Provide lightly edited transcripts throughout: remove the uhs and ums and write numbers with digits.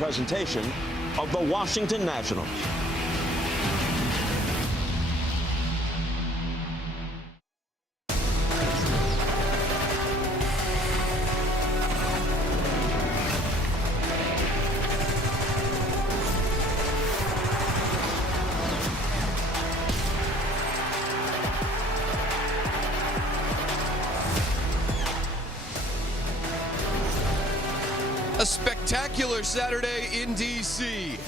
presentation of the Washington Nationals. A spectacular Saturday in D.C.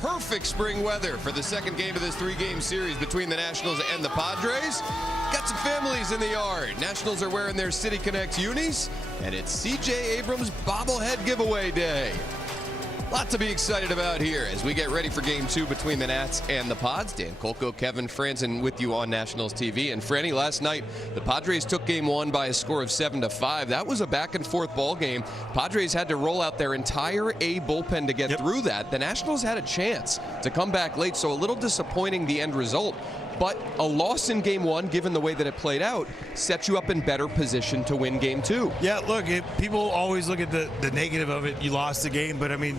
Perfect spring weather for the second game of this three-game series between the Nationals and the Padres. Got some families in the yard. Nationals are wearing their City Connect unis, and it's C.J. Abrams bobblehead giveaway day. Lot to be excited about here as we get ready for game two between the Nats and the Pods. Dan Kolko, Kevin Franzen with you on Nationals TV. And Franny, last night the Padres took game one by a score of 7-5. That was a back and forth ball game. Padres had to roll out their entire A bullpen to get through that. The Nationals had a chance to come back late, so a little disappointing the end result. But a loss in game one, given the way that it played out, sets you up in better position to win game two. Yeah, look, people always look at the negative of it. You lost the game, but I mean,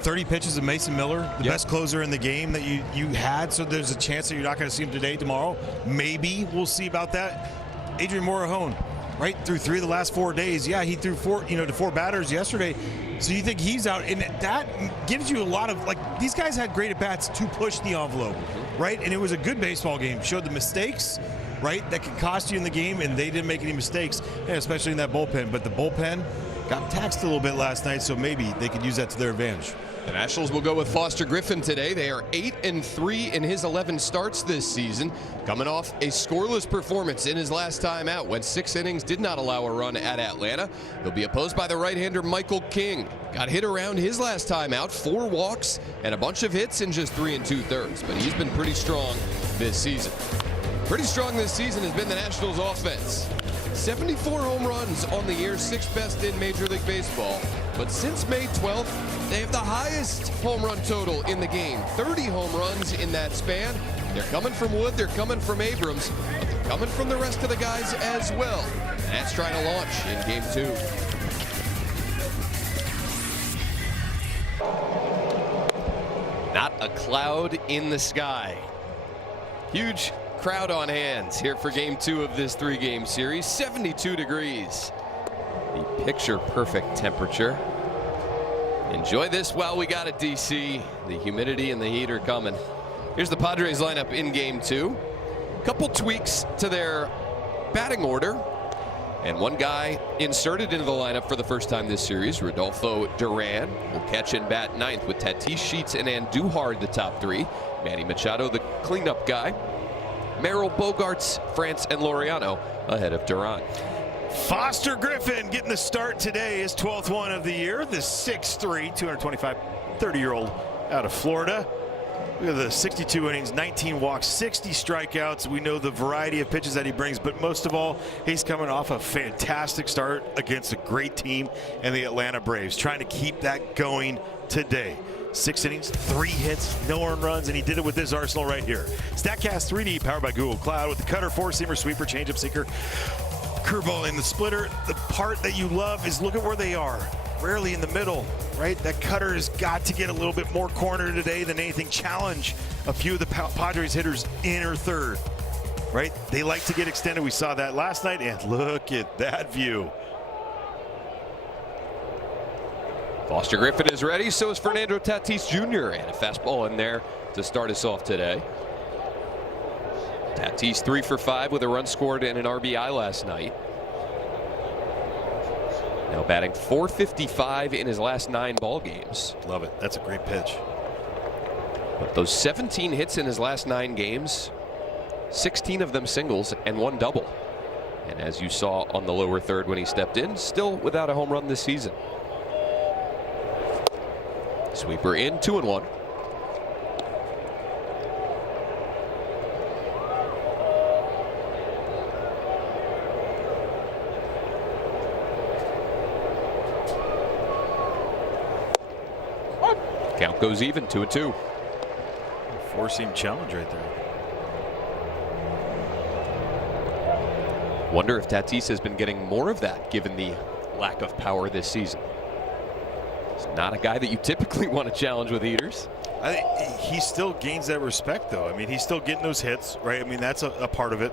30 pitches of Mason Miller, the best closer in the game that you had, so there's a chance that you're not going to see him today, tomorrow. Maybe we'll see about that. Adrian Morejon, right, through 3 of the last 4 days. Yeah, he threw 4, to 4 batters yesterday. So you think he's out, and that gives you a lot of, like, these guys had great at-bats to push the envelope, right? And it was a good baseball game. Showed the mistakes, right, that could cost you in the game, and they didn't make any mistakes, especially in that bullpen. But the bullpen got taxed a little bit last night, so maybe they could use that to their advantage. The Nationals will go with Foster Griffin today. They are 8-3 in his 11 starts this season, coming off a scoreless performance in his last time out. Went 6 innings, did not allow a run at Atlanta. He'll be opposed by the right-hander Michael King. Got hit around his last time out, 4 walks and a bunch of hits in just 3 2/3. But he's been pretty strong this season. Pretty strong this season has been the Nationals' offense. 74 home runs on the year, 6th best in Major League Baseball. But since May 12th, they have the highest home run total in the game. 30 home runs in that span. They're coming from Wood, they're coming from Abrams, but they're coming from the rest of the guys as well. That's trying to launch in game two. Not a cloud in the sky. Huge crowd on hand here for game two of this 3-game series. 72 degrees. The picture perfect temperature. Enjoy this while we got it, DC. The humidity and the heat are coming. Here's the Padres lineup in game two. Couple tweaks to their batting order. And one guy inserted into the lineup for the first time this series, Rodolfo Duran, will catch and bat 9th with Tatis, Sheets, and Andujar the top 3. Manny Machado, the cleanup guy. Merrill, Bogarts, France, and Laureano ahead of Duran. Foster Griffin getting the start today, his 12th one of the year. The 6'3", 225, 30-year-old out of Florida. Look at the 62 innings, 19 walks, 60 strikeouts. We know the variety of pitches that he brings, but most of all, he's coming off a fantastic start against a great team and the Atlanta Braves, trying to keep that going today. 6 innings, 3 hits, no earned runs, and he did it with this arsenal right here. StatCast 3D, powered by Google Cloud, with the cutter, 4-seamer, sweeper, changeup, sinker, curveball in the splitter. The part that you love is look at where they are. Rarely in the middle, right? That cutter has got to get a little bit more corner today than anything. Challenge a few of the Padres hitters inner third, right? They like to get extended. We saw that last night, and look at that view. Foster Griffin is ready, so is Fernando Tatis Jr. and a fastball in there to start us off today. Tatis 3 for 5 with a run scored and an RBI last night. Now batting .455 in his last 9 ball games. Love it. That's a great pitch. But those 17 hits in his last 9 games, 16 of them singles and 1 double. And as you saw on the lower third when he stepped in, still without a home run this season. Sweeper in, 2-1. Count goes even, 2-2. Four-seam challenge right there. Wonder if Tatis has been getting more of that given the lack of power this season. He's Not a guy that you typically want to challenge with heaters. I think he still gains that respect, though. I mean, he's still getting those hits, right? I mean, that's a part of it.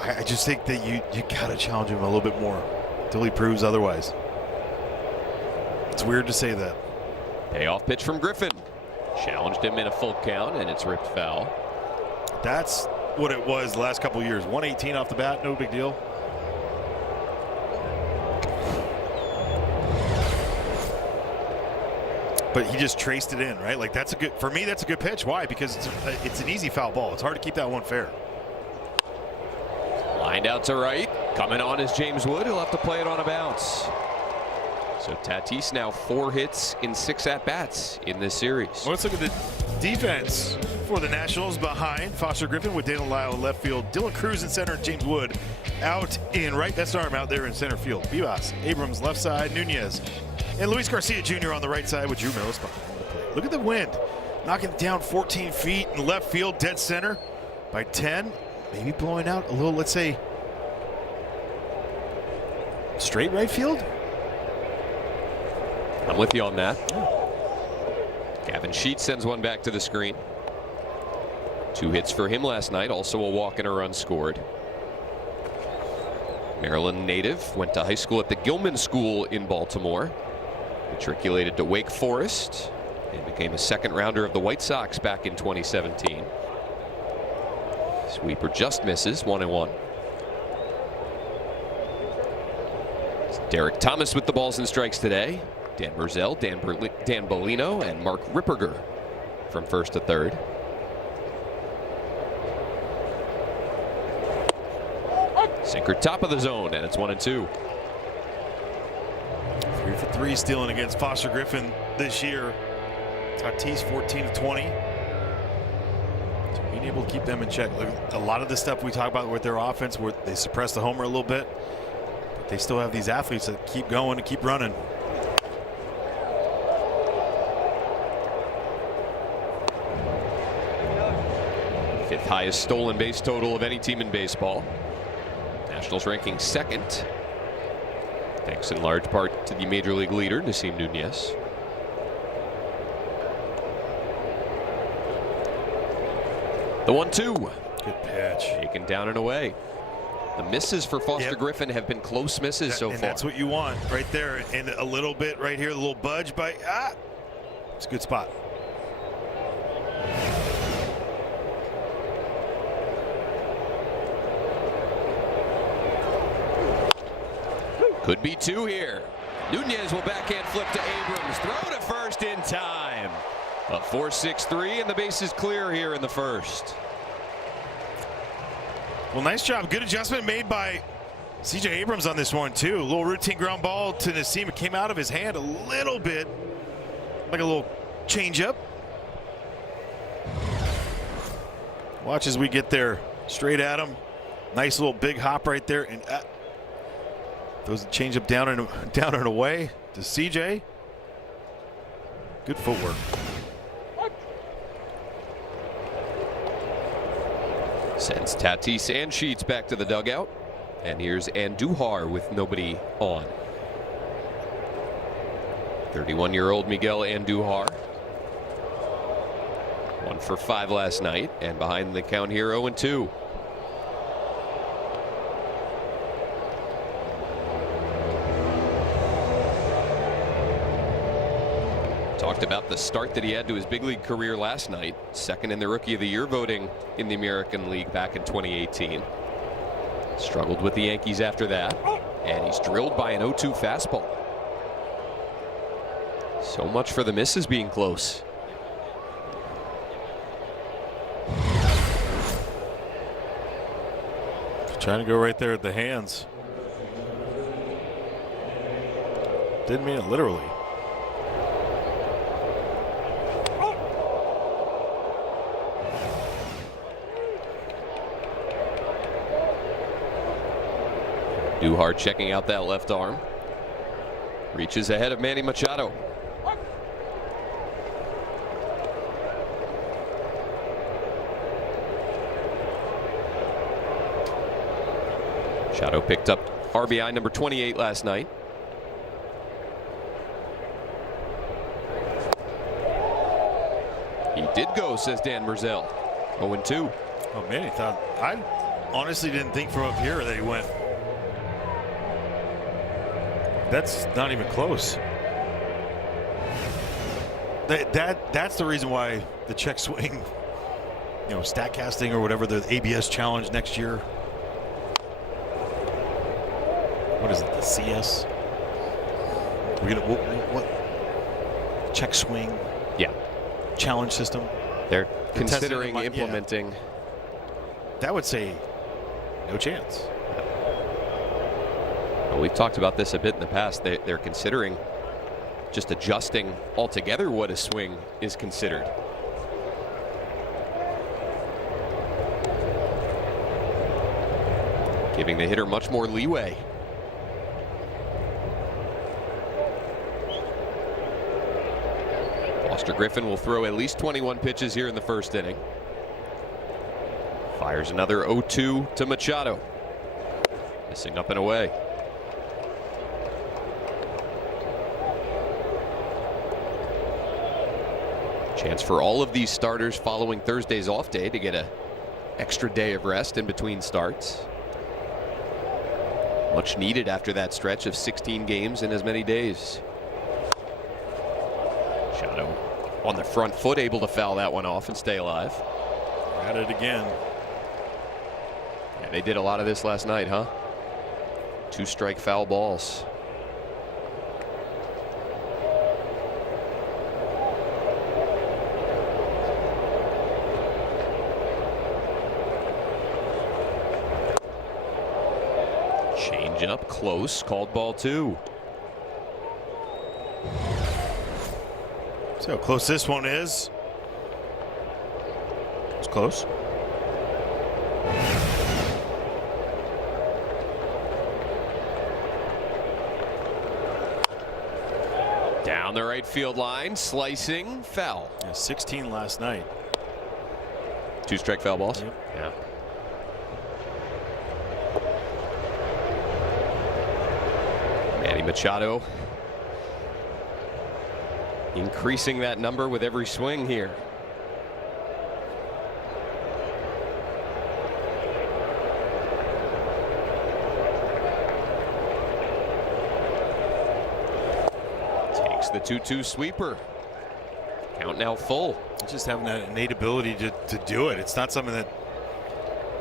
I just think that you got to challenge him a little bit more until he proves otherwise. It's weird to say that. Payoff pitch from Griffin. Challenged him in a full count, and it's ripped foul. That's what it was the last couple of years. 118 off the bat, no big deal. But he just traced it in, right? Like, that's a good, for me, that's a good pitch. Why? Because it's an easy foul ball. It's hard to keep that one fair. Lined out to right. Coming on is James Wood. He'll have to play it on a bounce. So Tatis now 4 hits in 6 at-bats in this series. Well, let's look at the defense for the Nationals. Behind Foster Griffin with Daniel Lyle in left field. Dylan Cruz in center and James Wood out in right. Best arm out there in center field. Vivas, Abrams left side, Nunez, and Luis Garcia Jr. on the right side with Drew Mills behind the plate. Look at the wind. Knocking it down 14 feet in left field, dead center by 10. Maybe blowing out a little, let's say, straight right field. I'm with you on that. Gavin Sheets sends one back to the screen. 2 hits for him last night. Also a walk and a run scored. Maryland native. Went to high school at the Gilman School in Baltimore. Matriculated to Wake Forest. And became a second rounder of the White Sox back in 2017. Sweeper just misses. 1-1. Derek Thomas with the balls and strikes today. Dan Burzell, Dan Bellino, and Mark Ripperger from first to third. Sinker top of the zone, and it's 1-2. 3 for 3 stealing against Foster Griffin this year. Tatis 14 of 20. So being able to keep them in check. Look, a lot of the stuff we talk about with their offense, where they suppress the homer a little bit, but they still have these athletes that keep going and keep running. Fifth highest stolen base total of any team in baseball. Nationals ranking 2nd. Thanks in large part to the major league leader, Nasim Nunez. The 1-2. Good pitch. Taken down and away. The misses for Foster Griffin have been close misses so far. That's what you want right there. And a little bit right here, a little budge by, it's a good spot. Could be 2 here. Nunez will backhand flip to Abrams. Throw to first in time. A 4-6-3, and the base is clear here in the first. Well, nice job. Good adjustment made by C.J. Abrams on this one, too. A little routine ground ball to Nasim. It came out of his hand a little bit, like a little changeup. Watch as we get there. Straight at him. Nice little big hop right there. And throws the changeup down and away to C.J. Good footwork. Sends Tatis and Sheets back to the dugout. And here's Andujar with nobody on. 31-year-old Miguel Andujar. 1 for 5 last night, and behind the count here 0-2. Talked about the start that he had to his big league career last night. 2nd in the Rookie of the Year voting in the American League back in 2018. Struggled with the Yankees after that, and he's drilled by an 0-2 fastball. So much for the misses being close. Trying to go right there at the hands. Didn't mean it literally. Duhar checking out that left arm. Reaches ahead of Manny Machado. Machado picked up RBI number 28 last night. He did go, says Dan Merzel. 0-2. Oh man, I honestly didn't think from up here that he went. That's not even close. That's the reason why the check swing, you know, Statcasting or whatever, the ABS challenge next year. What is it, the CS? We're gonna what check swing? Yeah, challenge system. They're considering implementing. Yeah. That would say no chance. Well, we've talked about this a bit in the past. They're considering just adjusting altogether what a swing is considered. Giving the hitter much more leeway. Foster Griffin will throw at least 21 pitches here in the first inning. Fires another 0-2 to Machado. Missing up and away. Chance for all of these starters following Thursday's off day to get an extra day of rest in between starts. Much needed after that stretch of 16 games in as many days. Machado on the front foot, able to foul that one off and stay alive. At it again. Yeah, they did a lot of this last night, huh? 2 strike foul balls. Change up close, called ball 2. See how close this one is. It's close. Down the right field line, slicing, foul. Yeah, 16 last night. 2 strike foul balls. Yep. Yeah. Manny Machado increasing that number with every swing here. Takes the 2-2 sweeper. Count now full. Just having that innate ability to do it. It's not something that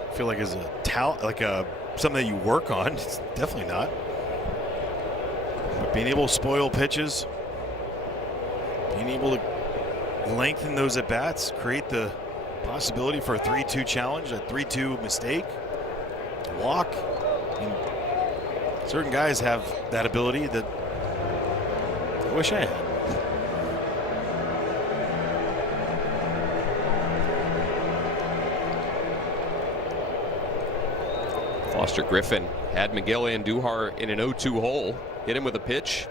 I feel like is a talent, like something that you work on. It's definitely not. But being able to spoil pitches, being able to lengthen those at bats, create the possibility for a 3-2 challenge, a 3-2 mistake, a walk. I mean, certain guys have that ability that I wish I had. Foster Griffin had Miguel Andujar in an 0-2 hole. Hit him with a pitch.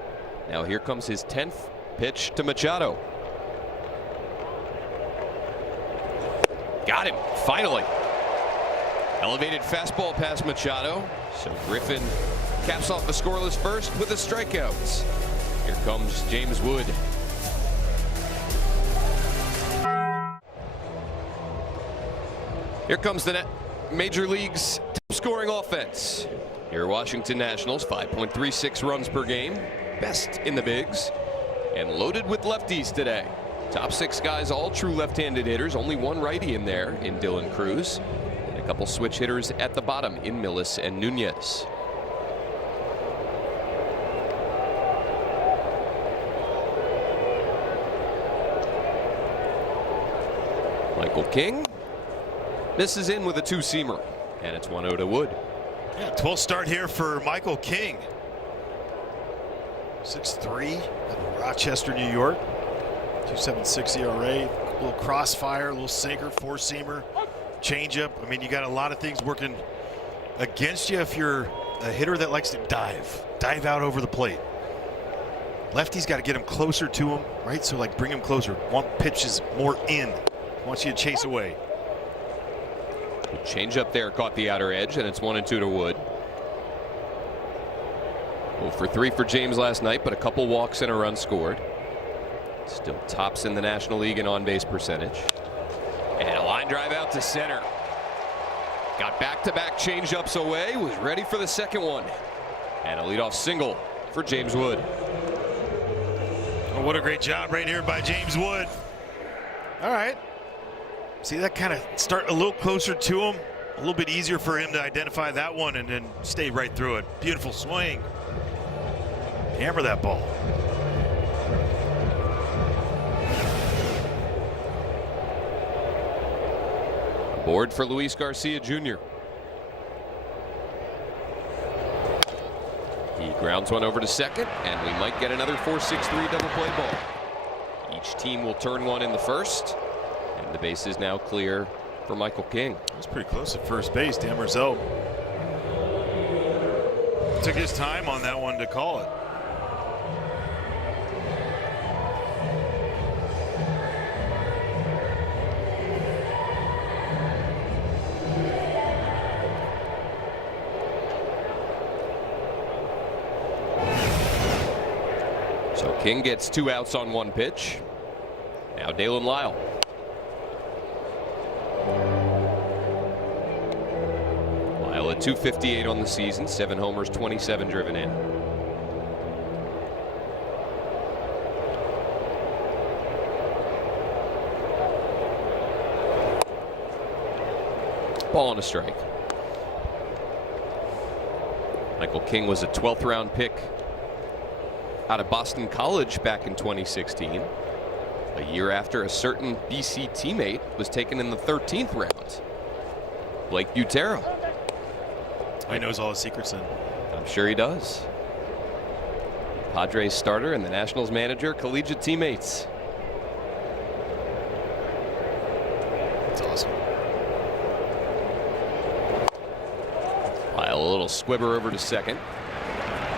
Now here comes his 10th pitch to Machado. Got him, finally. Elevated fastball past Machado. So Griffin caps off the scoreless first with a strikeout. Here comes James Wood. Here comes the Major League's top scoring offense. Here Washington Nationals, 5.36 runs per game, best in the bigs, and loaded with lefties today. Top 6 guys, all true left-handed hitters, only one righty in there in Dylan Cruz, and a couple switch hitters at the bottom in Millis and Nunez. Michael King misses in with a 2-seamer, and it's 1-0 to Wood. Yeah, 12th start here for Michael King. 6'3", out of Rochester, New York. 2.76 ERA. A little crossfire, a little sinker, 4-seamer, changeup. I mean, you got a lot of things working against you if you're a hitter that likes to dive out over the plate. Lefty's got to get him closer to him, right? So like bring him closer. One pitch is more in. Wants you to chase away. Change up there, caught the outer edge, and it's 1-2 to Wood. 0 for 3 for James last night, but a couple walks and a run scored. Still tops in the National League in on-base percentage. And a line drive out to center. Got back-to-back change-ups away, was ready for the second one. And a leadoff single for James Wood. Oh, what a great job right here by James Wood. All right. See that kind of start a little closer to him. A little bit easier for him to identify that one and then stay right through it. Beautiful swing. Hammer that ball. Aboard for Luis Garcia Jr. He grounds one over to second, and we might get another 4-6-3 double play ball. Each team will turn one in the first, and the base is now clear for Michael King. That was pretty close at first base. Dan Marzel took his time on that one to call it. So King gets 2 outs on 1 pitch. Now Dalen Lyle. Lyle at .258 on the season, 7 homers, 27 driven in. Ball and a strike. Michael King was a 12th round pick out of Boston College back in 2016, a year after a certain BC teammate was taken in the 13th round. Blake Butera. He knows all his secrets then. I'm sure he does. Padres starter and the Nationals manager, collegiate teammates. That's awesome. Lyle, a little squibber over to second.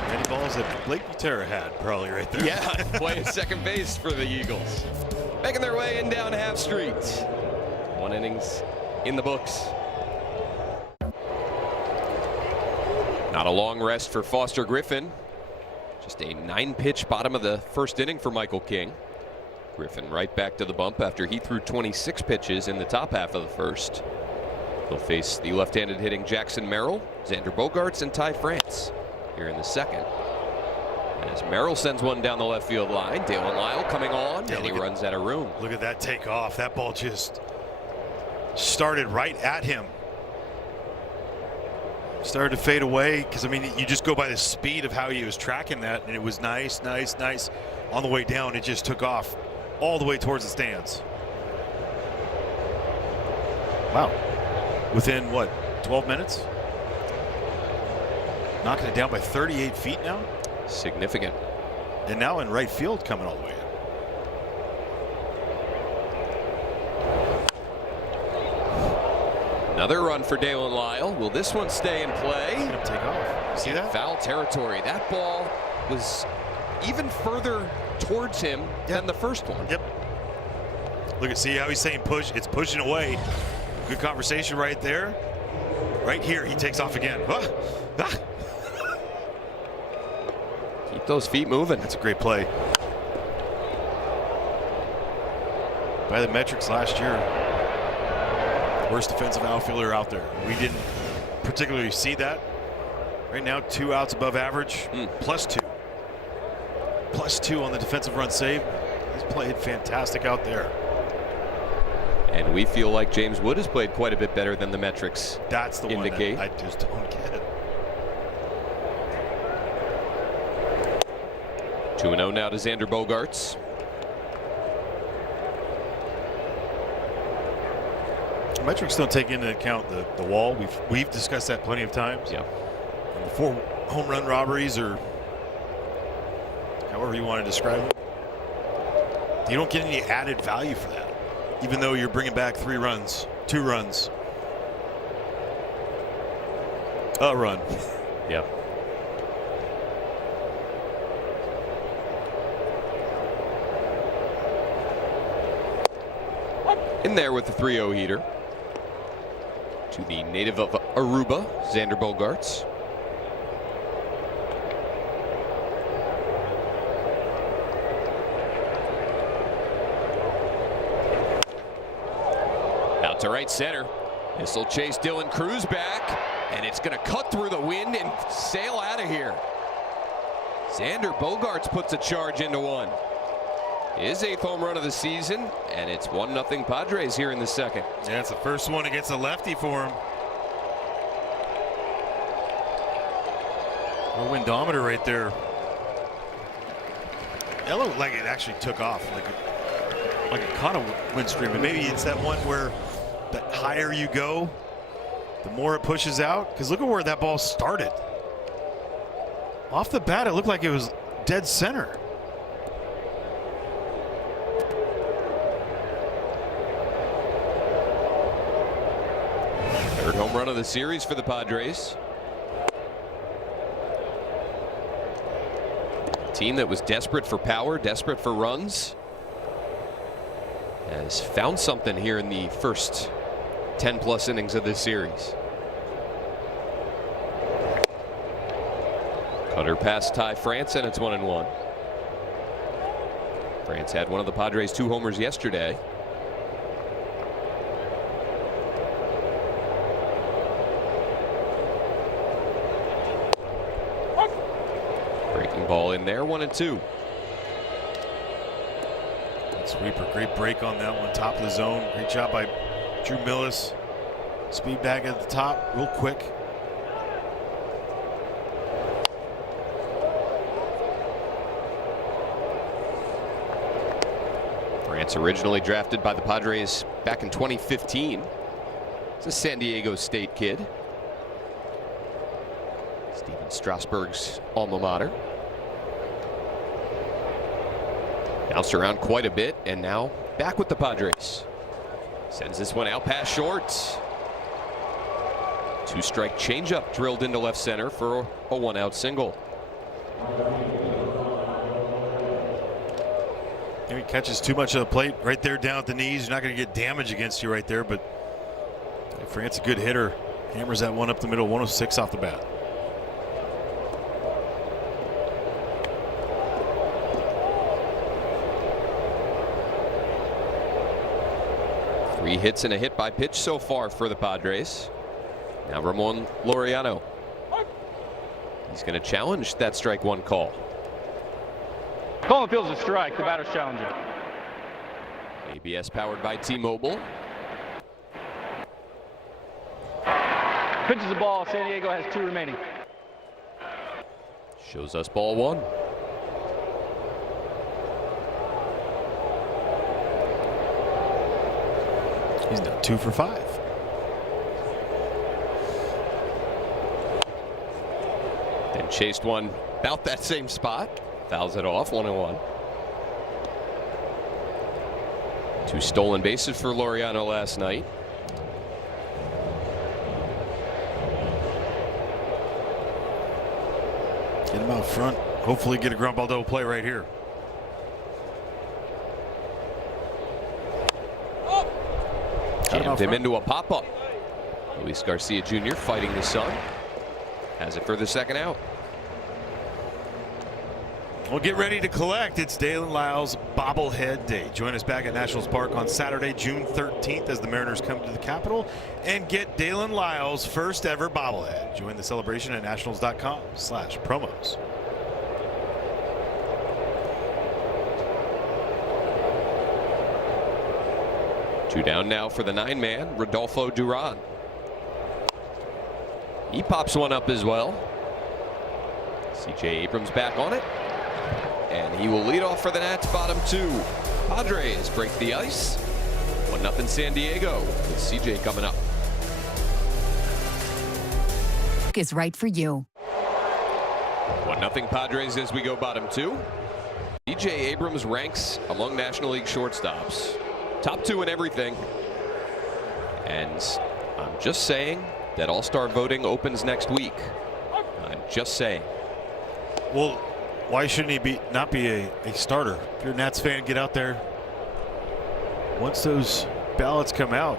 Many balls that Blake Butera had probably right there. Yeah, playing second base for the Eagles. Making their way in down Half Street. 1 innings in the books. Not a long rest for Foster Griffin. Just a 9-pitch bottom of the first inning for Michael King. Griffin right back to the bump after he threw 26 pitches in the top half of the first. He'll face the left-handed hitting Jackson Merrill, Xander Bogaerts, and Ty France here in the second. As Merrill sends one down the left field line, Dalen Lyle coming on, and he runs out of room. Look at that takeoff. That ball just started right at him. Started to fade away because, I mean, you just go by the speed of how he was tracking that, and it was nice. On the way down, it just took off all the way towards the stands. Wow. Within, what, 12 minutes? Knocking it down by 38 feet now. Significant. And now in right field coming all the way in. Another run for Dalen Lyle. Will this one stay in play? Gonna take off. See that? Foul territory. That ball was even further towards him than the first one. Yep. Look at, see how he's saying push. It's pushing away. Good conversation right there. Right here, he takes off again. Ah. Ah. Keep those feet moving. That's a great play. By the metrics last year, worst defensive outfielder out there. We didn't particularly see that. Right now, 2 outs above average, +2. +2 on the defensive run save. He's played fantastic out there. And we feel like James Wood has played quite a bit better than the metrics That's the indicate. one that I just don't get it. 2-0 now to Xander Bogaerts. Metrics don't take into account the wall. We've discussed that plenty of times. Yeah. And before home run robberies, or however you want to describe it, you don't get any added value for that, even though you're bringing back 3 runs, 2 runs, a run. Yeah. In there with the 3-0 heater. To the native of Aruba, Xander Bogaerts. to right center. This will chase Dylan Cruz back, and it's going to cut through the wind and sail out of here. Xander Bogaerts puts a charge into one. His 8th home run of the season, and it's 1-0 Padres here in the second. Yeah, it's the first one against a lefty for him. A windometer right there. That looked like it actually took off, like it caught a wind stream. And maybe it's that one where the higher you go, the more it pushes out. Because look at where that ball started. Off the bat, it looked like it was dead center. Third home run of the series for the Padres. A team that was desperate for power, desperate for runs, has found something here in the first 10+ innings of this series. Cutter past Ty France, and it's 1-1. France had one of the Padres' 2 homers yesterday. Breaking ball in there, 1-2. Sweeper, great break on that one, top of the zone. Great job by Drew Millis. Speed back at the top, real quick. France, originally drafted by the Padres back in 2015. He's a San Diego State kid. Steven Strasburg's alma mater. Bounced around quite a bit, and now back with the Padres. Sends this one out past short. 2-strike changeup drilled into left center for a 1-out single. He catches too much of the plate right there down at the knees. You're not going to get damage against you right there, but France, a good hitter, hammers that one up the middle. 106 off the bat. Three hits and a hit by pitch so far for the Padres. Now Ramon Laureano. He's going to challenge that strike one call. Calling feels a strike. The batter's challenging. ABS powered by T-Mobile. Pitches the ball. San Diego has 2 remaining. Shows us ball 1. He's now 2 for 5. Then chased one about that same spot. Fouls it off, 1-1. 2 stolen bases for Laureano last night. Get him out front. Hopefully get a ground ball double play right here. Jammed him into a pop-up. Luis Garcia Jr. fighting the sun. Has it for the second out. Well, get ready to collect. It's Dalen Lyles Bobblehead Day. Join us back at Nationals Park on Saturday, June 13th, as the Mariners come to the Capitol and get Dalen Lyles' first ever bobblehead. Join the celebration at nationals.com/promos. Two down now for the 9-man, Rodolfo Duran. He pops one up as well. C.J. Abrams back on it. And he will lead off for the Nats, bottom 2. Padres break the ice. 1-0 San Diego with C.J. coming up. Is right for you. 1-0 Padres as we go bottom 2. C.J. Abrams ranks among National League shortstops. Top 2 in everything. And I'm just saying that All-Star voting opens next week. I'm just saying. Well, why shouldn't he not be a starter? If you're a Nats fan, get out there. Once those ballots come out,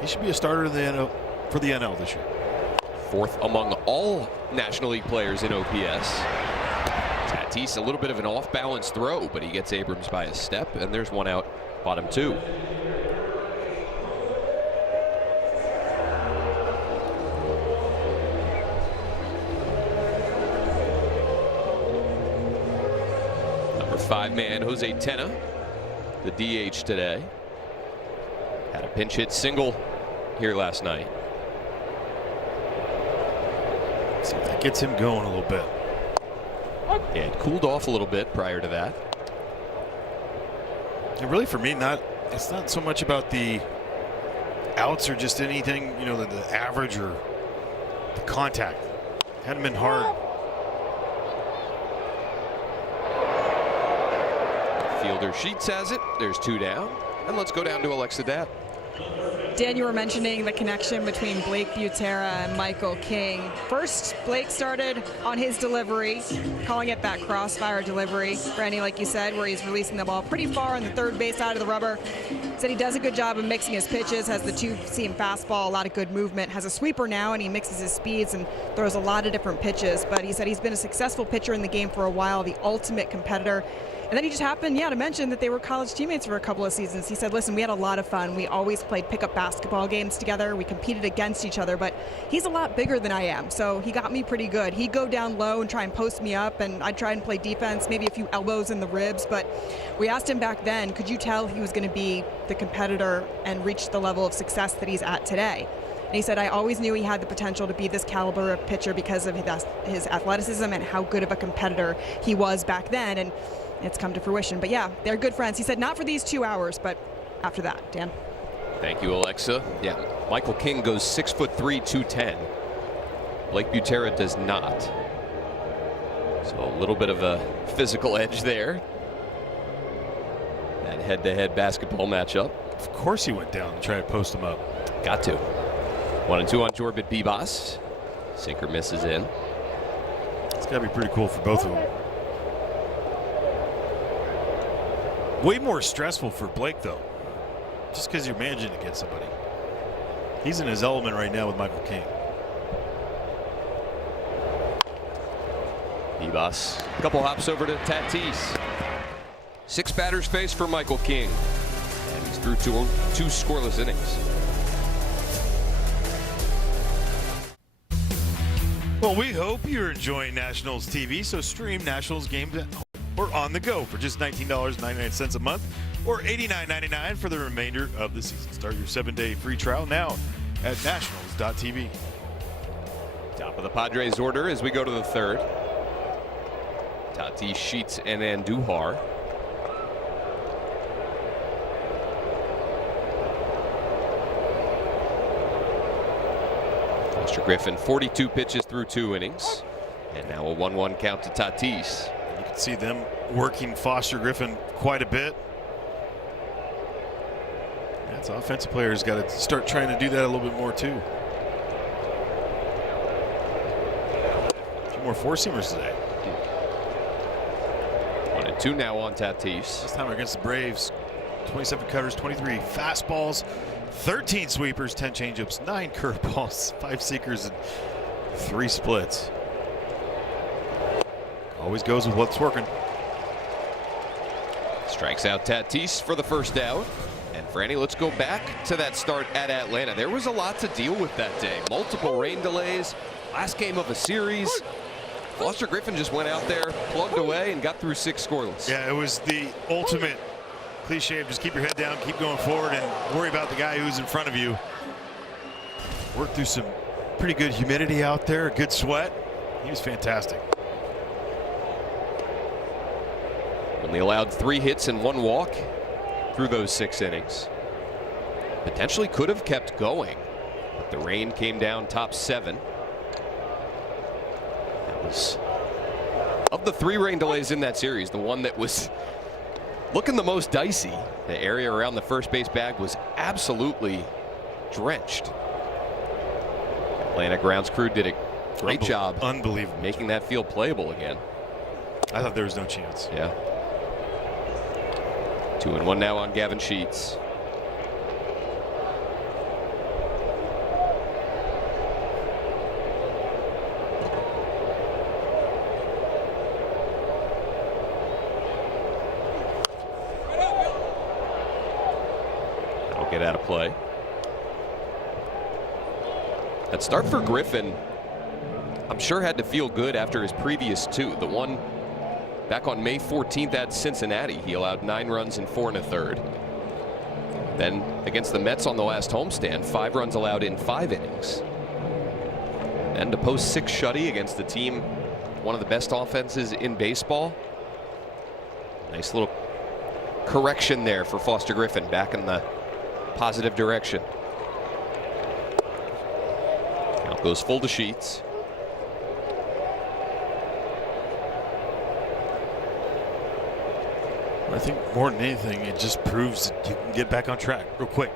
he should be a starter in the NL, for the NL this year. 4th among all National League players in OPS. Tatis, a little bit of an off-balance throw, but he gets Abrams by a step, and there's one out, bottom 2. Our five-man Jose Tena, the DH today, had a pinch hit single here last night. See if that gets him going a little bit. Yeah, it cooled off a little bit prior to that. And really, for me, it's not so much about the outs or just anything, the average or the contact. Hadn't been hard. Fielder Sheets has it. There's two down. And let's go down to Alexa Dat. Dan, you were mentioning the connection between Blake Butera and Michael King. First, Blake started on his delivery, calling it that crossfire delivery. Brandy, like you said, where he's releasing the ball pretty far on the third base side of the rubber. Said he does a good job of mixing his pitches, has the two-seam fastball, a lot of good movement, has a sweeper now, and he mixes his speeds and throws a lot of different pitches. But he said he's been a successful pitcher in the game for a while, the ultimate competitor. And then he just happened, to mention that they were college teammates for a couple of seasons. He said, listen, we had a lot of fun. We always played pickup basketball games together. We competed against each other, but he's a lot bigger than I am, so he got me pretty good. He'd go down low and try and post me up, and I'd try and play defense, maybe a few elbows in the ribs. But we asked him back then, could you tell he was going to be the competitor and reach the level of success that he's at today? And he said, I always knew he had the potential to be this caliber of pitcher because of his athleticism and how good of a competitor he was back then. And it's come to fruition. But yeah, they're good friends. He said not for these 2 hours, but after that. Dan. Thank you, Alexa. Yeah, Michael King goes 6'3", 210. Blake Butera does not. So a little bit of a physical edge there. That head-to-head basketball matchup. Of course he went down and tried to post him up. Got to. 1-2 on Jorbit Bibas. Sinker misses in. It's got to be pretty cool for both of them. Way more stressful for Blake, though, just because you're managing against somebody. He's in his element right now with Michael King. Bibas, a couple hops over to Tatis. 6 batters faced for Michael King, and he's through two scoreless innings. Well, we hope you're enjoying Nationals TV, so stream Nationals games at home or on the go for just $19.99 a month or $89.99 for the remainder of the season. Start your 7-day free trial now at nationals.tv. Top of the Padres order as we go to the third. Tatis, Sheets, and Andujar. Foster Griffin, 42 pitches through 2 innings. And now a 1-1 count to Tatis. You can see them working Foster Griffin quite a bit. That's offensive players got to start trying to do that a little bit more too. A few more four-seamers today. 1-2 now on Tatis. This time against the Braves, 27 cutters, 23 fastballs, 13 sweepers, 10 changeups, 9 curveballs, 5 seekers, and 3 splits. Always goes with what's working. Strikes out Tatis for the first out. And Franny, let's go back to that start at Atlanta. There was a lot to deal with that day. Multiple rain delays, last game of a series. Foster Griffin just went out there, plugged away, and got through 6 scoreless. Yeah, it was the ultimate cliche of just keep your head down, keep going forward, and worry about the guy who's in front of you. Worked through some pretty good humidity out there, good sweat. He was fantastic. Only allowed 3 hits and 1 walk through those 6 innings. Potentially could have kept going, but the rain came down top 7. That was, of the 3 rain delays in that series, the one that was looking the most dicey. The area around the first base bag was absolutely drenched. Atlanta grounds crew did a great job. Unbelievable. Making that field playable again. I thought there was no chance. Yeah. 2-1 now on Gavin Sheets. That'll get out of play. That start for Griffin, I'm sure had to feel good after his previous 2. The one Back on May 14th at Cincinnati, he allowed 9 runs in 4 1/3. Then against the Mets on the last homestand, 5 runs allowed in 5 innings. And to post 6 shutty against the team, one of the best offenses in baseball. Nice little correction there for Foster Griffin, back in the positive direction. Count goes full to Sheets. I think more than anything, it just proves that you can get back on track real quick.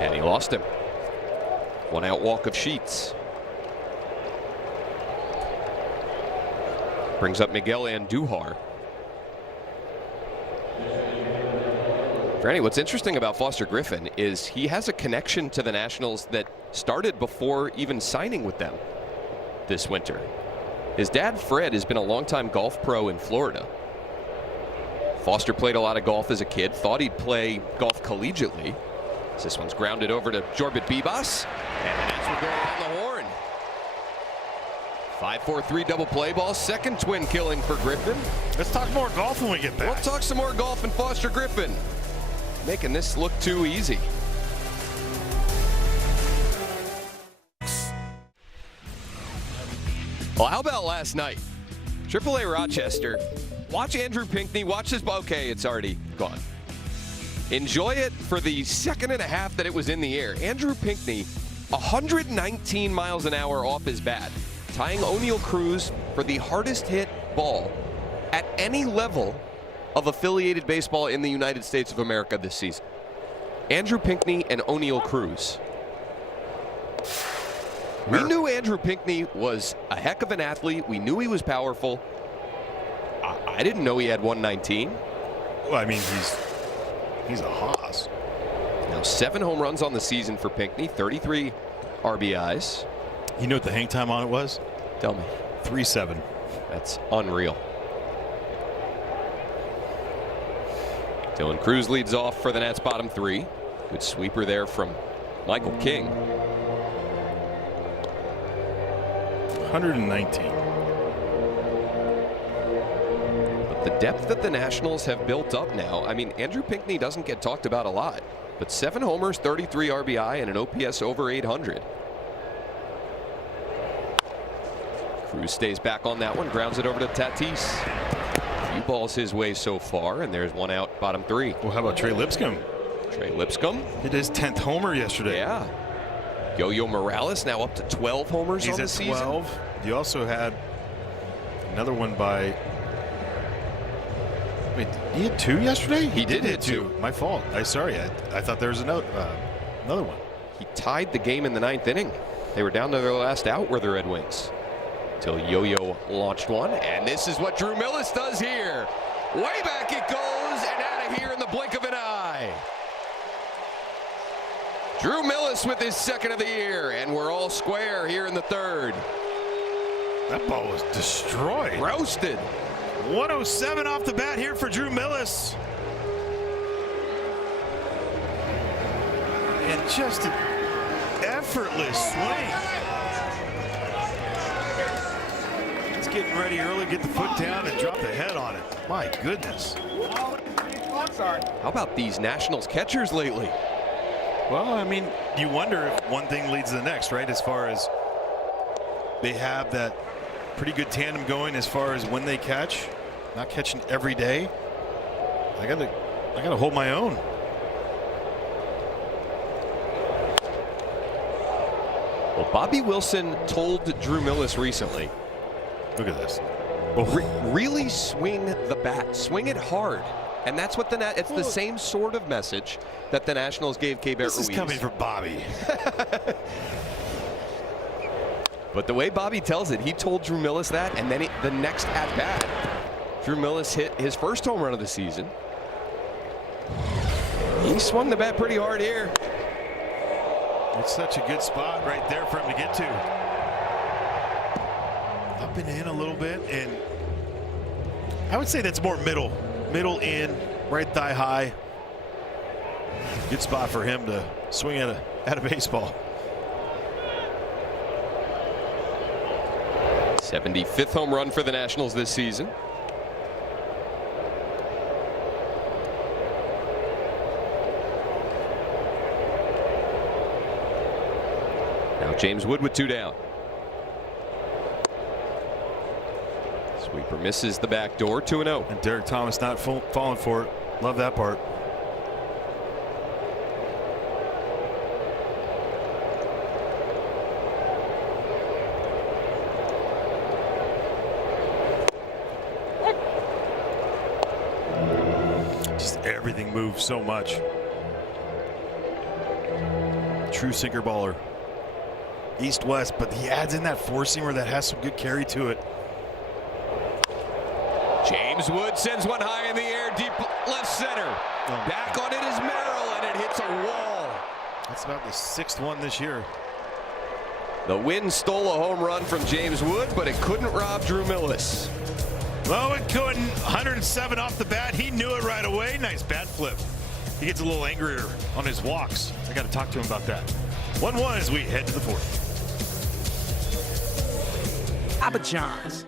And he lost him. 1 out walk of Sheets. Brings up Miguel Andujar. Franny, what's interesting about Foster Griffin is he has a connection to the Nationals that started before even signing with them this winter. His dad, Fred, has been a longtime golf pro in Florida. Foster played a lot of golf as a kid, thought he'd play golf collegiately. This one's grounded over to Jorbit Bibas, and the Nats will go around the horn. 5-4-3 double play ball, second twin killing for Griffin. Let's talk more golf when we get back. We'll talk some more golf and Foster Griffin, making this look too easy. Well, how about last night? AAA Rochester. Watch Andrew Pinckney. Watch this. Okay, it's already gone. Enjoy it for the 2.5 seconds that it was in the air. Andrew Pinckney, 119 miles an hour off his bat, tying O'Neal Cruz for the hardest hit ball at any level of affiliated baseball in the United States of America this season. Andrew Pinckney and O'Neal Cruz. We knew Andrew Pinckney was a heck of an athlete. We knew he was powerful. I didn't know he had 119. Well, I mean, he's a hoss. Now 7 home runs on the season for Pinckney, 33 RBIs. You know what the hang time on it was? Tell me. 3-7. That's unreal. Dylan Cruz leads off for the Nats bottom 3. Good sweeper there from Michael King. 119. But the depth that the Nationals have built up now, I mean, Andrew Pinckney doesn't get talked about a lot, but 7 homers, 33 RBI, and an OPS over 800. Cruz stays back on that one, grounds it over to Tatis. A few balls his way so far, and there's 1 out, bottom 3. Well, how about Trey Lipscomb? Trey Lipscomb. Hit his 10th homer yesterday. Yeah. Yo-Yo Morales now up to 12 homers on the season. He's at 12. You also had another one by. Wait, he hit 2 yesterday? He did hit 2. My fault. Sorry. I thought there was another one. He tied the game in the 9th inning. They were down to their last out, were the Red Wings. Until Yo-Yo launched one, and this is what Drew Millis does here. Way back it goes, and out of here in the blink of an eye. Drew Millis with his 2nd of the year, and we're all square here in the 3rd. That ball was destroyed. Roasted. 107 off the bat here for Drew Millis. And just an effortless swing. It's getting ready early, get the foot down and drop the head on it. My goodness. How about these Nationals catchers lately? Well, I mean, you wonder if one thing leads to the next, right? As far as they have that pretty good tandem going as far as when they catch, not catching every day. I gotta hold my own. Well, Bobby Wilson told Drew Millis recently, look at this. Really swing the bat, swing it hard. And that's what it's the same sort of message that the Nationals gave Keibert Ruiz. This is coming from Bobby. But the way Bobby tells it, he told Drew Millis that, and then the next at bat, Drew Millis hit his 1st home run of the season. He swung the bat pretty hard here. It's such a good spot right there for him to get to. Up and in a little bit, and I would say that's more middle in, right thigh high. Good spot for him to swing at a baseball. 75th home run for the Nationals this season. Now James Wood with 2 down. Sweeper misses the back door, 2-0. And Derek Thomas not falling for it. Love that part. Just everything moves so much. True sinker baller. East-west, but he adds in that four-seamer that has some good carry to it. James Wood sends one high in the air, deep left center. Back on it is Merrill, and it hits a wall. That's about the 6th one this year. The wind stole a home run from James Wood, but it couldn't rob Drew Millis. Well, it couldn't. 107 off the bat. He knew it right away. Nice bat flip. He gets a little angrier on his walks. I got to talk to him about that. 1-1 as we head to the 4th. Papa John's.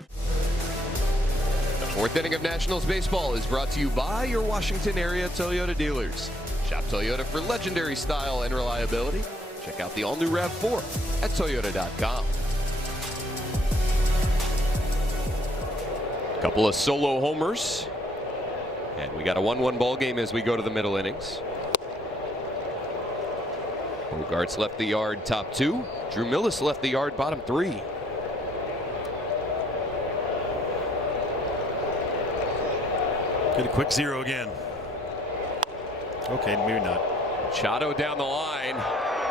The 4th inning of Nationals baseball is brought to you by your Washington area Toyota dealers. Shop Toyota for legendary style and reliability. Check out the all-new RAV4 at Toyota.com. Couple of solo homers. And we got a 1-1 ball game as we go to the middle innings. Bogarts left the yard top 2. Drew Millis left the yard bottom 3. Get a quick 0 again. Okay, maybe not. Machado down the line,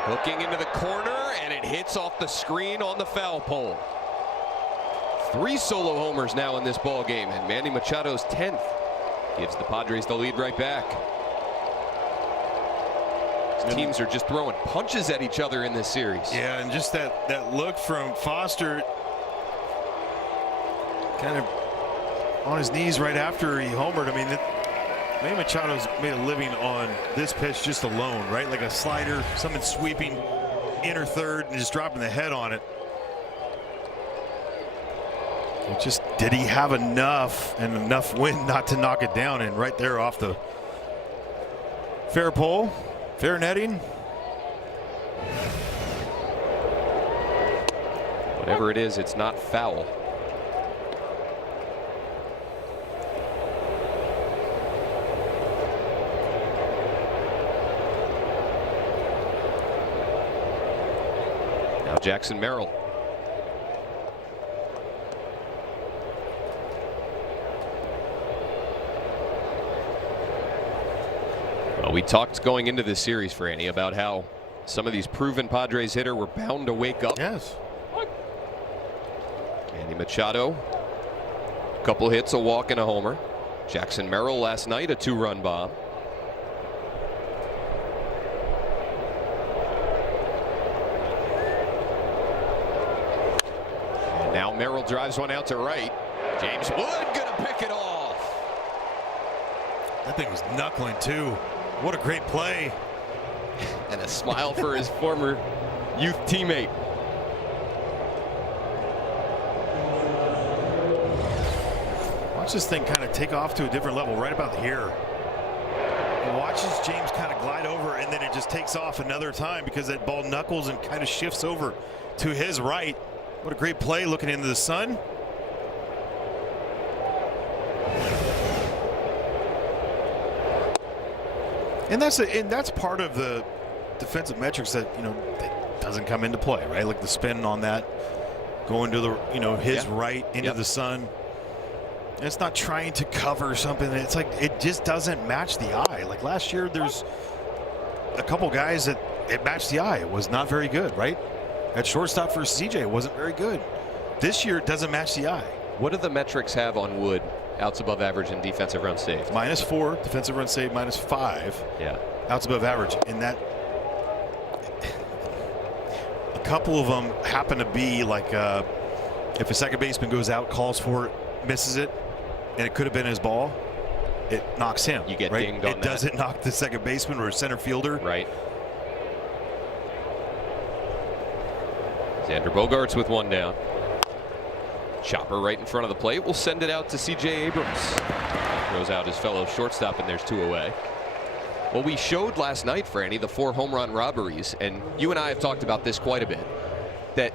hooking into the corner, and it hits off the screen on the foul pole. 3 solo homers now in this ball game, and Manny Machado's 10th gives the Padres the lead right back. These teams are just throwing punches at each other in this series. Yeah, and just that look from Foster, kind of on his knees right after he homered. I mean, Manny Machado's made a living on this pitch just alone, right? Like a slider, something sweeping inner third and just dropping the head on it. It just, did he have enough and enough wind not to knock it down? And right there off the fair pole, fair netting. Whatever it is, it's not foul. Now Jackson Merrill. Well, we talked going into this series, Franny, about how some of these proven Padres hitter were bound to wake up. Yes. Manny Machado, a couple hits, a walk, and a homer. Jackson Merrill last night, a 2-run bomb. And now Merrill drives one out to right. James Wood gonna pick it off. That thing was knuckling too. What a great play. And a smile for his former youth teammate. Watch this thing kind of take off to a different level right about here. And watches James kind of glide over, and then it just takes off another time because that ball knuckles and kind of shifts over to his right. What a great play looking into the sun. And that's part of the defensive metrics that, that doesn't come into play, right? Like the spin on that, going to the, his right into the sun. And it's not trying to cover something. It's like it just doesn't match the eye. Like last year, there's a couple guys that it matched the eye. It was not very good, right? At shortstop for CJ, it wasn't very good. This year, it doesn't match the eye. What do the metrics have on Wood? Outs above average and defensive runs saved. -4 defensive runs saved, -5. Yeah. Outs above average. And that, a couple of them happen to be like if a second baseman goes out, calls for it, misses it, and it could have been his ball, it knocks him. You get right? dinged on it that. doesn't knock the second baseman or center fielder. Right. Xander Bogaerts with 1 down. Chopper right in front of the plate. We'll send it out to C.J. Abrams. Throws out his fellow shortstop, and there's 2 away. Well, we showed last night, Franny, the 4 home run robberies, and you and I have talked about this quite a bit, that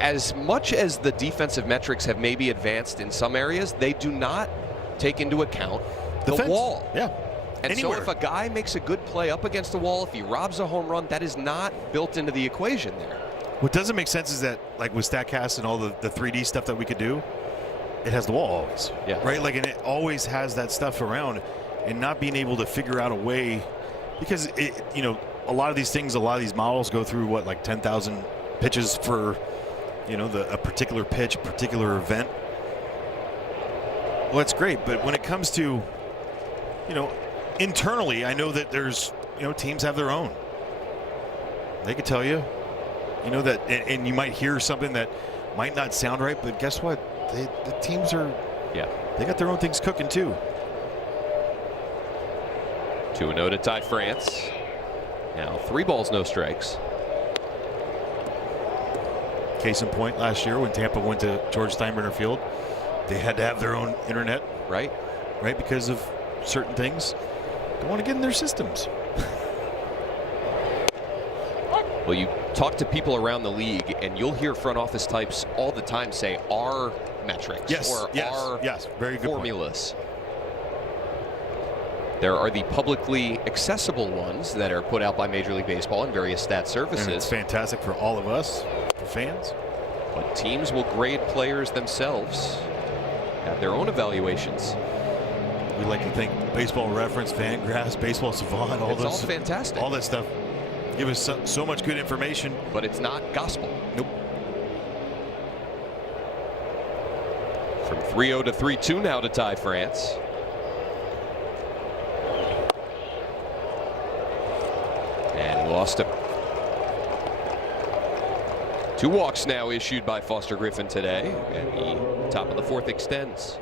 as much as the defensive metrics have maybe advanced in some areas, they do not take into account the wall. Yeah. And Anywhere. so if a guy makes a good play up against the wall, if he robs a home run, that is not built into the equation there. What doesn't make sense is that, like with StatCast and all the 3D stuff that we could do, it has the wall always. Yeah. Right? Like, and it always has that stuff around, and not being able to figure out a way, because it, you know, a lot of these things, a lot of these models go through what, like 10,000 pitches for, you know, a particular pitch, a particular event. Well, it's great, but when it comes to, you know, internally, I know that there's, you know, teams have their own. They could tell you, you know, that, and you might hear something that might not sound right, but guess what? The teams are, they got their own things cooking too. 2-0 to tie France. Now 3 balls, no strikes. Case in point, last year when Tampa went to George Steinbrenner Field, they had to have their own internet. Right, Because of certain things. They want to get in their systems. Well, you talk to people around the league, and you'll hear front office types all the time say our metrics or our very good formulas. There are the publicly accessible ones that are put out by Major League Baseball and various stat services. And it's fantastic for all of us, the fans. But teams will grade players themselves, have their own evaluations. We like to think Baseball Reference, Fangraphs, Baseball Savant, It's all fantastic. all that stuff. Give us so much good information. But it's not gospel. Nope. From 3-0 to 3-2 now to tie France. And he lost him. 2 walks now issued by Foster Griffin today, and the top of the 4th extends.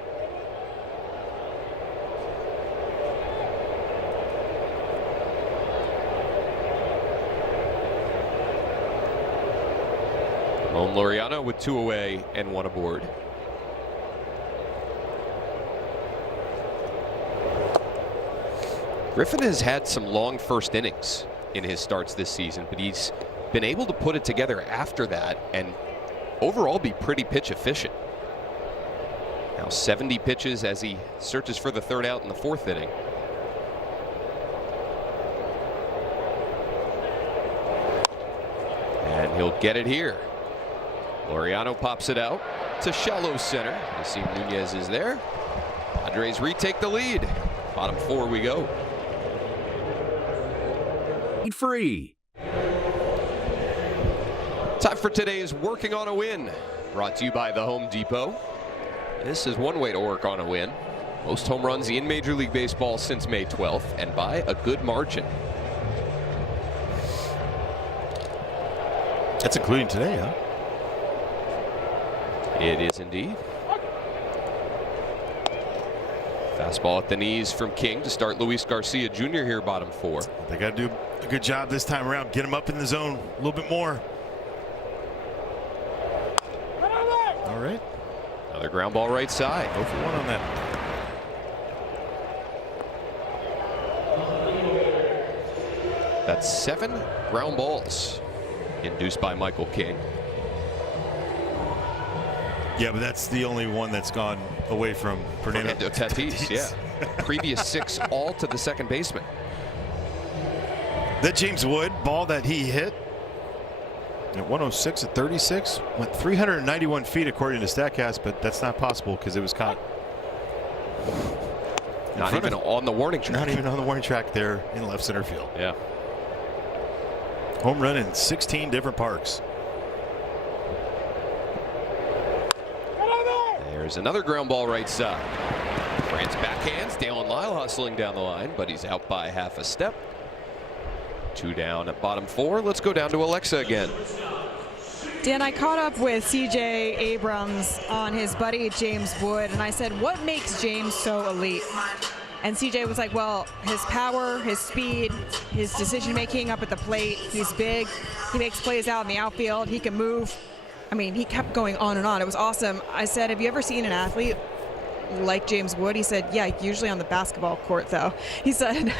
Ramon Laureano with 2 away and 1 aboard. Griffin has had some long first innings in his starts this season, but he's been able to put it together after that and overall be pretty pitch efficient. Now 70 pitches as he searches for the 3rd out in the 4th inning. And he'll get it here. Laureano pops it out to shallow center. You see Nunez is there. Padres retake the lead. Bottom 4 we go. Free. Time for today's Working on a Win, brought to you by the Home Depot. This is one way to work on a win. Most home runs in Major League Baseball since May 12th, and by a good margin. That's including today, huh? It is indeed. Fastball at the knees from King to start Luis Garcia Jr. here, bottom 4. They got to do a good job this time around. Get him up in the zone a little bit more. All right. Another ground ball right side. 0 for 1 on that. That's 7 ground balls induced by Michael King. Yeah, but that's the only one that's gone away from Fernando Tatis. Yeah. Previous 6 all to the second baseman. That James Wood ball that he hit at 106 at 36 went 391 feet according to StatCast, but that's not possible because it was caught. Not even on the warning track. Not even on the warning track there in left center field. Yeah. Home run in 16 different parks. There's another ground ball right side. France backhands. Dalen Lyle hustling down the line, but he's out by half a step. 2 down at bottom 4. Let's go down to Alexa again. Dan, I caught up with C.J. Abrams on his buddy James Wood, and I said, what makes James so elite? And C.J. was like, well, his power, his speed, his decision-making up at the plate. He's big. He makes plays out in the outfield. He can move. I mean, he kept going on and on. It was awesome. I said, have you ever seen an athlete like James Wood? He said, yeah, usually on the basketball court, though. He said,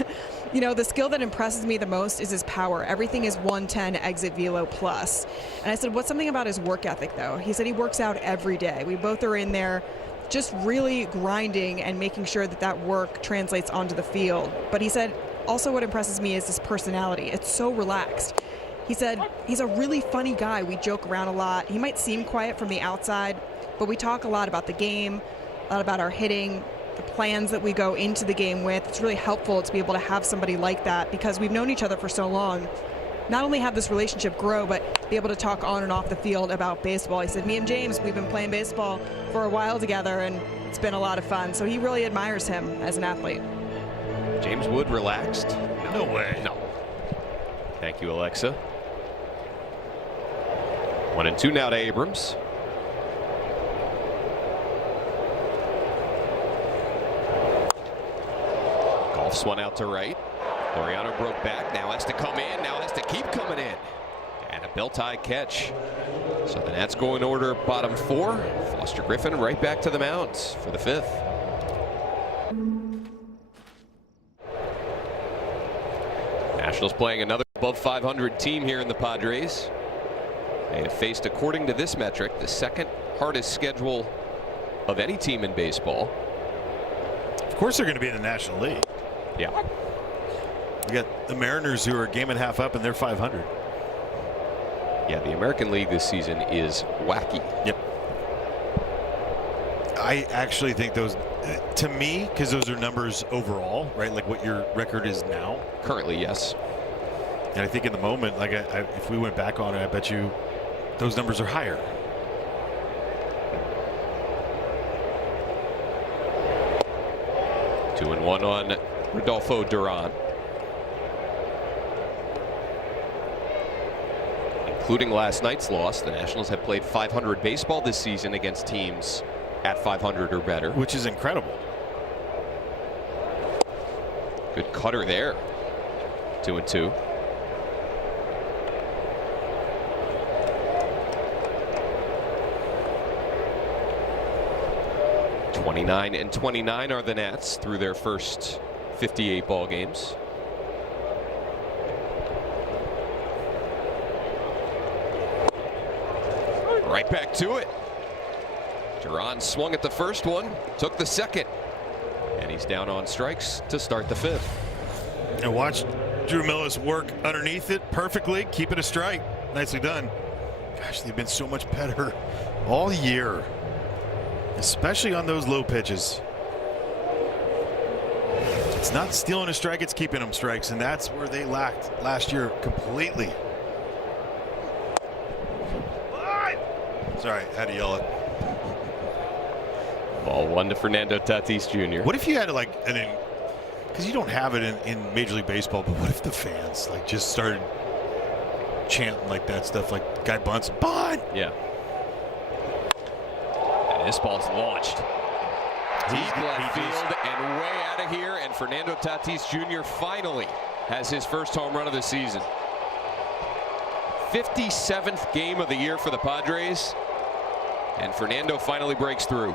you know, the skill that impresses me the most is his power. Everything is 110 exit velo plus. And I said, what's something about his work ethic, though? He said he works out every day. We both are in there just really grinding and making sure that that work translates onto the field. But he said, also what impresses me is his personality. It's so relaxed. He said, he's a really funny guy. We joke around a lot. He might seem quiet from the outside, but we talk a lot about the game, a lot about our hitting, the plans that we go into the game with. It's really helpful to be able to have somebody like that because we've known each other for so long. Not only have this relationship grow, but be able to talk on and off the field about baseball. He said, me and James, we've been playing baseball for a while together, and it's been a lot of fun. So he really admires him as an athlete. James Wood relaxed? No way. No. Thank you, Alexa. 1-2 now to Abrams. Golfs one out to right. Laureano broke back, now has to come in, now has to keep coming in. And a belt-high catch. So the Nats go in order, bottom 4. Foster Griffin right back to the mound for the 5th. Nationals playing another above 500 team here in the Padres. They have faced, according to this metric, the second hardest schedule of any team in baseball. Of course they're going to be in the National League. Yeah. We got the Mariners who are a game and a half up and they're 500. Yeah, the American League this season is wacky. Yep. I actually think those, to me, because those are numbers overall, right? Like what your record is now. Currently, yes. And I think in the moment, like if we went back on it, I bet you those numbers are higher. Two and one on Rodolfo Duran. Including last night's loss, the Nationals have played 500 baseball this season against teams at 500 or better. Which is incredible. Good cutter there. 2-2. (29-29) are the Nats through their first 58 ball games. Right back to it. Duran swung at the first one, took the second, and he's down on strikes to start the 5th. And watch Drew Millis work underneath it perfectly, keep it a strike. Nicely done. Gosh, they've been so much better all year, especially on those low pitches. It's not stealing a strike, it's keeping them strikes, and that's where they lacked last year completely. Sorry, had to yell it. Ball 1 to Fernando Tatis Jr. What if you had like because you don't have it in Major League Baseball, but what if the fans like just started chanting like that stuff, like guy bunts, bunt? Yeah. And this ball's launched. Deep left field and way out of here, and Fernando Tatis Jr. finally has his first home run of the season. 57th game of the year for the Padres, and Fernando finally breaks through.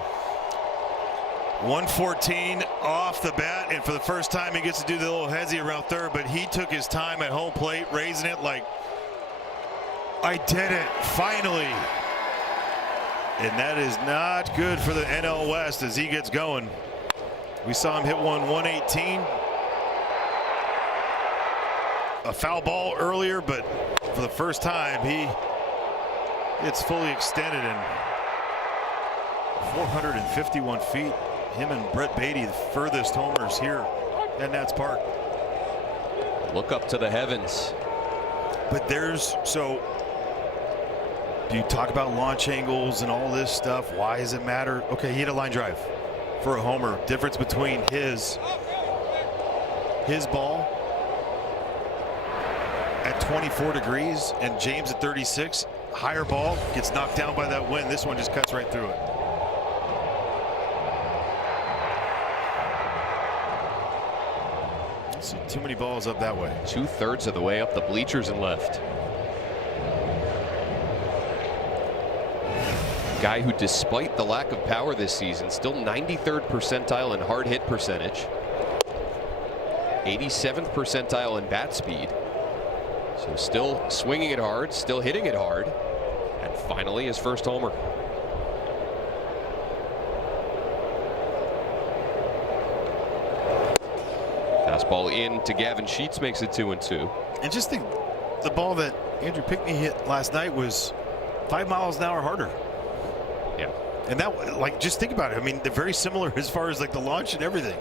114 off the bat, and for the first time he gets to do the little hezzy around third, but he took his time at home plate, raising it like, I did it, finally. And that is not good for the NL West as he gets going. We saw him hit 118. A foul ball earlier, but for the first time it's fully extended and 451 feet. Him and Brett Beatty, the furthest homers here at Nats Park. Look up to the heavens. But so you talk about launch angles and all this stuff. Why does it matter? Okay, he hit a line drive for a homer. Difference between his ball at 24 degrees and James at 36. Higher ball gets knocked down by that wind. This one just cuts right through it. See too many balls up that way. 2/3 of the way up the bleachers and left. Guy who, despite the lack of power this season, still 93rd percentile in hard hit percentage, 87th percentile in bat speed. So still swinging it hard, still hitting it hard, and finally his first homer. Fastball in to Gavin Sheets, makes it 2-2. And just think, the ball that Andrew Pinckney hit last night was 5 miles an hour harder. Yeah. And that, like, just think about it. I mean, they're very similar as far as like the launch and everything.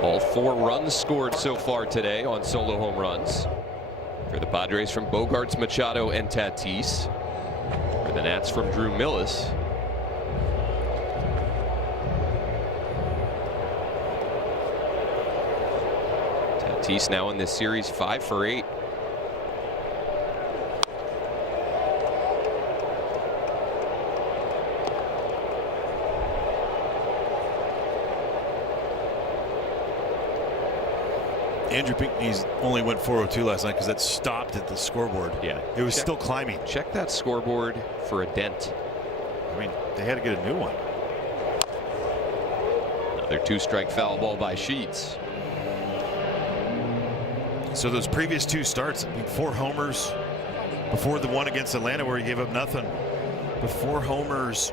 All 4 runs scored so far today on solo home runs for the Padres from Bogarts, Machado, and Tatis. For the Nats from Drew Millis. Tatis now in this series 5 for 8. Andrew Pinckney's only went 402 last night because that stopped at the scoreboard. Yeah. It was still climbing. Check that scoreboard for a dent. I mean, they had to get a new one. Another 2-strike foul ball by Sheets. So those previous 2 starts, I mean, 4 homers before the one against Atlanta where he gave up nothing. But 4 homers,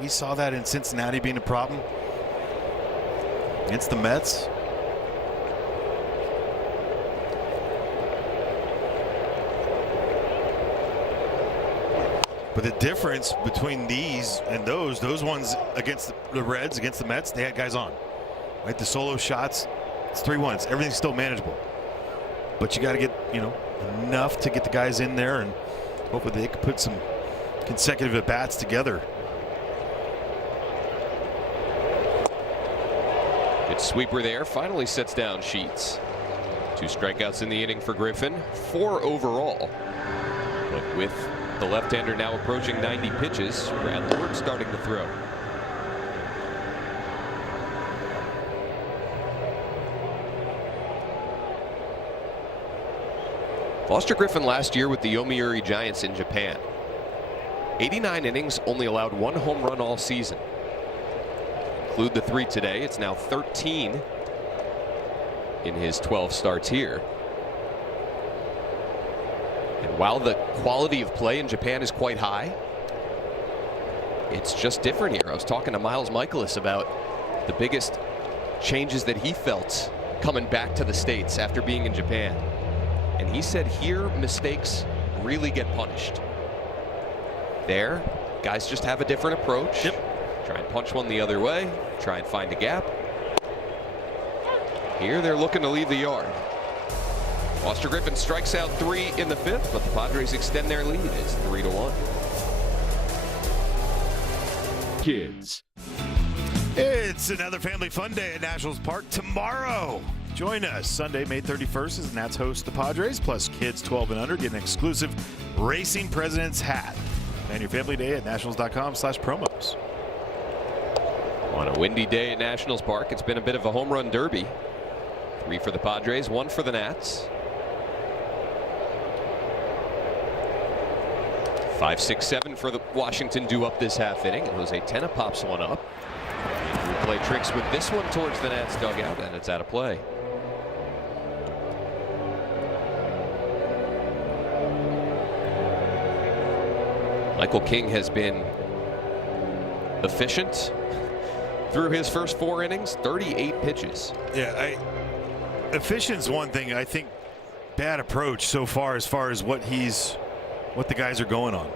we saw that in Cincinnati being a problem against the Mets. But the difference between these and those ones against the Reds, against the Mets, they had guys on. Right? The solo shots, it's 3-1. Everything's still manageable. But you got to get, enough to get the guys in there, and hopefully they can put some consecutive at-bats together. Good sweeper there. Finally sets down Sheets. 2 strikeouts in the inning for Griffin. 4 overall. But with the left-hander now approaching 90 pitches, Brad Lord starting to throw. Foster Griffin last year with the Yomiuri Giants in Japan. 89 innings, only allowed 1 home run all season. Include the 3 today, it's now 13 in his 12 starts here. And while the quality of play in Japan is quite high, it's just different here. I was talking to Miles Michaelis about the biggest changes that he felt coming back to the States after being in Japan. And he said here mistakes really get punished. There, guys just have a different approach. Yep. Try and punch one the other way, try and find a gap. Here they're looking to leave the yard. Foster Griffin strikes out 3 in the 5th, but the Padres extend their lead. It's 3-1. Kids. It's another family fun day at Nationals Park tomorrow. Join us Sunday, May 31st, as Nats host the Padres, plus kids 12 and under get an exclusive Racing President's hat. And your family day at nationals.com/promos. On a windy day at Nationals Park, it's been a bit of a home run derby. 3 for the Padres, 1 for the Nats. 5, 6, 7 for the Washington due up this half inning, and Jose Tena pops one up. We play tricks with this one towards the Nats dugout, and it's out of play. Michael King has been efficient through his first 4 innings, 38 pitches. Yeah, efficient's one thing. I think bad approach so far as what the guys are going on.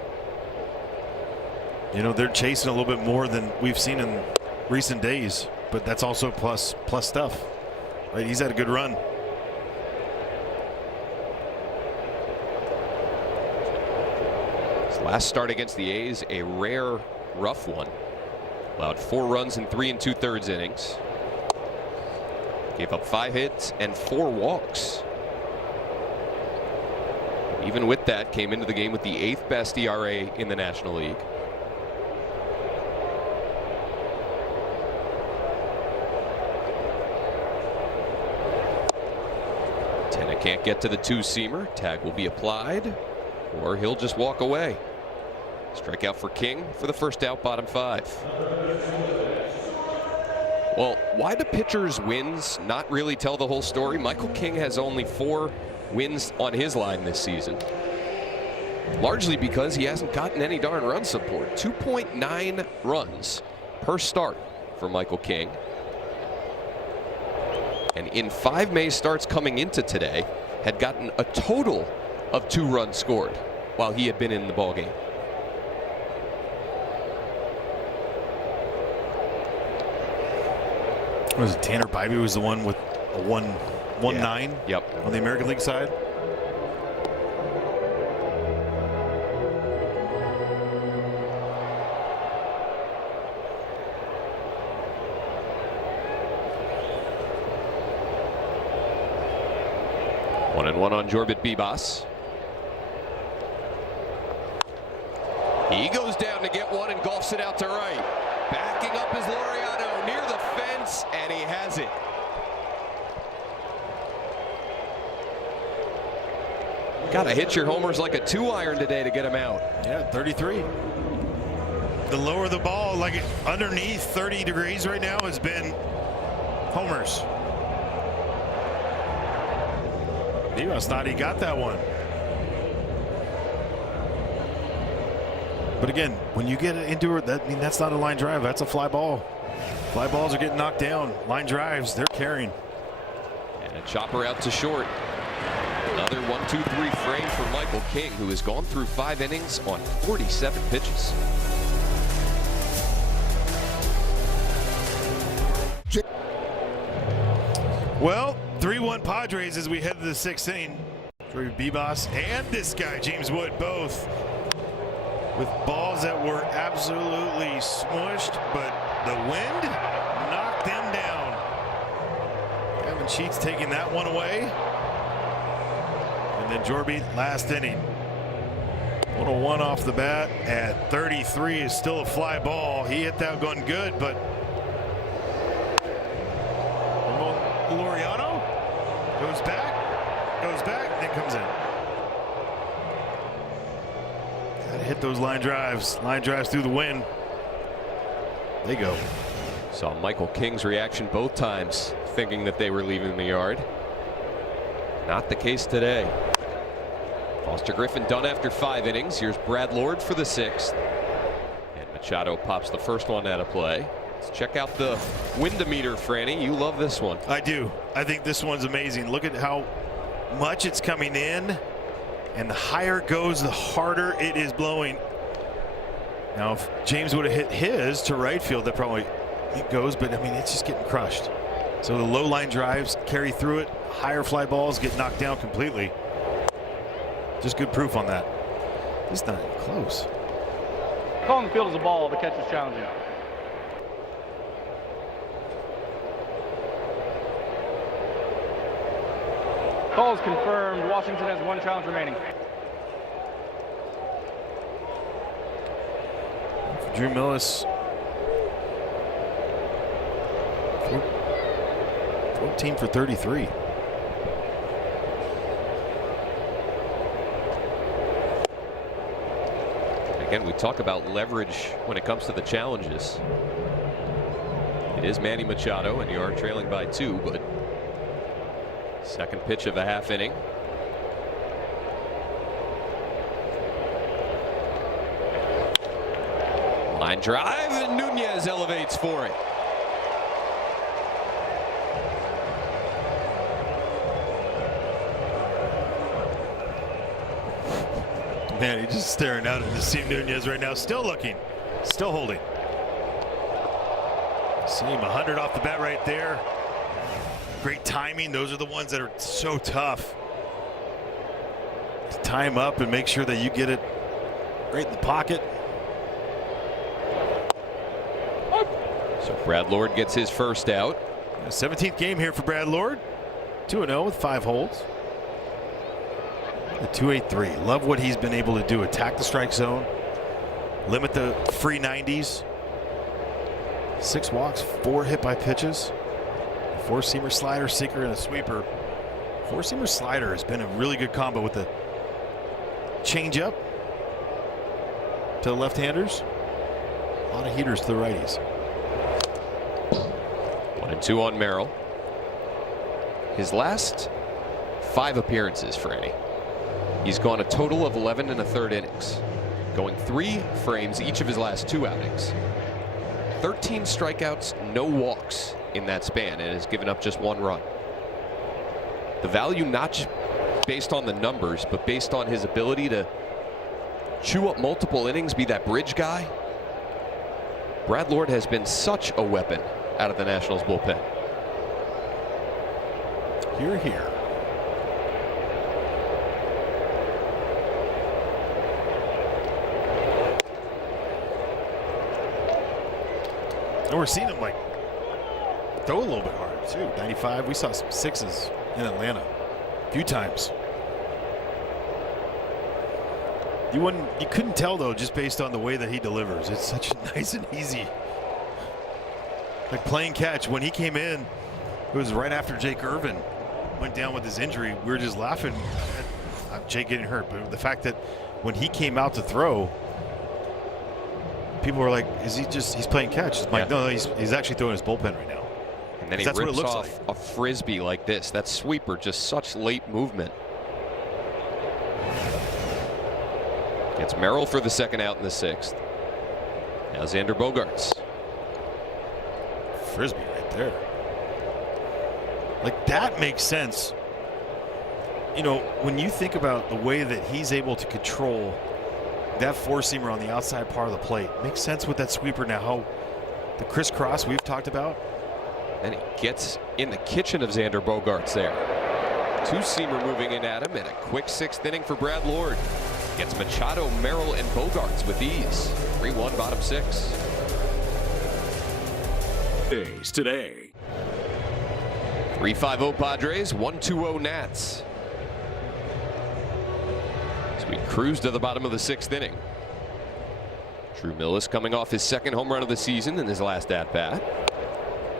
They're chasing a little bit more than we've seen in recent days, but that's also plus stuff. Right? He's had a good run. His last start against the A's, a rare rough one. Allowed 4 runs in 3 2/3 innings. Gave up 5 hits and 4 walks. Even with that, came into the game with the 8th best ERA in the National League. Tena can't get to the 2-seamer. Tag will be applied. or he'll just walk away. Strikeout for King for the first out, bottom 5. Well, why do pitchers' wins not really tell the whole story? Michael King has only 4 wins on his line this season. Largely because he hasn't gotten any darn run support. 2.9 runs per start for Michael King. And in 5 May starts coming into today, had gotten a total of 2 runs scored while he had been in the ballgame. Was it Tanner Bybee was the one with a 1.19? Yep. On the American League side. One and one on Jorbit Bibas. He goes down to get one and golfs it out to right. Backing up is Laureano near the fence, and he has it. Gotta hit your homers like a 2-iron today to get him out. Yeah, 33. The lower the ball, like underneath 30 degrees right now, has been homers. He must not. He got that one. But again, when you get into it, that's not a line drive. That's a fly ball. Fly balls are getting knocked down. Line drives, they're carrying. And a chopper out to short. Another 1-2-3 frame for Michael King, who has gone through 5 innings on 47 pitches. Well, 3-1 Padres as we head to the 6th inning. Bibas and this guy, James Wood, both with balls that were absolutely smushed, but the wind knocked them down. Kevin Sheets taking that one away. And then Jorby, last inning. 101 off the bat at 33 is still a fly ball. He hit that one good, but Laureano goes back, then comes in. Gotta hit those line drives through the wind. They go. Saw Michael King's reaction both times, thinking that they were leaving the yard. Not the case today. Foster Griffin done after 5 innings. Here's Brad Lord for the 6th. And Machado pops the first one out of play. Let's check out the windometer, Franny. You love this one. I do. I think this one's amazing. Look at how much it's coming in. And the higher it goes, the harder it is blowing. Now, if James would have hit his to right field, that probably it goes. But, I mean, it's just getting crushed. So the low line drives carry through it. Higher fly balls get knocked down completely. Just good proof on that. It's not even close. Calling the field as a ball, the catch is challenging. Call is confirmed. Washington has 1 challenge remaining. For Drew Millis, 14 for 33. Again, we talk about leverage when it comes to the challenges. It is Manny Machado, and you are trailing by 2, but second pitch of a half inning. Line drive, and Nunez elevates for it. Man, he's just staring out at Steve Nunez right now. Still looking. Still holding. See him 100 off the bat right there. Great timing. Those are the ones that are so tough. To time up and make sure that you get it right in the pocket. So Brad Lord gets his first out. 17th game here for Brad Lord. 2-0 with 5 holds. The 2.83. Love what he's been able to do. Attack the strike zone. Limit the free 90s. 6 walks, 4 hit by pitches. 4-seamer slider, sinker, and a sweeper. 4-seamer slider has been a really good combo with the changeup to the left-handers. A lot of heaters to the righties. 1-2 on Merrill. His last 5 appearances for Annie, he's gone a total of 11 1/3 innings, going 3 frames each of his last 2 outings. 13 strikeouts, no walks in that span, and has given up just 1 run. The value not just based on the numbers, but based on his ability to chew up multiple innings, be that bridge guy. Brad Lord has been such a weapon out of the Nationals bullpen. Here, here. And we're seeing him like throw a little bit harder too. 95. We saw some 6s in Atlanta a few times. You couldn't tell though, just based on the way that he delivers. It's such nice and easy. Like playing catch. When he came in, it was right after Jake Irvin went down with his injury. We were just laughing at Jake getting hurt, but the fact that when he came out to throw, people were like, he's playing catch? It's like, no, he's actually throwing his bullpen right now. And then he rips off a frisbee like this. That sweeper, just such late movement. It's Merrill for the second out in the 6th. Now Xander Bogaerts. Frisbee right there. Like that makes sense. You know, when you think about the way that he's able to control that 4-seamer on the outside part of the plate, makes sense with that sweeper now. How the crisscross we've talked about. And he gets in the kitchen of Xander Bogaerts there. 2-seamer moving in at him, and a quick 6th inning for Brad Lord. Gets Machado, Merrill, and Bogaerts with ease. 3-1 bottom 6. Days today. 3-5-0 Padres, 1-2-0 Nats. As we cruise to the bottom of the 6th inning. Drew Millis coming off his 2nd home run of the season in his last at-bat.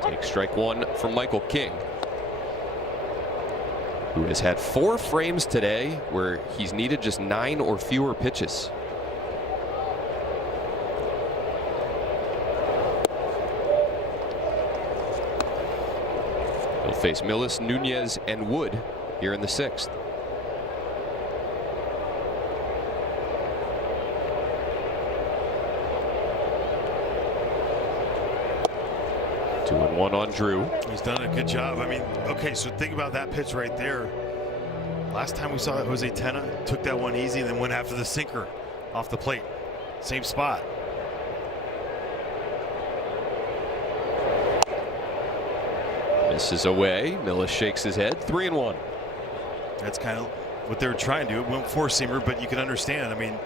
Takes strike 1 from Michael King, who has had 4 frames today where he's needed just 9 or fewer pitches. He'll face Millis, Nunez, and Wood here in the 6th. Two and one on Drew. He's done a good job. I mean, okay, so think about that pitch right there. Last time we saw it, Jose Tena took that one easy and then went after the sinker off the plate. Same spot. Misses away. Millis shakes his head. 3-1. That's kind of what they were trying to do. It went 4-seamer, but you can understand. I mean,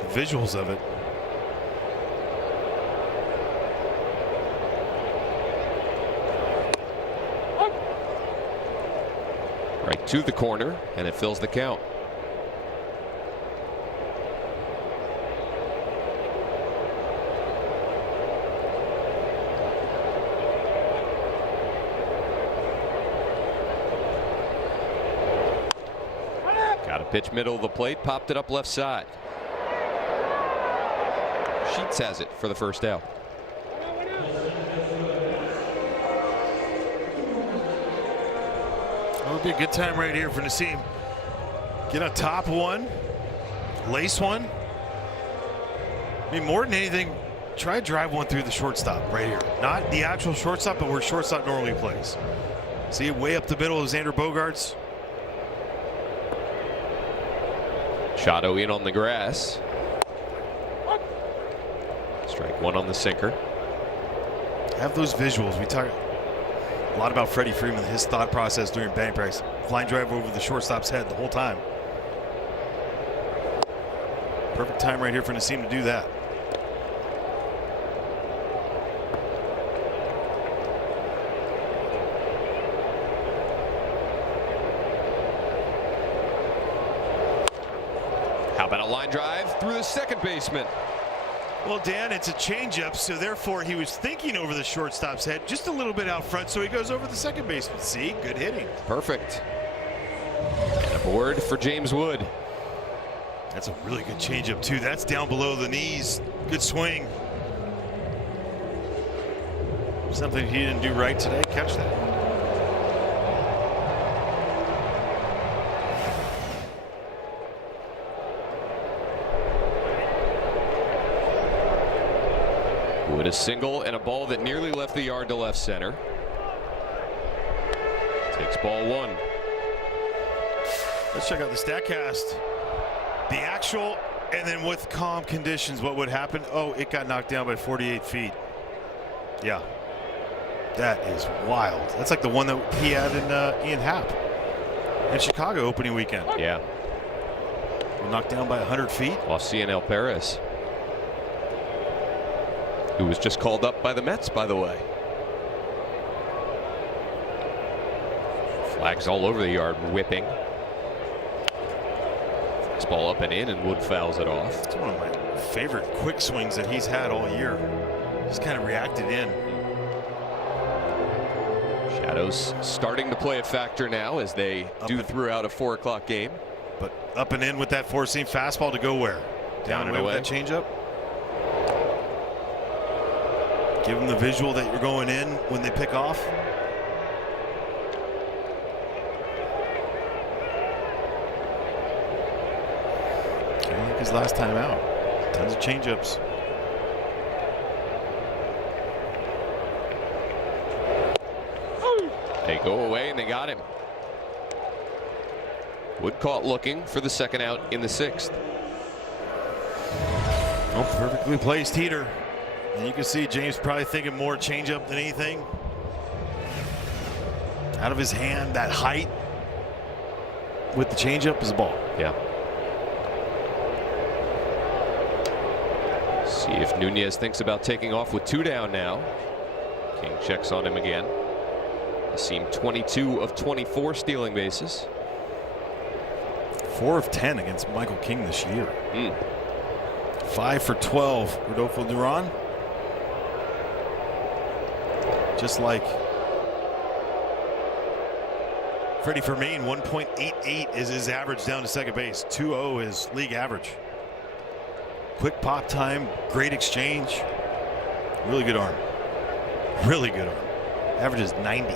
the visuals of it. Right to the corner, and it fills the count. Got a pitch middle of the plate, popped it up left side. Sheets has it for the first out. That would be a good time right here for Nasim. Get a top one, lace one. I mean, more than anything, try to drive one through the shortstop right here. Not the actual shortstop, but where shortstop normally plays. See it way up the middle of Xander Bogaerts. Machado in on the grass. Strike 1 on the sinker. Have those visuals. We talk a lot about Freddie Freeman, his thought process during batting practice. Flying drive over the shortstop's head the whole time. Perfect time right here for Nasim to do that. How about a line drive through the second baseman? Well, Dan, it's a changeup, so therefore he was thinking over the shortstop's head just a little bit out front, so he goes over the second baseman. See, good hitting. Perfect. And a board for James Wood. That's a really good changeup too. That's down below the knees. Good swing. Something he didn't do right today. Catch that. With a single and a ball that nearly left the yard to left center. Takes ball one. Let's check out the StatCast. The actual, and then with calm conditions, what would happen? Oh, it got knocked down by 48 feet. Yeah. That is wild. That's like the one that he had in Ian Happ in Chicago opening weekend. Yeah. Knocked down by 100 feet. Off CNL Perez, who was just called up by the Mets, by the way. Flags all over the yard, whipping. This ball up and in, and Wood fouls it off. It's one of my favorite quick swings that he's had all year. Just kind of reacted in. Shadows starting to play a factor now, as they do throughout a 4 o'clock game. But up and in with that four-seam fastball to go where? Down and away. With that changeup. Give them the visual that you're going in when they pick off. I think his last time out. Tons of changeups. They go away and they got him. Wood caught looking for the second out in the 6th. Oh, perfectly placed heater. And you can see James probably thinking more changeup than anything. Out of his hand, that height with the changeup is a ball. Yeah. See if Nunez thinks about taking off with 2 down now. King checks on him again. He seemed 22 of 24 stealing bases. 4 of 10 against Michael King this year. 5 for 12. Rodolfo Duran. Just like Freddie Fermin, 1.88 is his average down to second base. 2.0 is league average. Quick pop time, great exchange. Really good arm. Really good arm. Average is 90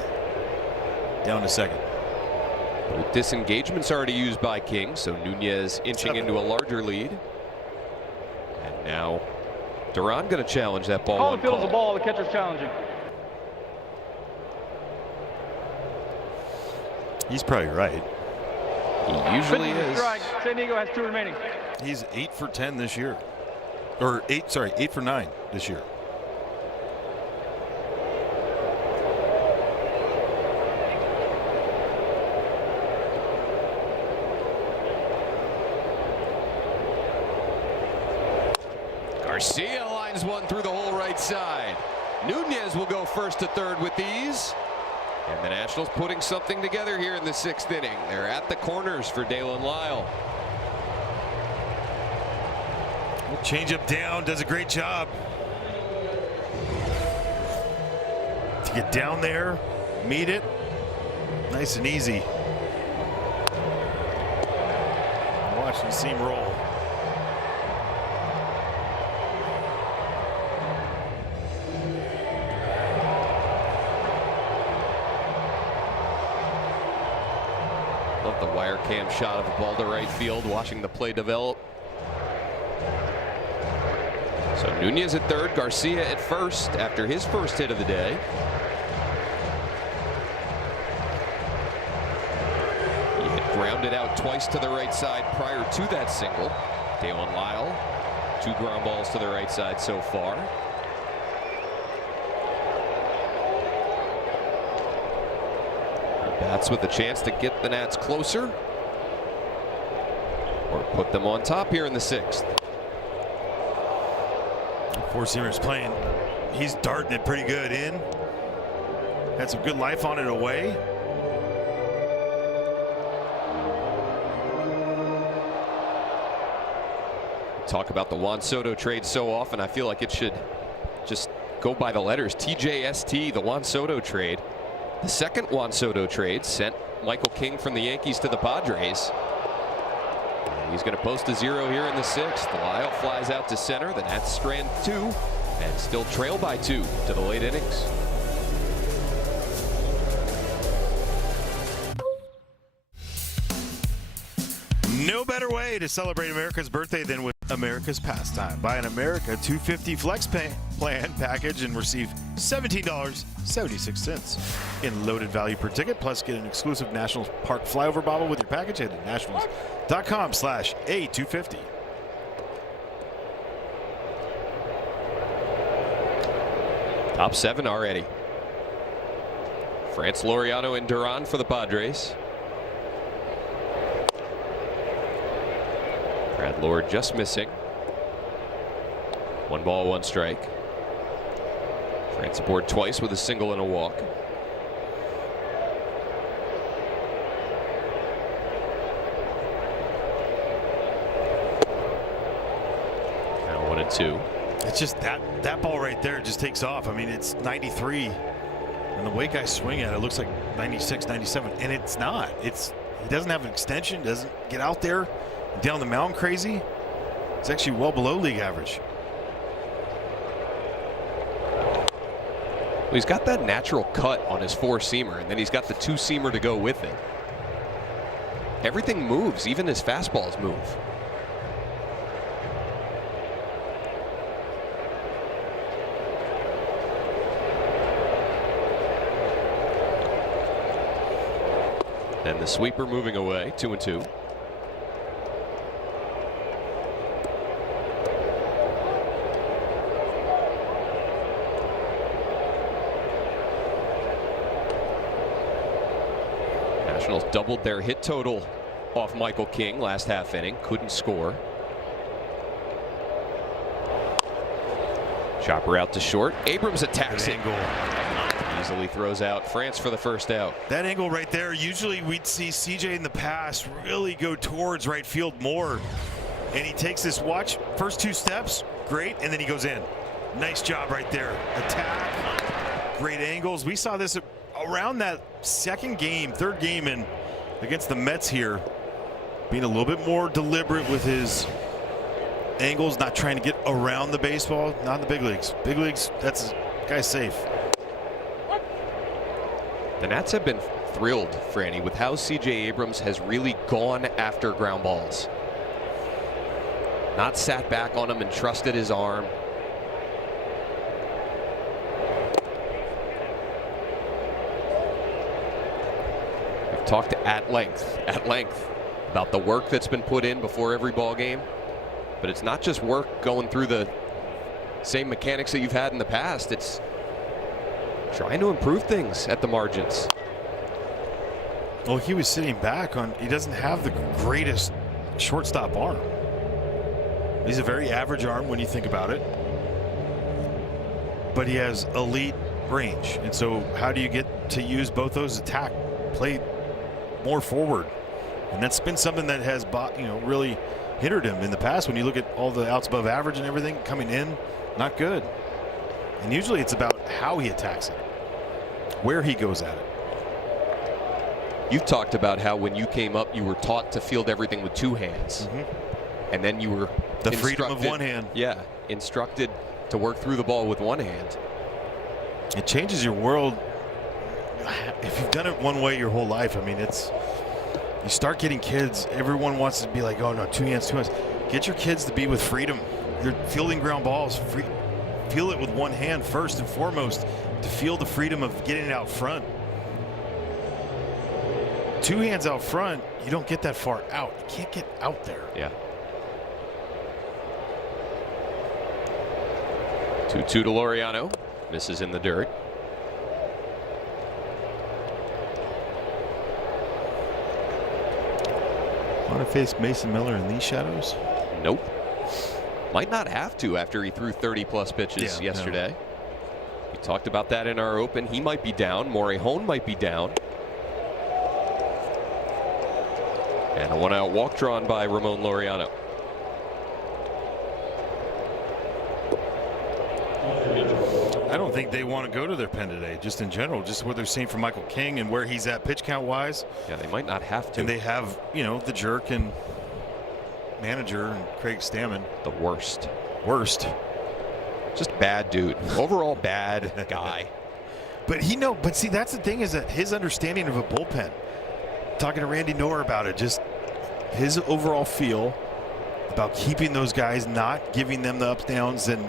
down to second. Well, disengagement's already used by King, so Nunez inching into a larger lead. And now Duran going to challenge that ball. Call feels the ball, the catcher's challenging. He's probably right. He usually is. Strike. San Diego has 2 remaining. He's 8 for 10 this year. Or 8 for 9 this year. Garcia lines one through the whole right side. Nunez will go first to third with these. And the Nationals putting something together here in the 6th inning. They're at the corners for Dalen Lyle. Changeup down, does a great job to get down there, meet it, nice and easy. Watch the seam roll. Love the wire cam shot of the ball to right field, watching the play develop. So Nunez at third, Garcia at first after his first hit of the day. He had grounded out twice to the right side prior to that single. Dalen Lyle, 2 ground balls to the right side so far. He bats with a chance to get the Nats closer or put them on top here in the 6th. Four-seamer's playing. He's darting it pretty good in. Had some good life on it away. Talk about the Juan Soto trade so often. I feel like it should just go by the letters. TJST, the Juan Soto trade. The second Juan Soto trade sent Michael King from the Yankees to the Padres. He's going to post a 0 here in the 6th. Lyle flies out to center. The Nats strand 2 and still trail by 2 to the late innings. No better way to celebrate America's birthday than with America's pastime. Buy an America 250 Flex Plan package and receive $17.76 in loaded value per ticket. Plus, get an exclusive Nationals Park flyover bottle with your package. Head to nationals.com/A250. Top 7 already. France, Laureano, and Duran for the Padres. Brad Lord just missing. 1 ball, 1 strike. France aboard twice with a single and a walk. Now 1-2. It's just that ball right there just takes off. I mean, it's 93, and the way guys swing at it looks like 96, 97, and it's not. He doesn't have an extension, doesn't get out there down the mound crazy. It's actually well below league average. Well, he's got that natural cut on his 4-seamer, and then he's got the 2-seamer to go with it. Everything moves, even his fastballs move. And the sweeper moving away, 2-2. Nationals doubled their hit total off Michael King last half inning. Couldn't score. Chopper out to short. Abrams attacks it. Easily throws out France for the first out. That angle right there, usually we'd see CJ in the past really go towards right field more. And he takes this, watch, first 2 steps, great, and then he goes in. Nice job right there. Attack, great angles. We saw this around that 2nd game, 3rd game in against the Mets here, being a little bit more deliberate with his angles, not trying to get around the baseball. Not in the big leagues. Big leagues, that's guy's safe. The Nats have been thrilled, Franny, with how CJ Abrams has really gone after ground balls. Not sat back on him and trusted his arm. We've talked at length about the work that's been put in before every ball game. But it's not just work going through the same mechanics that you've had in the past. It's trying to improve things at the margins. Well, he was sitting back on, he doesn't have the greatest shortstop arm. He's a very average arm when you think about it. But he has elite range. And so how do you get to use both those attack, play more forward? And that's been something that has, really hindered him in the past. When you look at all the outs above average and everything coming in, not good. And usually it's about how he attacks it, where he goes at it. You've talked about how when you came up, you were taught to field everything with 2 hands. And then you were the freedom of 1 hand. Yeah, instructed to work through the ball with 1 hand. It changes your world. If you've done it one way your whole life, I mean, you start getting kids, everyone wants to be like, oh no, 2 hands, 2 hands. Get your kids to be with freedom. You're fielding ground balls. Feel it with 1 hand first and foremost, to feel the freedom of getting it out front. 2 hands out front, you don't get that far out. You can't get out there. Yeah. 2-2 to Laureano. Misses in the dirt. Want to face Mason Miller in these shadows? Nope. Might not have to after he threw 30+ pitches yesterday. We talked about that in our open. He might be down. Morejon might be down. And a 1-out walk drawn by Ramon Laureano. I don't think they want to go to their pen today, just in general, just what they're seeing from Michael King and where he's at pitch count wise. Yeah, they might not have to. And they have, the jerk and manager and Craig Stammen. The worst. Worst. Just bad dude. Overall bad guy. But see, that's the thing, is that his understanding of a bullpen, talking to Randy Noer about it, just his overall feel about keeping those guys, not giving them the ups, downs, and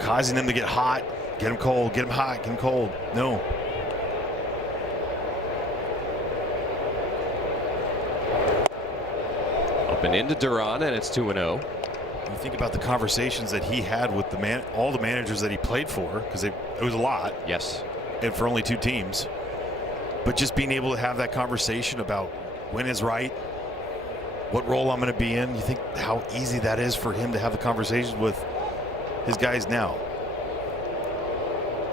causing them to get hot, get them cold, get them hot, get them cold. No. Up and into Duran, and it's 2-0. You think about the conversations that he had with all the managers that he played for, because it was a lot. Yes. And for only 2 teams. But just being able to have that conversation about when is right, what role I'm going to be in. You think how easy that is for him to have the conversations with his guys now.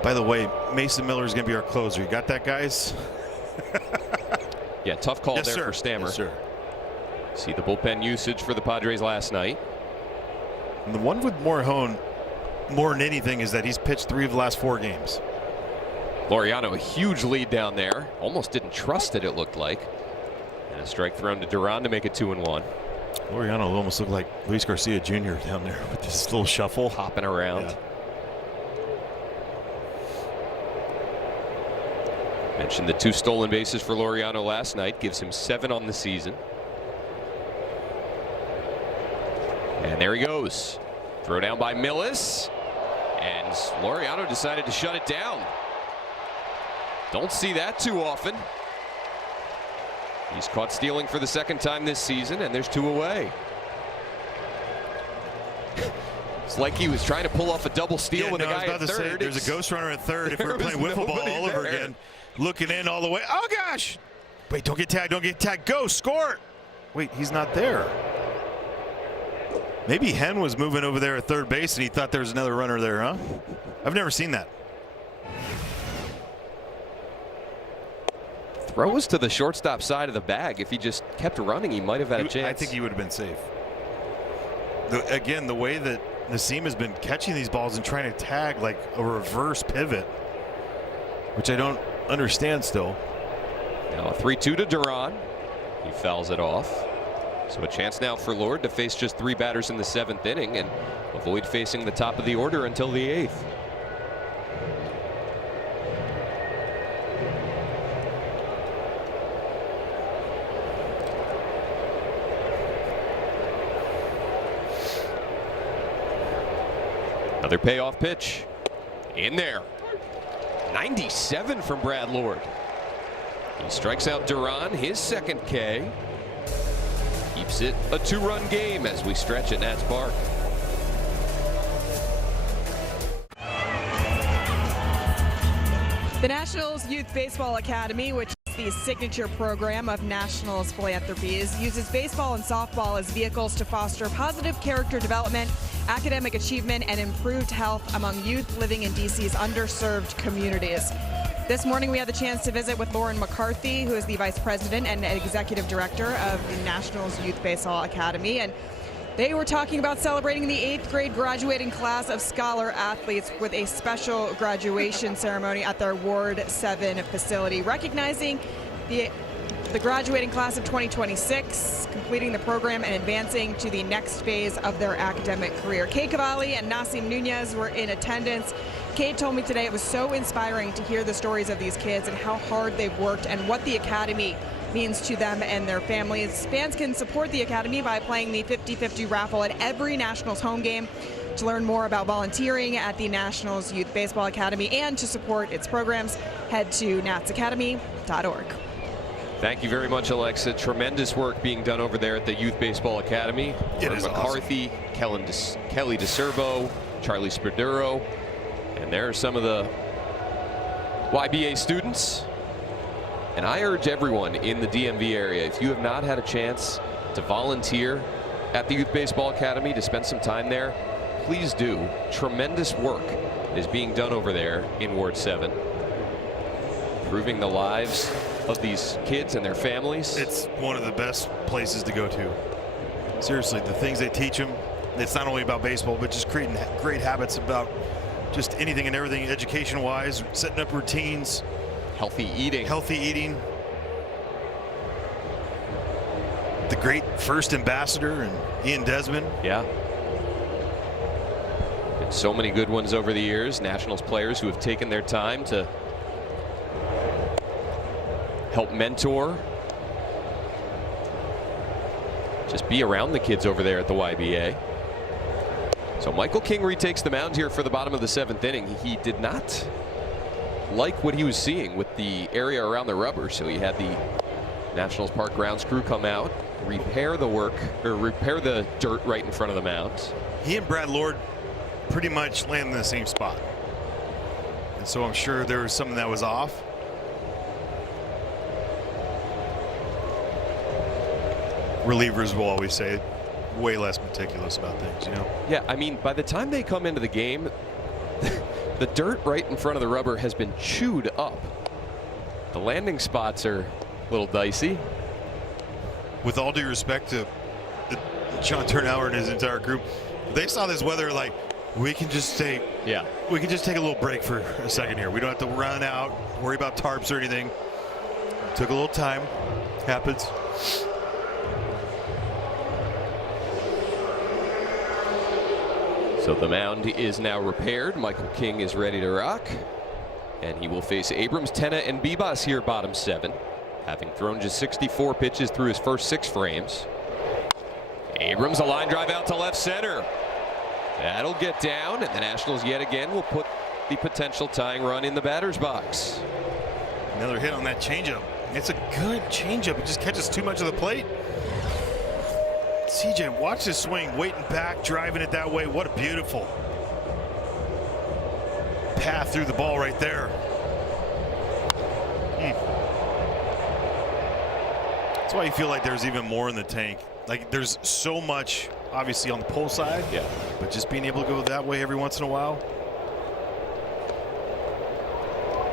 By the way, Mason Miller is going to be our closer. You got that, guys? Yeah, tough call there for Stammer. Yes, sir. See the bullpen usage for the Padres last night. And the one with Morihone, more than anything, is that he's pitched 3 of the last 4 games. Laureano, a huge lead down there. Almost didn't trust it looked like. And a strike thrown to Duran to make it 2-1. Laureano almost looked like Luis Garcia Jr. down there with this little shuffle. Hopping around. Yeah. Mentioned the 2 stolen bases for Laureano last night. Gives him 7 on the season. And there he goes. Throw down by Millis. And Laureano decided to shut it down. Don't see that too often. He's caught stealing for the 2nd time this season, and there's 2 away. It's like he was trying to pull off a double steal with a guy at third. There's a ghost runner at third if we're playing wiffle ball all over again. Looking in all the way. Oh, gosh. Wait, don't get tagged. Don't get tagged. Go, score. Wait, he's not there. Maybe Hen was moving over there at third base and he thought there was another runner there, huh? I've never seen that. Throws to the shortstop side of the bag. If he just kept running, he might have had a chance. I think he would have been safe. Again, the way that Nassim has been catching these balls and trying to tag like a reverse pivot, which I don't understand still. Now a 3-2 to Duran. He fouls it off. So a chance now for Lord to face just 3 batters in the 7th inning and avoid facing the top of the order until the 8th. Another payoff pitch. In there. 97 from Brad Lord. He strikes out Duran, his 2nd K. Keeps it a 2-run game as we stretch at Nats Park. The Nationals Youth Baseball Academy, which is the signature program of Nationals Philanthropies, uses baseball and softball as vehicles to foster positive character development, academic achievement, and improved health among youth living in DC's underserved communities. This morning we had the chance to visit with Lauren McCarthy, who is the Vice President and Executive Director of the Nationals Youth Baseball Academy. And they were talking about celebrating the 8th grade graduating class of Scholar athletes with a special graduation ceremony at their Ward 7 facility, recognizing the graduating class of 2026, completing the program and advancing to the next phase of their academic career. Kate Cavalli and Nassim Nunez were in attendance. Kate told me today it was so inspiring to hear the stories of these kids and how hard they've worked and what the Academy means to them and their families. Fans can support the Academy by playing the 50-50 raffle at every Nationals home game. To learn more about volunteering at the Nationals Youth Baseball Academy and to support its programs, head to natsacademy.org. Thank you very much, Alexa. Tremendous work being done over there at the Youth Baseball Academy. It is McCarthy, awesome. Kelly DeCervo, Charlie Spaduro, and there are some of the YBA students. And I urge everyone in the DMV area, if you have not had a chance to volunteer at the Youth Baseball Academy, to spend some time there, please do. Tremendous work is being done over there in Ward 7. Improving the lives of these kids and their families. It's one of the best places to go to. Seriously, the things they teach them, it's not only about baseball, but just creating great habits about just anything and everything education-wise, setting up routines. Healthy eating. the great first ambassador and Ian Desmond. Yeah. And so many good ones over the years. Nationals players who have taken their time to help mentor. Just be around the kids over there at the YBA. So Michael King retakes the mound here for the bottom of the 7th inning. He did not like what he was seeing with the area around the rubber, so he had the Nationals Park grounds crew come out, repair the dirt right in front of the mound. He and Brad Lord pretty much landed in the same spot, and so I'm sure there was something that was off. Relievers will always say way less meticulous about things, you know. Yeah, I mean, by the time they come into the game, the dirt right in front of the rubber has been chewed up. The landing spots are a little dicey. With all due respect to John Turnauer and his entire group, they saw this weather like, we can just take a little break for a second here. We don't have to run out, worry about tarps or anything. Took a little time. Happens. So the mound is now repaired. Michael King is ready to rock. And he will face Abrams, Tena, and Bibas here, bottom 7. Having thrown just 64 pitches through his first 6 frames. Abrams, a line drive out to left center. That'll get down, and the Nationals yet again will put the potential tying run in the batter's box. Another hit on that changeup. It's a good changeup. It just catches too much of the plate. CJ, watch this swing, waiting back, driving it that way. What a beautiful path through the ball right there. That's why you feel like there's even more in the tank. Like there's so much, obviously, on the pull side. Yeah. But just being able to go that way every once in a while.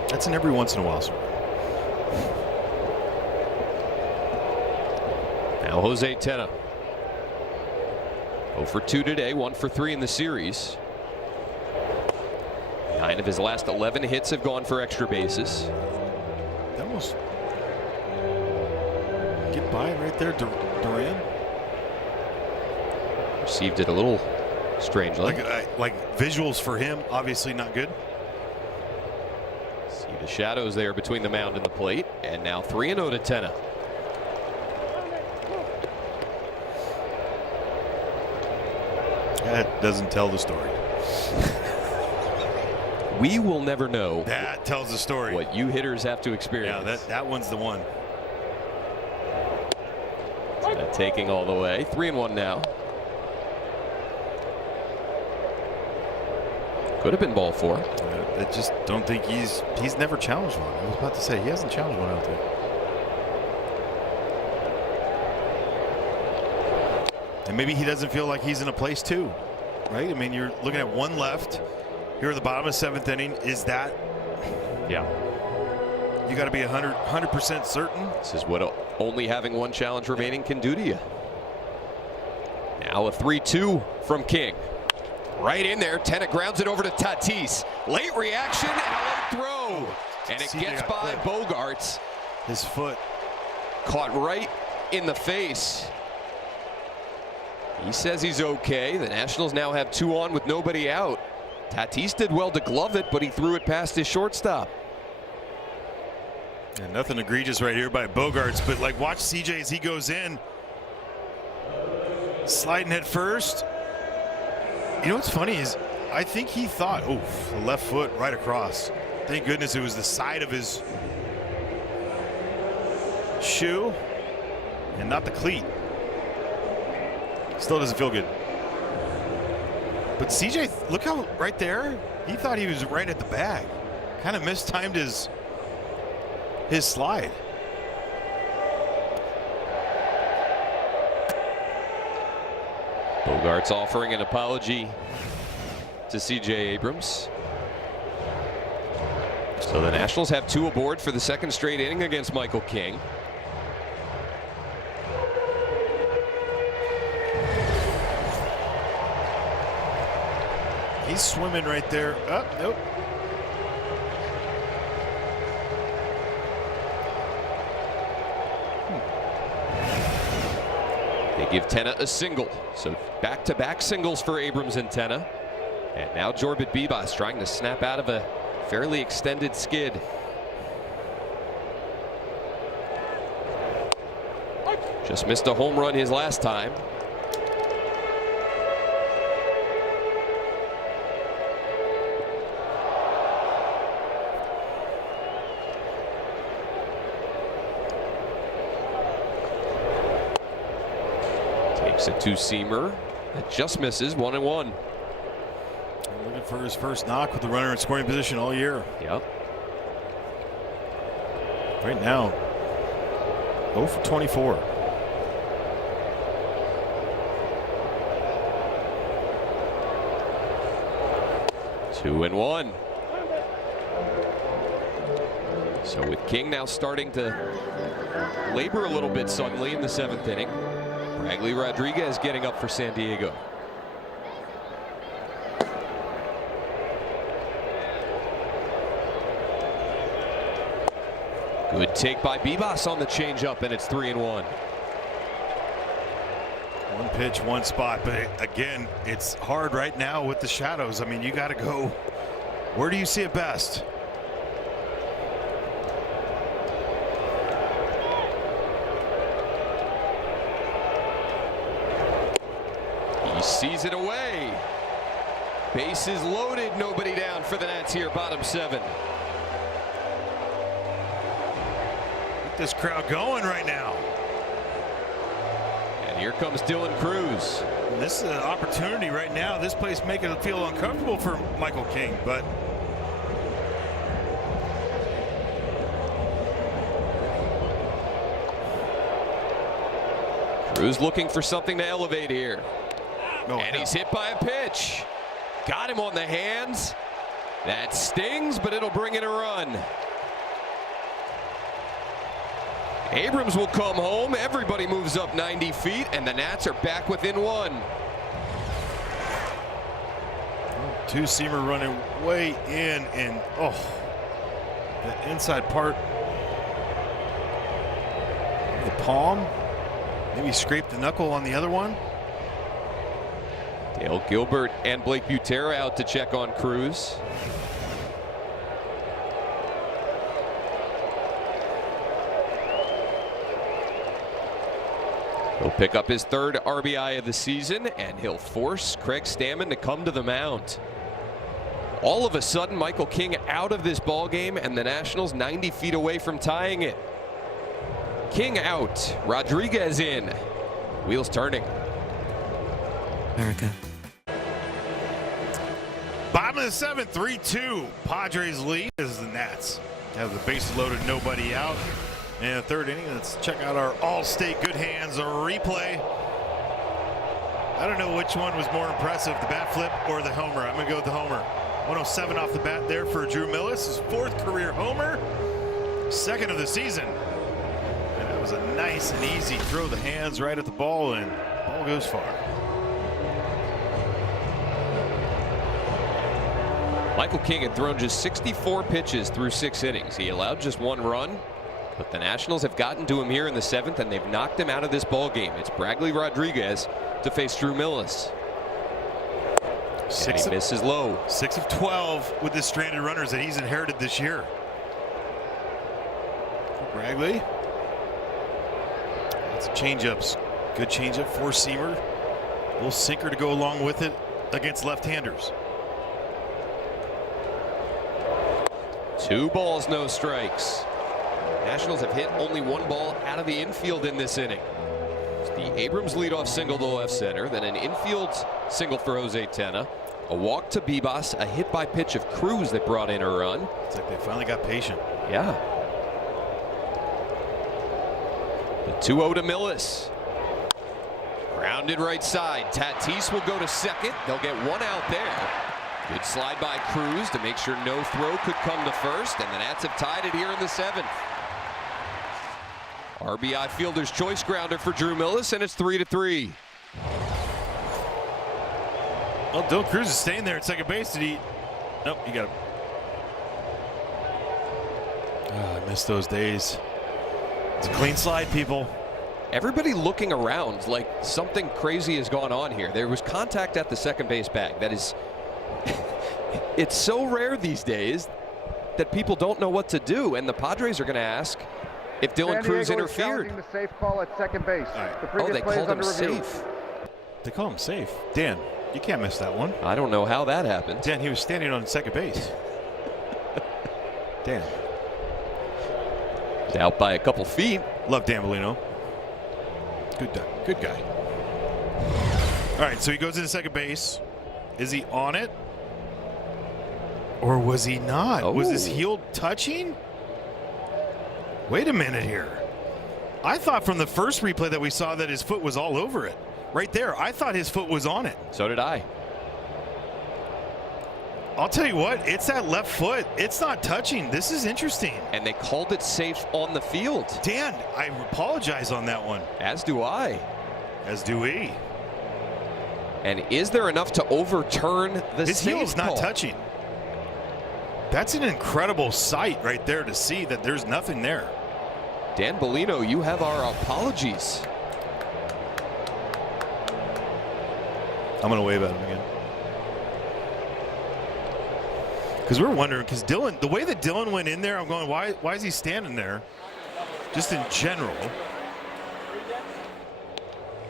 That's an every once in a while. Now Jose Tena. 0 for 2 today, 1 for 3 in the series. 9 of his last 11 hits have gone for extra bases. That almost get by right there, Duran. Received it a little strangely. Like visuals for him, obviously not good. See the shadows there between the mound and the plate, and now 3-0 to Tena. That doesn't tell the story. We will never know. That tells the story. What you hitters have to experience. Yeah, that one's the one. Taking all the way. 3-1 now. Could have been ball 4. I just don't think he's never challenged one. I was about to say he hasn't challenged one out there. And maybe he doesn't feel like he's in a place too, right? I mean, you're looking at one left here at the bottom of 7th inning. Is that? Yeah. You got to be 100% certain. This is what only having one challenge remaining can do to you. Now a 3-2 from King. Right in there. Tena grounds it over to Tatis. Late reaction and a late throw. And it gets by Bogaerts. His foot caught right in the face. He says he's okay. The Nationals now have 2 on with nobody out. Tatis did well to glove it, but he threw it past his shortstop. And nothing egregious right here by Bogaerts, but like watch CJ as he goes in. Sliding head first. You know what's funny is I think he thought, oh, the left foot right across. Thank goodness it was the side of his shoe and not the cleat. Still doesn't feel good. But CJ, look how right there, he thought he was right at the bag. Kind of mistimed his slide. Bogaerts offering an apology to CJ Abrams. So the Nationals have 2 aboard for the 2nd straight inning against Michael King. He's swimming right there. Oh, nope. give Tenna a single. So back-to-back singles for Abrams and Tenna. And now Jorbit Bibas trying to snap out of a fairly extended skid. Just missed a home run his last time. Takes a two-seamer. It just misses, 1-1. Looking for his first knock with the runner in scoring position all year. Yep. Right now, 0 for 24. Two and one. So with King now starting to labor a little bit suddenly in the 7th inning, Bradley Rodriguez getting up for San Diego. Good take by Bibas on the changeup, and it's 3-1. One pitch, one spot, but again, it's hard right now with the shadows. I mean, you got to go. Where do you see it best? He sees it away. Bases loaded, nobody down for the Nats here, bottom 7. Get this crowd going right now. And here comes Dylan Cruz. And this is an opportunity right now. This place making it feel uncomfortable for Michael King, but Cruz looking for something to elevate here. no, And he's hit by a pitch. Got him on the hands. That stings, but it'll bring in a run. Abrams will come home. Everybody moves up 90 feet, and the Nats are back within 1. two-seamer running way in, and oh, the inside part of the palm. Maybe scraped the knuckle on the other one. Dale Gilbert and Blake Butera out to check on Cruz. He'll pick up his 3rd RBI of the season, and he'll force Craig Stammen to come to the mound. All of a sudden, Michael King out of this ball game, and the Nationals 90 feet away from tying it. King out, Rodriguez in. Wheels turning. America. Bottom of the 7th, 3-2. Padres lead as the Nats have the bases loaded, nobody out. In the 3rd inning, let's check out our All-State Good Hands replay. I don't know which one was more impressive, the bat flip or the homer. I'm going to go with the homer. 107 off the bat there for Drew Millis, his 4th career homer, 2nd of the season. And that was a nice and easy throw the hands right at the ball, and ball goes far. Michael King had thrown just 64 pitches through 6 innings. He allowed just 1 run. But the Nationals have gotten to him here in the 7th, and they've knocked him out of this ball game. It's Bradley Rodriguez to face Drew Millis. And he misses low. 6 of 12 with the stranded runners that he's inherited this year. Bradley. Lots of changeups. Good changeup, 4-seamer. A little sinker to go along with it against left-handers. 2 balls, no strikes. Nationals have hit only 1 ball out of the infield in this inning. It's the Abrams leadoff single to left center, then an infield single for Jose Tenna, a walk to Bibas, a hit by pitch of Cruz that brought in a run. It's like they finally got patient. Yeah. The 2-0 to Millis. Grounded right side. Tatis will go to 2nd. They'll get 1 out there. Good slide by Cruz to make sure no throw could come to 1st, and the Nats have tied it here in the 7th. RBI fielder's choice grounder for Drew Millis, and it's 3-3. Well, Dylan Cruz is staying there at second base. Did he? Nope, he got him. Oh, I miss those days. It's a clean slide, people. Everybody looking around like something crazy has gone on here. There was contact at the second base bag. That is, it's so rare these days that people don't know what to do, and the Padres are going to ask if Dylan Cruz interfered. The safe call at second base. Oh, they called him safe. They call him safe. Dan, you can't miss that one. I don't know how that happened. Dan, he was standing on second base. Dan. He's out by a couple feet. Love Dan Bellino. Good guy. All right, so he goes into second base. Is he on it? Or was he not? Oh. Was his heel touching? Wait a minute here. I thought from the first replay that we saw that his foot was all over it. Right there. I thought his foot was on it. So did I. I'll tell you what, it's that left foot. It's not touching. This is interesting. And they called it safe on the field. Dan, I apologize on that one. As do I. As do we. And is there enough to overturn the His safe heel's not call? touching. That's an incredible sight right there to see that there's nothing there. Dan Bellino, you have our apologies. I'm going to wave at him again. Because we're wondering, because Dylan, the way that Dylan went in there, I'm going, why is he standing there? Just in general.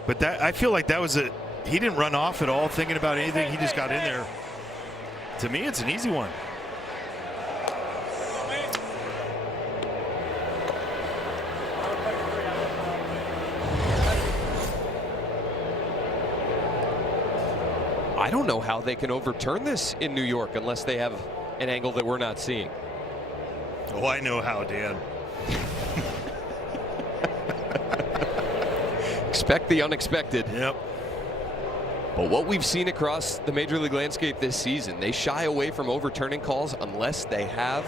But that, I feel like that was he didn't run off at all thinking about anything. He just got in there. To me, it's an easy one. I don't know how they can overturn this in New York unless they have an angle that we're not seeing. Oh, I know how, Dan. Expect the unexpected. Yep. But what we've seen across the Major League landscape this season, they shy away from overturning calls unless they have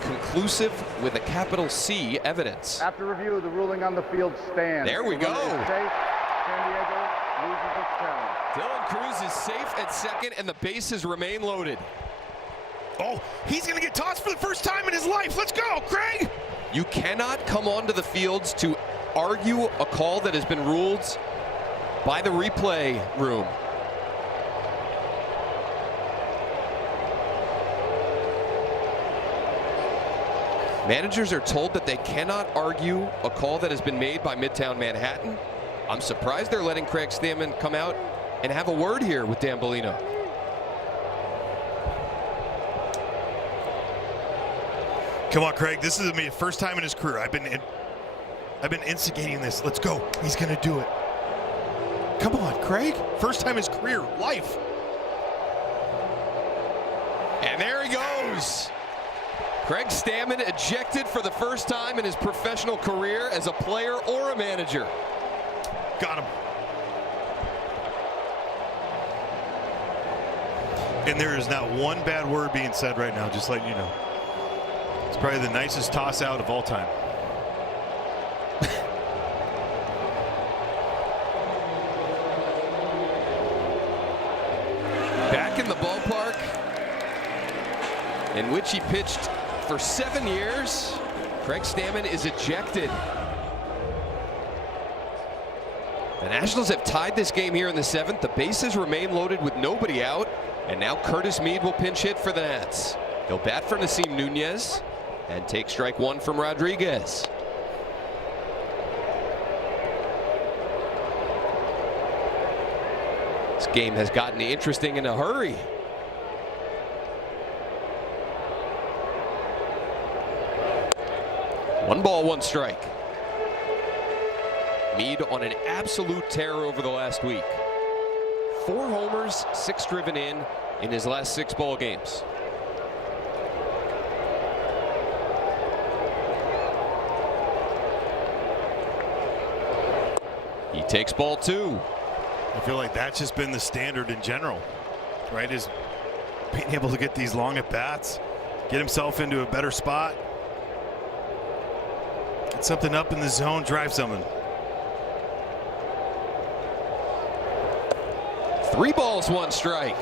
conclusive, with a capital C, evidence. After review, the ruling on the field stands. There we go. Safe. San Diego loses its challenge. Dylan Cruz is safe at second, and the bases remain loaded. Oh, he's going to get tossed for the first time in his life. Let's go, Craig. You cannot come onto the fields to argue a call that has been ruled by the replay room. Managers are told that they cannot argue a call that has been made by Midtown Manhattan. I'm surprised they're letting Craig Stammen come out and have a word here with Dan Bellino. Come on, Craig. This is the first time in his career. I've been instigating this. Let's go. He's going to do it. Come on, Craig. First time in his career. Life. And there he goes. Craig Stammen ejected for the first time in his professional career as a player or a manager. Got him. And there is not one bad word being said right now, just letting you know. It's probably the nicest toss out of all time. Back in the ballpark in which he pitched for 7 years, Craig Stammen is ejected. The Nationals have tied this game here in the 7th. The bases remain loaded with nobody out, and now Curtis Mead will pinch hit for the Nats. He'll bat for Nasim Nunez and take strike one from Rodriguez. This game has gotten interesting in a hurry. One ball, one strike. Mead on an absolute tear over the last week. 4 homers, 6 driven in his last 6 ball games. He takes ball 2. I feel like that's just been the standard in general, right? Is being able to get these long at bats, get himself into a better spot, get something up in the zone, drive something. 3 balls, 1 strike.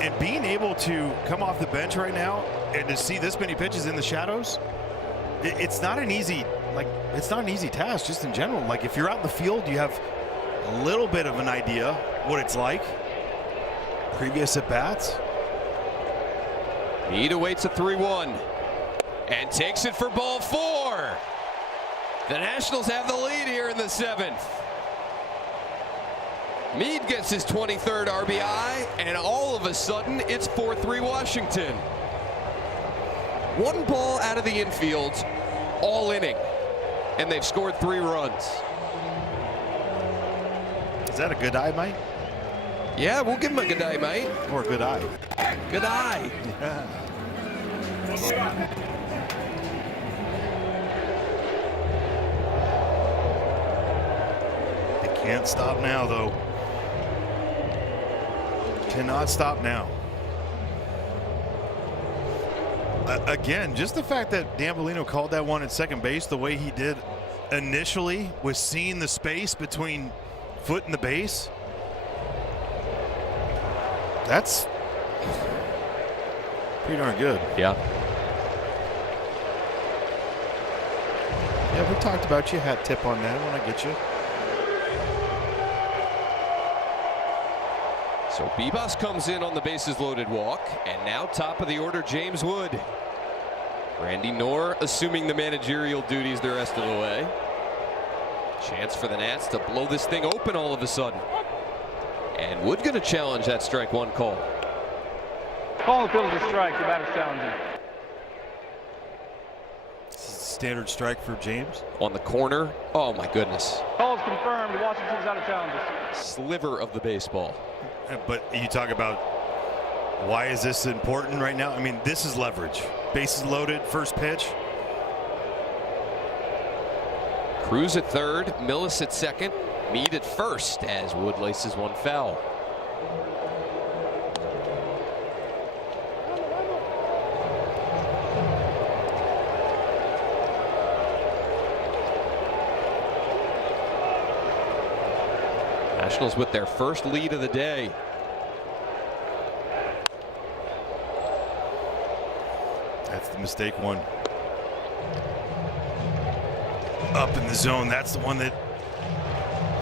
And being able to come off the bench right now and to see this many pitches in the shadows, it's not an easy like, it's not an easy task just in general. Like, if you're out in the field, you have a little bit of an idea what it's like. Previous at-bats. Meade awaits a 3-1 and takes it for ball 4. The Nationals have the lead here in the 7th. Meade gets his 23rd RBI, and all of a sudden, it's 4-3 Washington. One ball out of the infield, all inning, and they've scored 3 runs. Is that a good eye, Mike? Yeah, we'll give him a good eye, mate. Or a good eye? Good eye. Yeah. They can't stop now, though. Cannot stop now. Again, just the fact that D'Ambolino called that one at second base the way he did initially, was seeing the space between foot and the base. That's pretty darn good. Yeah. Yeah, we talked about you. Hat tip on that when I get you. So Bibas comes in on the bases loaded walk, and now top of the order, James Wood. Randy Knorr assuming the managerial duties the rest of the way. Chance for the Nats to blow this thing open all of a sudden. And Wood going to challenge that strike one call. Calling the field is a strike. The batter's challenging. Standard strike for James. On the corner. Oh my goodness. Call is confirmed. Washington's out of challenges. Sliver of the baseball. But you talk about why is this important right now? I mean, this is leverage. Bases loaded, first pitch. Cruz at third, Millis at second, Meade at first as Wood laces one foul. Nationals with their first lead of the day. That's the mistake one. Up in the zone, that's the one that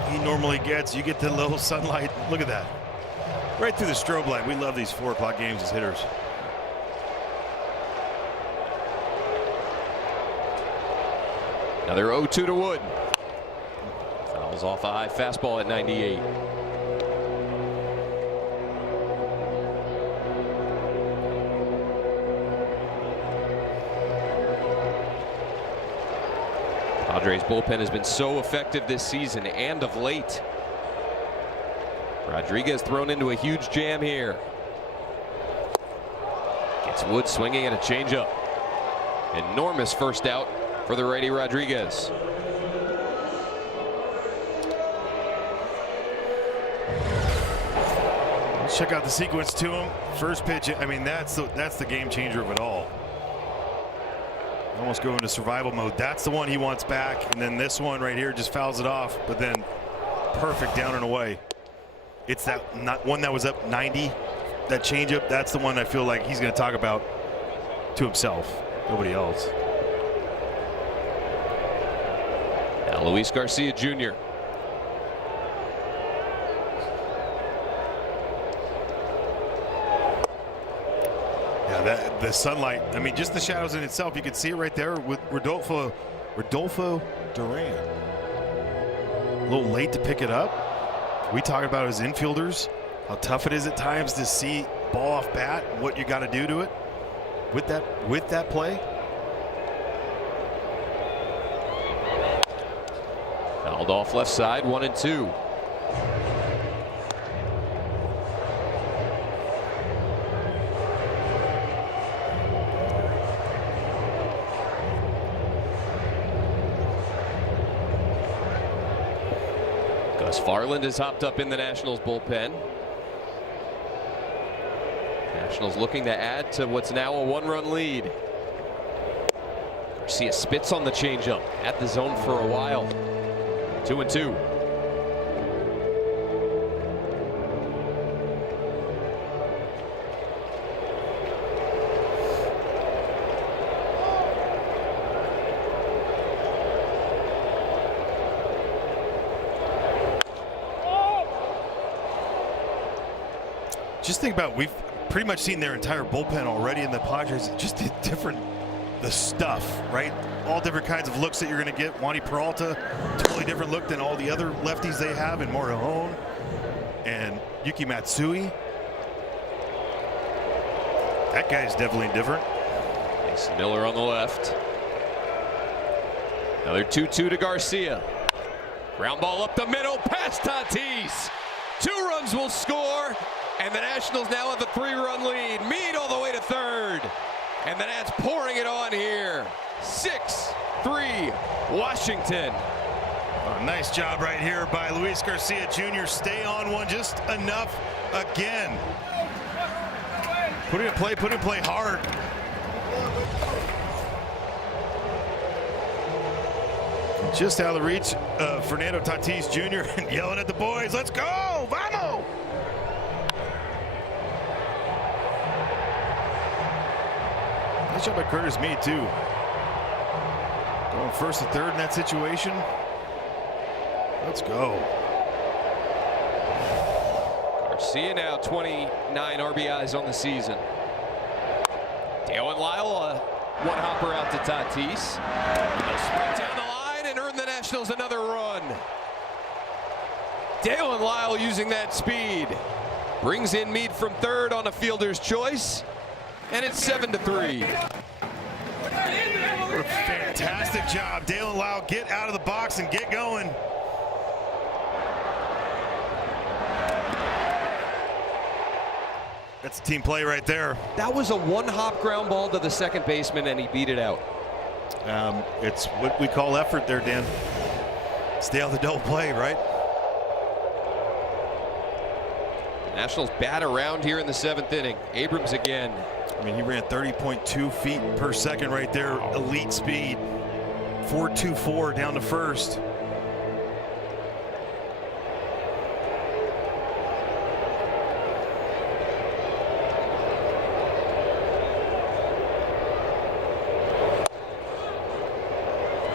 he normally gets. You get the little sunlight. Look at that. Right through the strobe light. We love these 4 o'clock games as hitters. Another 0-2 to Wood. Fouls off a high fastball at 98. Padres bullpen has been so effective this season and of late. Rodriguez thrown into a huge jam here. Gets Wood swinging at a changeup. Enormous first out for the righty Rodriguez. Let's check out the sequence to him. First pitch. I mean, that's the game changer of it all. Almost go into survival mode. That's the one he wants back, and then this one right here just fouls it off, but then perfect down and away. It's that one that was up 90, that changeup. That's the one I feel like he's going to talk about to himself, nobody else. Now Luis Garcia Jr. The sunlight, I mean, just the shadows in itself, you can see it right there with Rodolfo Duran. A little late to pick it up. We talk about his infielders, how tough it is at times to see ball off bat, what you got to do to it with that play. Fouled off left side, 1-2. Farland has hopped up in the Nationals bullpen. Nationals looking to add to what's now a 1-run lead. Garcia spits on the changeup at the zone for a while. 2-2. Just think about, we've pretty much seen their entire bullpen already in the Padres. Just the stuff, right? All different kinds of looks that you're going to get. Wandy Peralta, totally different look than all the other lefties they have, and Morejon and Yuki Matsui. That guy's definitely different. Mason Miller on the left. Another 2-2 to Garcia. Ground ball up the middle, past Tatis. 2 runs will score, and the Nationals now have a 3-run lead. Meade all the way to third, and the Nats pouring it on here. 6-3 Washington. Oh, nice job right here by Luis Garcia Jr. Stay on one just enough again. Put it in play hard. Just out of the reach of Fernando Tatis Jr. and yelling at the boys, let's go, vamos! Nice job by Curtis Meade too. Going first to third in that situation. Let's go. Garcia now 29 RBIs on the season. Dale and Lyle, one hopper out to Tatis. They'll sprint down the line and earn the Nationals another run. Dale and Lyle using that speed. Brings in Meade from third on a fielder's choice. And it's 7-3. What a fantastic job. Dale and Lyle, get out of the box and get going. That's a team play right there. That was a one-hop ground ball to the second baseman, and he beat it out. It's what we call effort there, Dan. Stay on the double play, right? The Nationals bat around here in the 7th inning. Abrams again. I mean, he ran 30.2 feet per second right there. Elite speed. 4.24 down to first.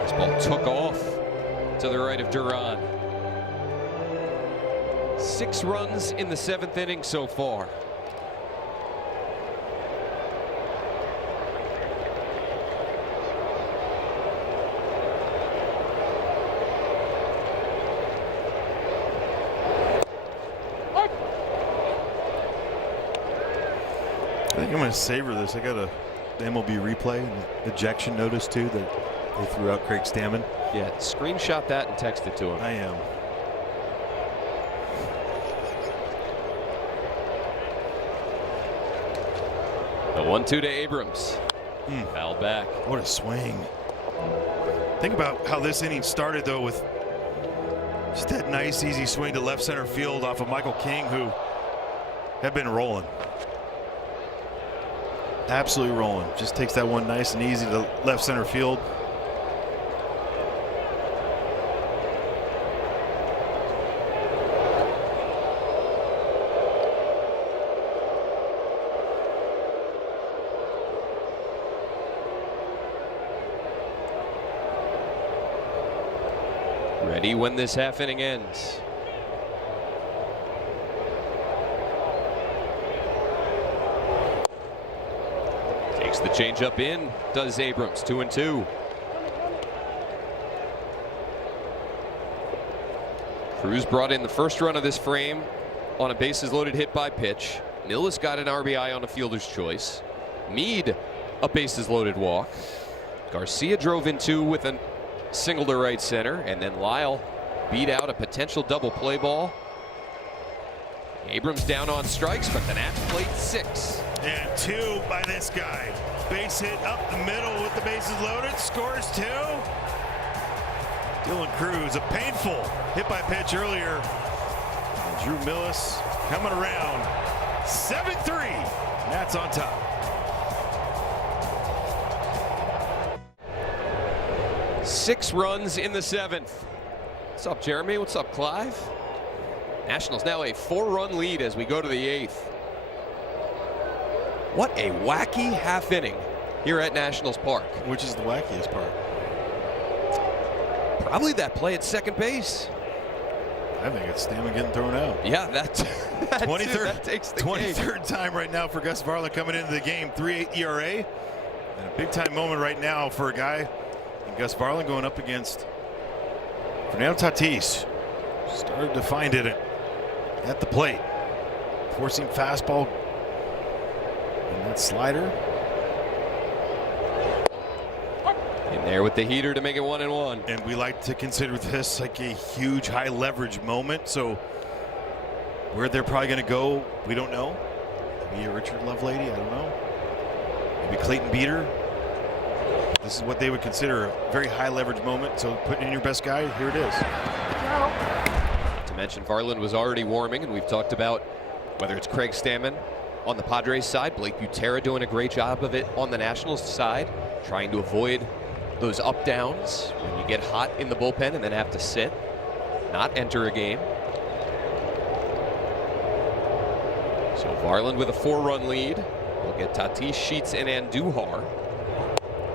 This ball took off to the right of Duran. 6 runs in the 7th inning so far. I think I'm going to savor this. I got a MLB replay and ejection notice too that they threw out Craig Stammen. Yeah, screenshot that and text it to him. I am. The 1-2 to Abrams. Foul back. What a swing. Think about how this inning started though, with just that nice easy swing to left center field off of Michael King, who had been rolling. Absolutely rolling. Just takes that one nice and easy to left center field. Ready when this half inning ends. Takes the changeup in, does Abrams. 2-2. Cruz brought in the first run of this frame on a bases loaded hit by pitch. Nillis got an RBI on a fielder's choice. Meade a bases loaded walk. Garcia drove in 2 with a single to right center, and then Lyle beat out a potential double play ball. Abrams down on strikes, but the Nats played 6. And 2 by this guy. Base hit up the middle with the bases loaded. Scores 2. Dylan Cruz, a painful hit by pitch earlier. And Drew Millis coming around. 7-3. Nats on top. Six runs in the 7th. What's up, Jeremy? What's up, Clive? Nationals now a 4-run lead as we go to the 8th. What a wacky half inning here at Nationals Park. Which is the wackiest part? Probably that play at second base. I think it's Stammen getting thrown out. Yeah, that 23rd, that takes the 23rd time right now for Gus Varland coming into the game. 3.8 ERA. And a big-time moment right now for a guy and Gus Varland going up against Fernando Tatis. Started to find it at the plate. Four-seam fastball. And that slider. In there with the heater to make it 1-1. And we like to consider this like a huge high leverage moment. So where they're probably going to go, we don't know. Maybe a Richard Lovelady, I don't know. Maybe Clayton Beater. This is what they would consider a very high leverage moment. So putting in your best guy, here it is. To mention, Varland was already warming, and we've talked about whether it's Craig Stammen on the Padres side, Blake Butera doing a great job of it on the Nationals side, trying to avoid those up downs when you get hot in the bullpen and then have to sit, not enter a game. So Varland with a 4-run lead. We'll get Tatis, Sheets, and Andujar.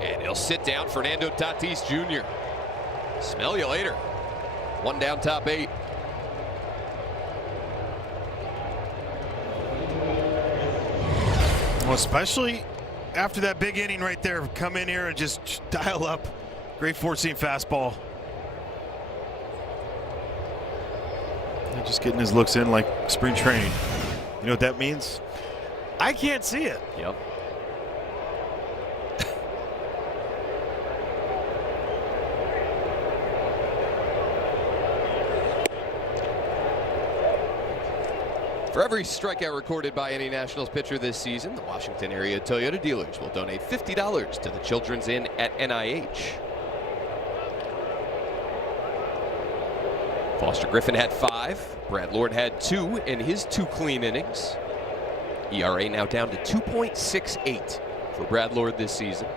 And he'll sit down Fernando Tatis Jr. Smell you later. One down, top 8. Well, especially after that big inning right there, come in here and just dial up. Great four-seam fastball. And just getting his looks in like spring training. You know what that means? I can't see it. Yep. For every strikeout recorded by any Nationals pitcher this season, the Washington area Toyota dealers will donate $50 to the Children's Inn at NIH. Foster Griffin had 5. Brad Lord had 2 in his 2 clean innings. ERA now down to 2.68 for Brad Lord this season.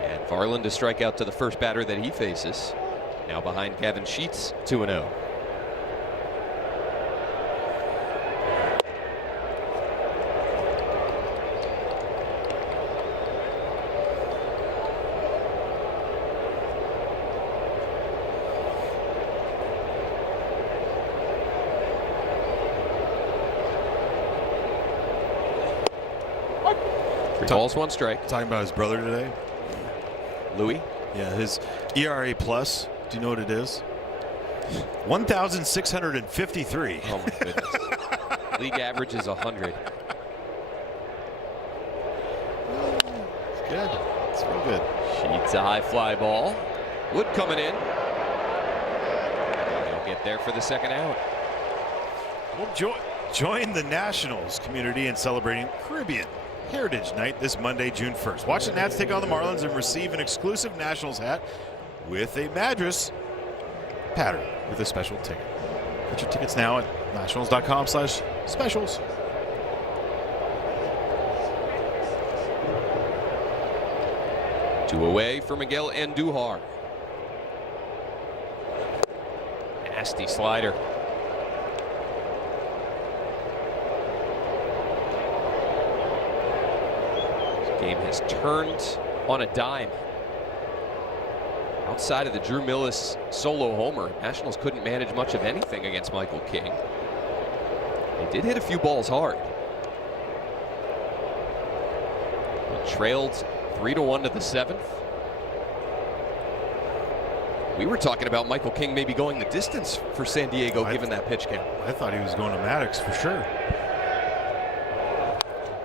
And Varland to strike out to the first batter that he faces. Now behind Gavin Sheets, 2-0. Balls, 1 strike. Talking about his brother today. Louis? Yeah, his ERA plus. Do you know what it is? 1,653. Oh my goodness. League average is 100. It's good. It's real good. Sheets a high fly ball. Wood coming in. They'll get there for the second out. Well, join the Nationals community in celebrating Caribbean Heritage Night this Monday, June 1st. Watch the Nats take on the Marlins and receive an exclusive Nationals hat with a Madras pattern with a special ticket. Get your tickets now at nationals.com/specials. Two away for Miguel Andujar. Nasty slider. Game has turned on a dime. Outside of the Drew Millis solo homer, Nationals couldn't manage much of anything against Michael King. They did hit a few balls hard. But trailed 3-1 to the 7th. We were talking about Michael King maybe going the distance for San Diego given that pitch count. I thought he was going to Maddox for sure.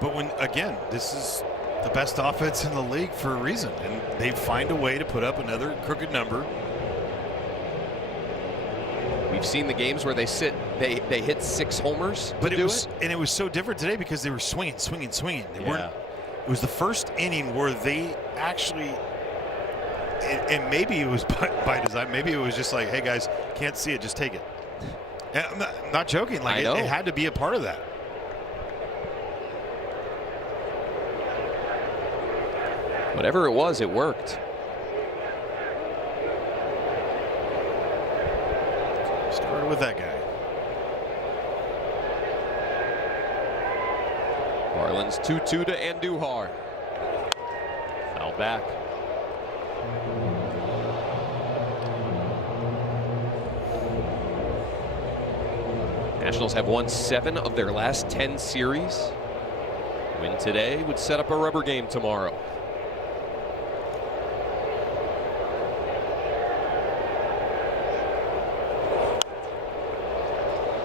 But when, again, this is the best offense in the league for a reason, and they find a way to put up another crooked number. We've seen the games where they hit 6 homers, but it was so different today because they were swinging. They weren't. It was the first inning where they actually, and maybe it was by design. Maybe it was just like, hey guys, can't see it, just take it. And I'm not joking. Like it had to be a part of that. Whatever it was, it worked. Started with that guy. Marlins 2-2 to Andujar. Foul back. Nationals have won 7 of their last 10 series. Win today would set up a rubber game tomorrow.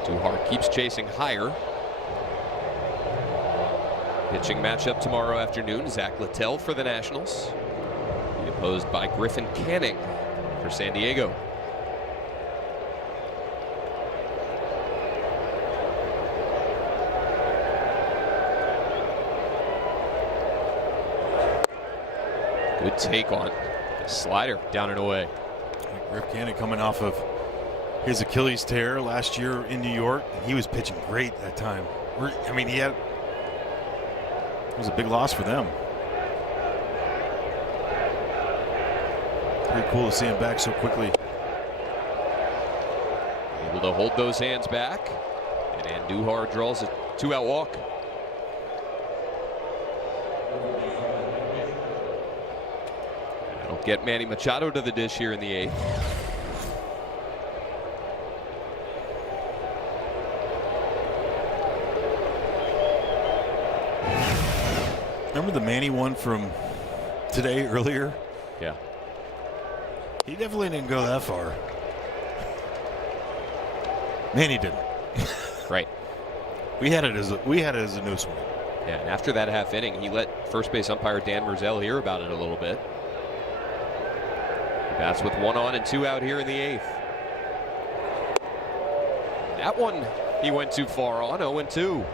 Duhar keeps chasing higher. Pitching matchup tomorrow afternoon, Zach Littell for the Nationals. Be opposed by Griffin Canning for San Diego. Good take on the slider, down and away. Griff Canning coming off of his Achilles tear last year in New York. He was pitching great that time. I mean, it was a big loss for them. Pretty cool to see him back so quickly. Able to hold those hands back, and Andujar draws a 2-out walk. That'll get Manny Machado to the dish here in the 8th. Remember the Manny one from today earlier? Yeah. He definitely didn't go that far. Manny didn't. Right. We had it as a new swing. Yeah, and after that half inning, he let first base umpire Dan Merzel hear about it a little bit. He bats with 1 on and 2 out here in the 8th. That one he went too far on, 0-2.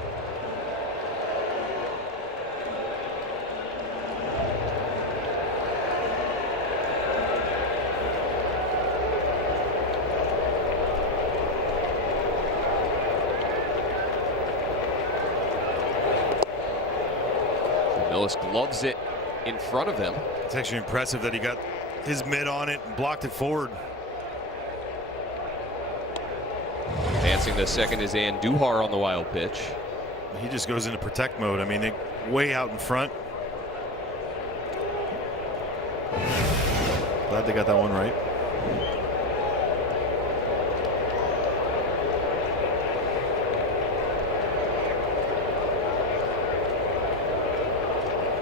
Millis gloves it in front of him. It's actually impressive that he got his mitt on it and blocked it forward. Advancing to second is Andujar on the wild pitch. He just goes into protect mode. I mean, they way out in front. Glad they got that one right.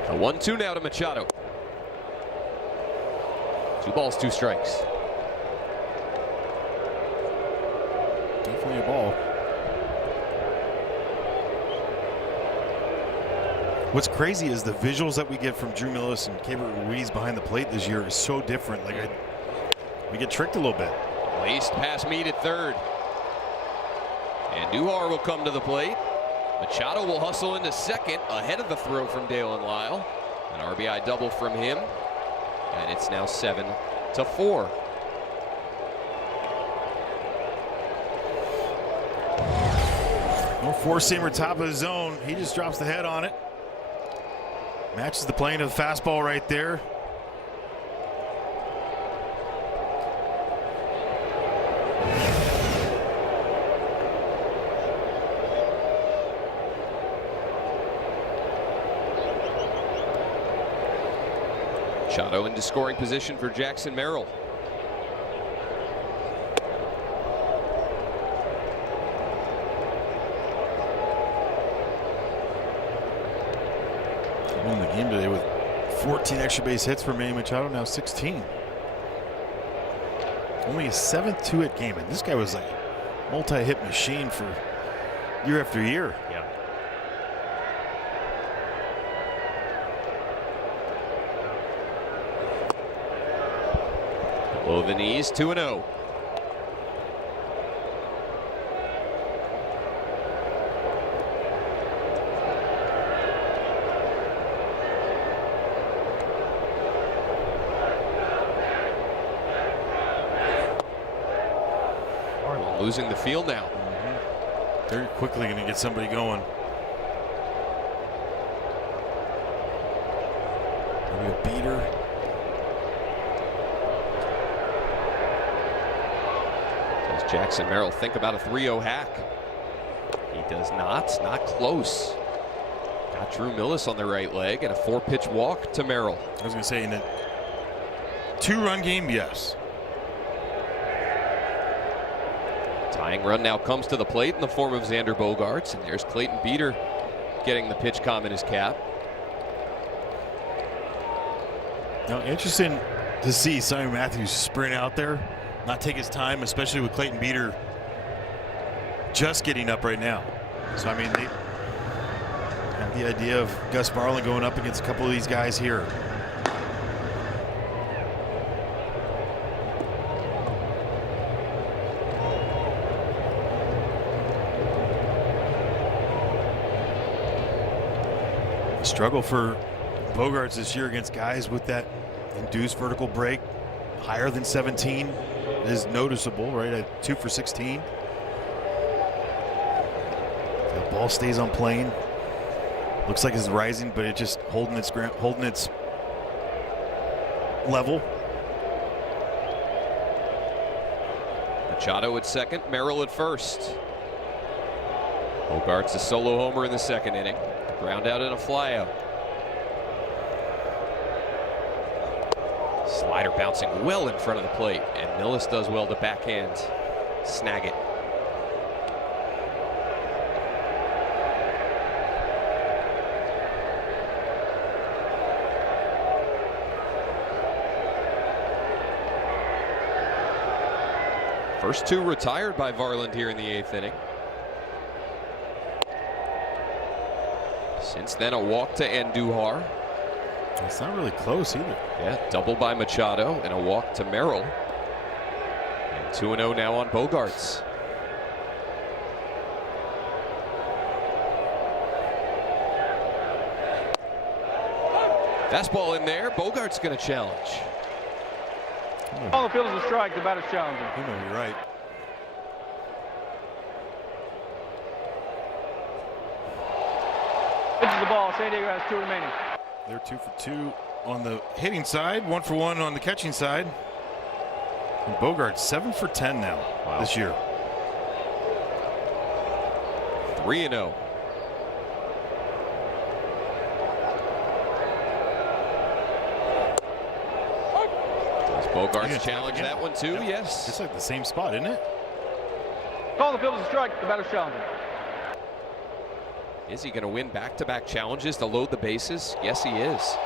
A 1-2 now to Machado. 2 balls, 2 strikes. Definitely a ball. What's crazy is the visuals that we get from Drew Millis and Keibert Ruiz behind the plate this year is so different. Like we get tricked a little bit. Laced past Meade at third. And Duhar will come to the plate. Machado will hustle into second ahead of the throw from Dale and Lyle. An RBI double from him. And it's now 7-4. No four-seamer top of the zone. He just drops the head on it. Matches the plane of the fastball right there. Machado into scoring position for Jackson Merrill. Won the game today with 14 extra base hits for Manny Machado, now 16. Only a 7th two-hit game, and this guy was like a multi-hit machine for year after year. Yeah. Below the knees, 2-0. Losing the field now. Very quickly going to get somebody going. Maybe a beater. Does Jackson Merrill think about a 3-0 hack? He does not. Not close. Got Drew Millis on the right leg and a 4-pitch walk to Merrill. I was going to say in a 2-run game, yes. Tying run now comes to the plate in the form of Xander Bogaerts, and there's Clayton Beeter getting the pitch com in his cap. Now, interesting to see Simon Matthews sprint out there, not take his time, especially with Clayton Beeter just getting up right now. So, I mean, they have the idea of Gus Varland going up against a couple of these guys here. Struggle for Bogaerts this year against guys with that induced vertical break higher than 17 is noticeable, right? At 2 for 16. The ball stays on plane. Looks like it's rising, but it just holding its level. Machado at second, Merrill at first. Bogaerts a solo homer in the second inning. Ground out and a flyout. Slider bouncing well in front of the plate, and Millis does well to backhand snag it. First two retired by Varland here in the 8th inning. Since then, a walk to Andujar. It's not really close either. Yeah, double by Machado and a walk to Merrill. And 2-0 now on Bogaerts. Fastball in there. Bogaerts going to challenge. On the field is a strike. The batter's challenging. You know, you're right. Pitches the ball. San Diego has 2 remaining. They're 2 for 2 on the hitting side, 1 for 1 on the catching side. And Bogaerts 7 for 10 now this year. 3-0. Does Bogaerts challenge that one too? Yep. Yes. It's like the same spot, isn't it? Call the field is a strike. The batter's challenging. Is he going to win back-to-back challenges to load the bases? Yes, he is.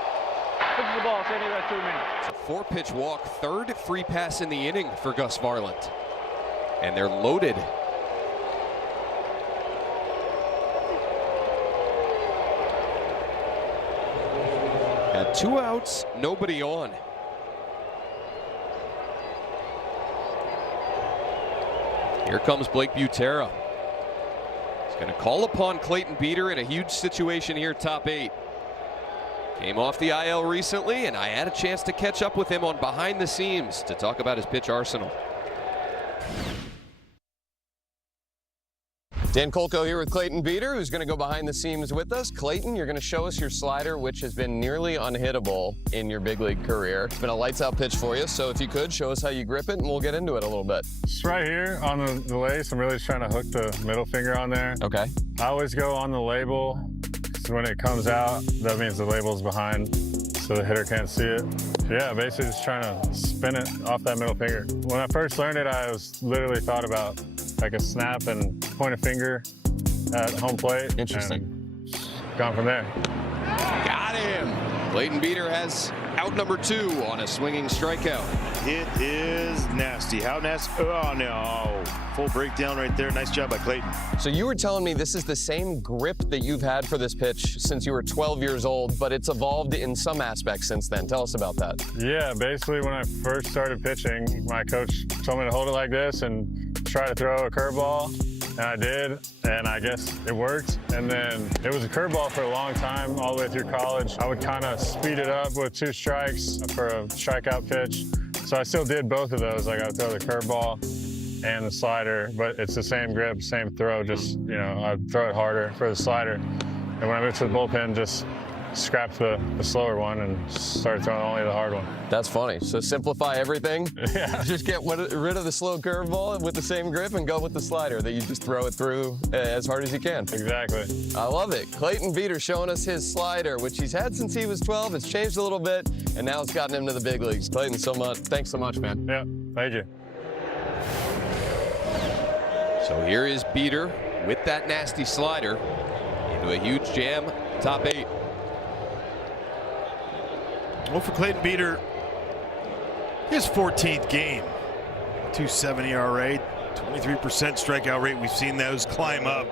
Pitches the ball. San Diego has 2 remaining. It's a 4-pitch walk, 3rd free pass in the inning for Gus Varland. And they're loaded. At 2 outs, nobody on. Here comes Blake Butera. Going to call upon Clayton Beeter in a huge situation here, top 8. Came off the IL recently, and I had a chance to catch up with him on Behind the Seams to talk about his pitch arsenal. Dan Kolko here with Clayton Beeter, who's going to go behind the seams with us. Clayton, you're going to show us your slider, which has been nearly unhittable in your big league career. It's been a lights out pitch for you, so if you could, show us how you grip it, and we'll get into it a little bit. Just right here on the lace, I'm really just trying to hook the middle finger on there. Okay. I always go on the label, so when it comes out, that means the label's behind, so the hitter can't see it. Yeah, basically just trying to spin it off that middle finger. When I first learned it, I was literally thought about like a snap and point a finger at home plate. Interesting. And gone from there. Got him. Clayton Beeter has out number 2 on a swinging strikeout. It is nasty. How nasty? Oh, no. Full breakdown right there. Nice job by Clayton. So you were telling me this is the same grip that you've had for this pitch since you were 12 years old, but it's evolved in some aspects since then. Tell us about that. Yeah, basically when I first started pitching, my coach told me to hold it like this and try to throw a curveball. And I did, and I guess it worked. And then it was a curveball for a long time, all the way through college. I would kind of speed it up with 2 strikes for a strikeout pitch. So I still did both of those. Like I would throw the curveball and the slider, but it's the same grip, same throw, just, you know, I'd throw it harder for the slider. And when I moved to the bullpen, just scrapped the slower one and started throwing only the hard one. That's funny. So simplify everything. Yeah. Just get rid of the slow curveball with the same grip and go with the slider that you just throw it through as hard as you can. Exactly. I love it. Clayton Beeter showing us his slider, which he's had since he was 12. It's changed a little bit, and now it's gotten him to the big leagues. Clayton, thanks so much, man. Yeah, thank you. So here is Beater with that nasty slider into a huge jam, top 8. Well, for Clayton Beater, his 14th game, 2.70 ERA, 23% strikeout rate. We've seen those climb up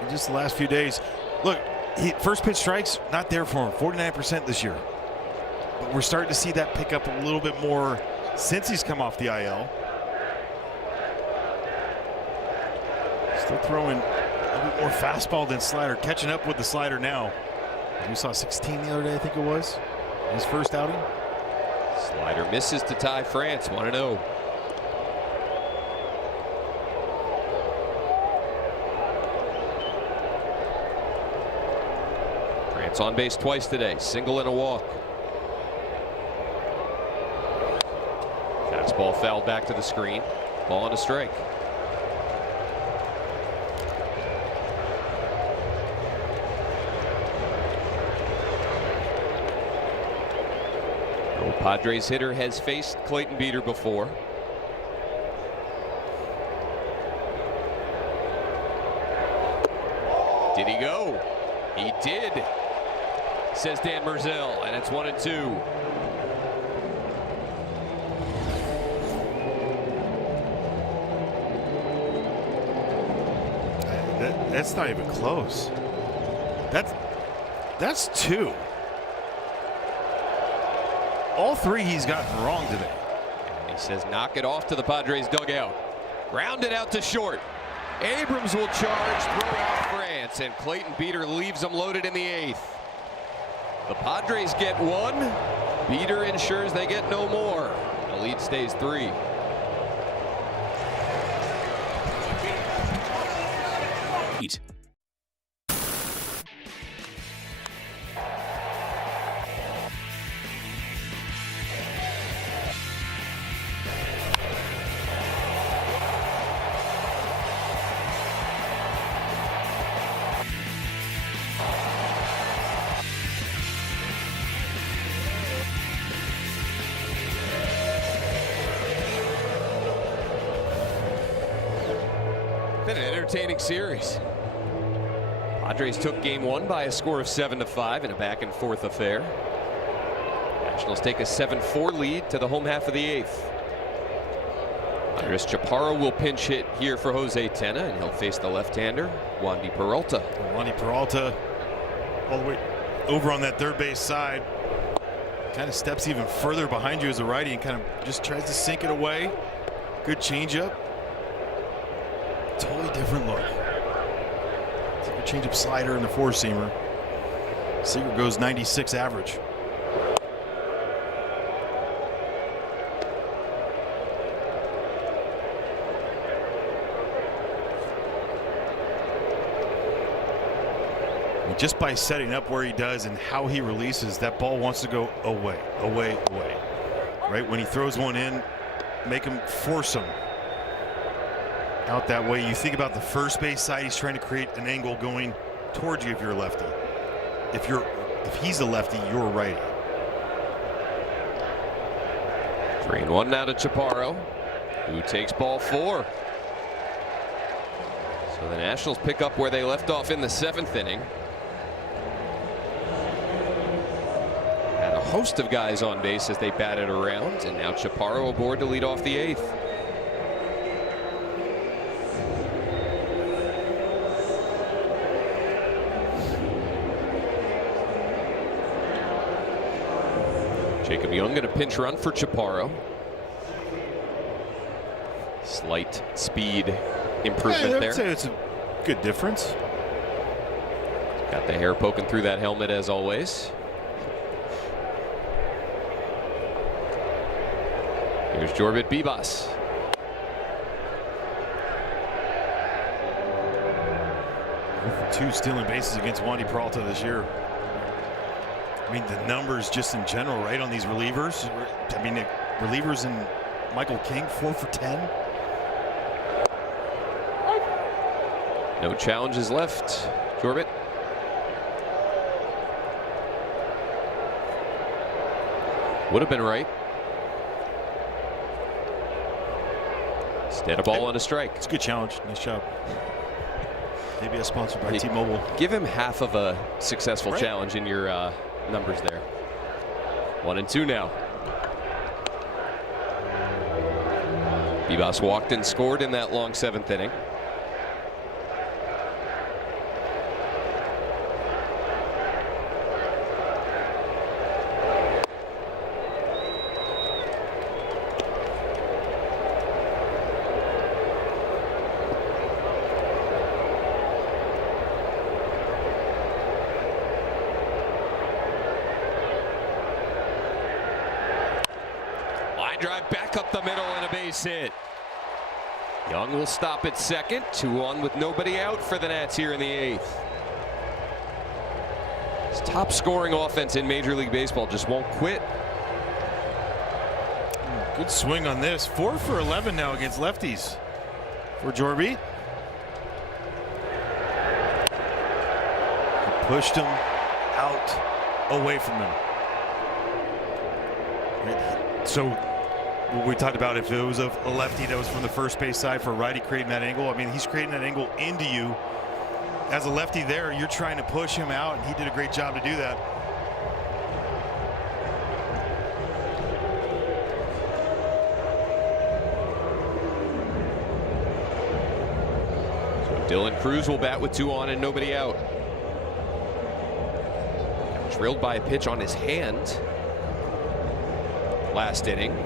in just the last few days. Look, first pitch strikes not there for him, 49% this year. But we're starting to see that pick up a little bit more since he's come off the IL. Still throwing a little bit more fastball than slider, catching up with the slider now. We saw 16 the other day, I think it was, his first outing. Slider misses to tie France, 1-0. France on base twice today, single and a walk. Fastball fouled back to the screen, ball on a strike. Padres hitter has faced Clayton Beater before. Did he go? He did, says Dan Merzel, and it's 1-2. That's not even close. That's 2. All 3 he's gotten wrong today. He says knock it off to the Padres dugout. Grounded out to short. Abrams will charge, throw out France, and Clayton Beater leaves them loaded in the 8th. The Padres get 1. Beater ensures they get no more. The lead stays 3. Been an entertaining series. Padres took game 1 by a score of 7-5 in a back and forth affair. Nationals take a 7-4 lead to the home half of the 8th. Andres Chaparro will pinch hit here for Jose Tena, and he'll face the left-hander Wandy Peralta. Wandy Peralta all the way over on that third base side. Kind of steps even further behind you as a righty and kind of just tries to sink it away. Good changeup. Totally different look. It's like a changeup slider and the four-seamer. Seager goes 96 average. And just by setting up where he does and how he releases, that ball wants to go away, away, away. Right? When he throws one in, make him force him out that way. You think about the first base side, he's trying to create an angle going towards you if you're a lefty. If he's a lefty, you're a righty. 3-1 now to Chaparro, who takes ball 4. So the Nationals pick up where they left off in the 7th inning. Had a host of guys on base as they batted around, and now Chaparro aboard to lead off the 8th. Jacob Young going to pinch run for Chaparro. Slight speed improvement there. I'd say it's a good difference. Got the hair poking through that helmet as always. Here's Jorbit Bibas. Two stealing bases against Wandy Peralta this year. I mean, the numbers just in general, right, on these relievers. I mean, relievers and Michael King, 4 for 10. No challenges left. Jorbit. Would have been right. Dead a ball and a strike. It's a good challenge. Nice job. Maybe a sponsored by T-Mobile. Give him half of a successful challenge in your numbers there. 1-2 now. Bibas walked and scored in that long 7th inning. Drive back up the middle and a base hit. Young will stop at second. 2-on with nobody out for the Nats here in the 8th. His top scoring offense in Major League Baseball just won't quit. Good swing on this. 4 for 11 now against lefties for Jorby. He pushed him out away from him. So we talked about if it was a lefty that was from the first base side for a righty creating that angle. I mean, he's creating that angle into you. As a lefty there, you're trying to push him out, and he did a great job to do that. So Dylan Cruz will bat with 2 on and nobody out. Drilled by a pitch on his hand last inning.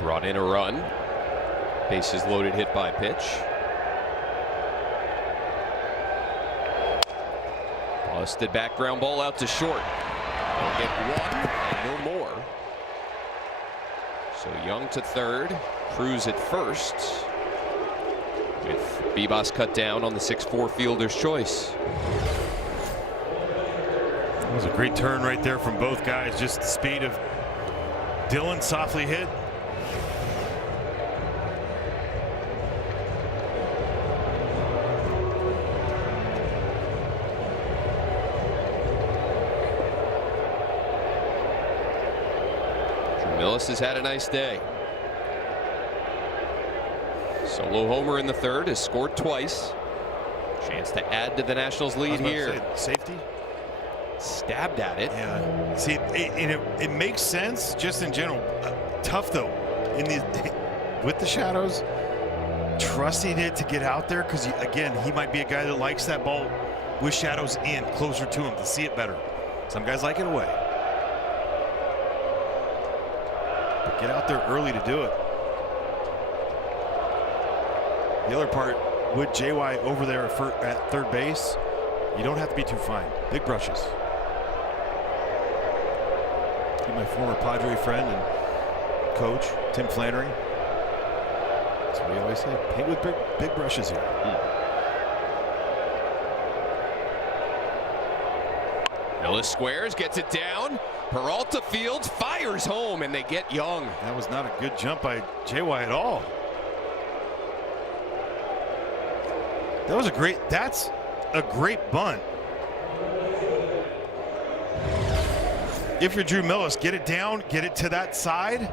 Brought in a run. Bases loaded, hit by pitch. Busted back ground ball out to short. They'll get 1 and no more. So Young to third, Cruz at first, with Bibas cut down on the 6-4 fielder's choice. That was a great turn right there from both guys. Just the speed of Dylan, softly hit. Millis has had a nice day. Solo homer in the 3rd, has scored twice. Chance to add to the Nationals lead here. Safety. Stabbed at it. Yeah. See, it makes sense just in general. Tough though, with the shadows, trusting it to get out there, because again, he might be a guy that likes that ball with shadows in, closer to him to see it better. Some guys like it away. But get out there early to do it. The other part, with JY over there at third base, you don't have to be too fine. Big brushes. My former Padre friend and coach, Tim Flannery. That's what he always said. Paint with big brushes here. Millis squares, gets it down. Peralta fields, fires home, and they get Young. That was not a good jump by JY at all. That's a great bunt. If you're Drew Millis, get it down, get it to that side.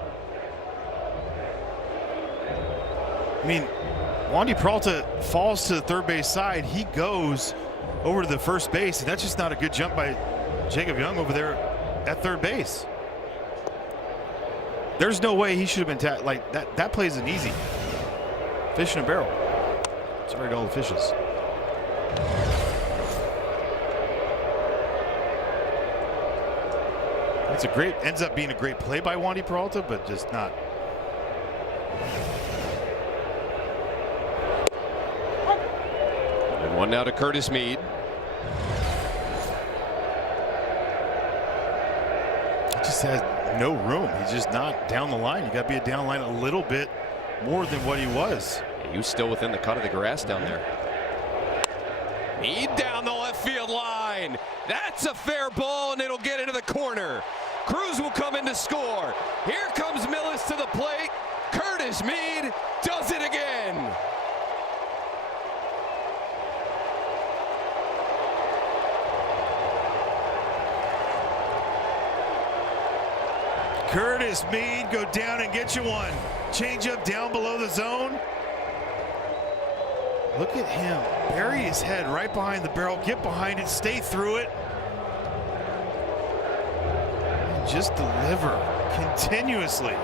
I mean, Wandy Peralta falls to the third base side. He goes over to the first base, and that's just not a good jump by Jacob Young over there at third base. There's no way he should have been like that. That play isn't easy. Fish in a barrel. Sorry to all the fishes. It's ends up being a great play by Wandy Peralta, but just not. And 1 now to Curtis Mead. He just has no room. He's just not down the line. You got to be down the line a little bit more than what he was. He was still within the cut of the grass down there. Mead down the left field line. That's a fair ball, and it'll get into the corner. Cruz will come in to score. Here comes Millis to the plate. Curtis Mead does it again. Curtis Mead, go down and get you one. Change up down below the zone. Look at him. Bury his head right behind the barrel. Get behind it. Stay through it. And just deliver continuously.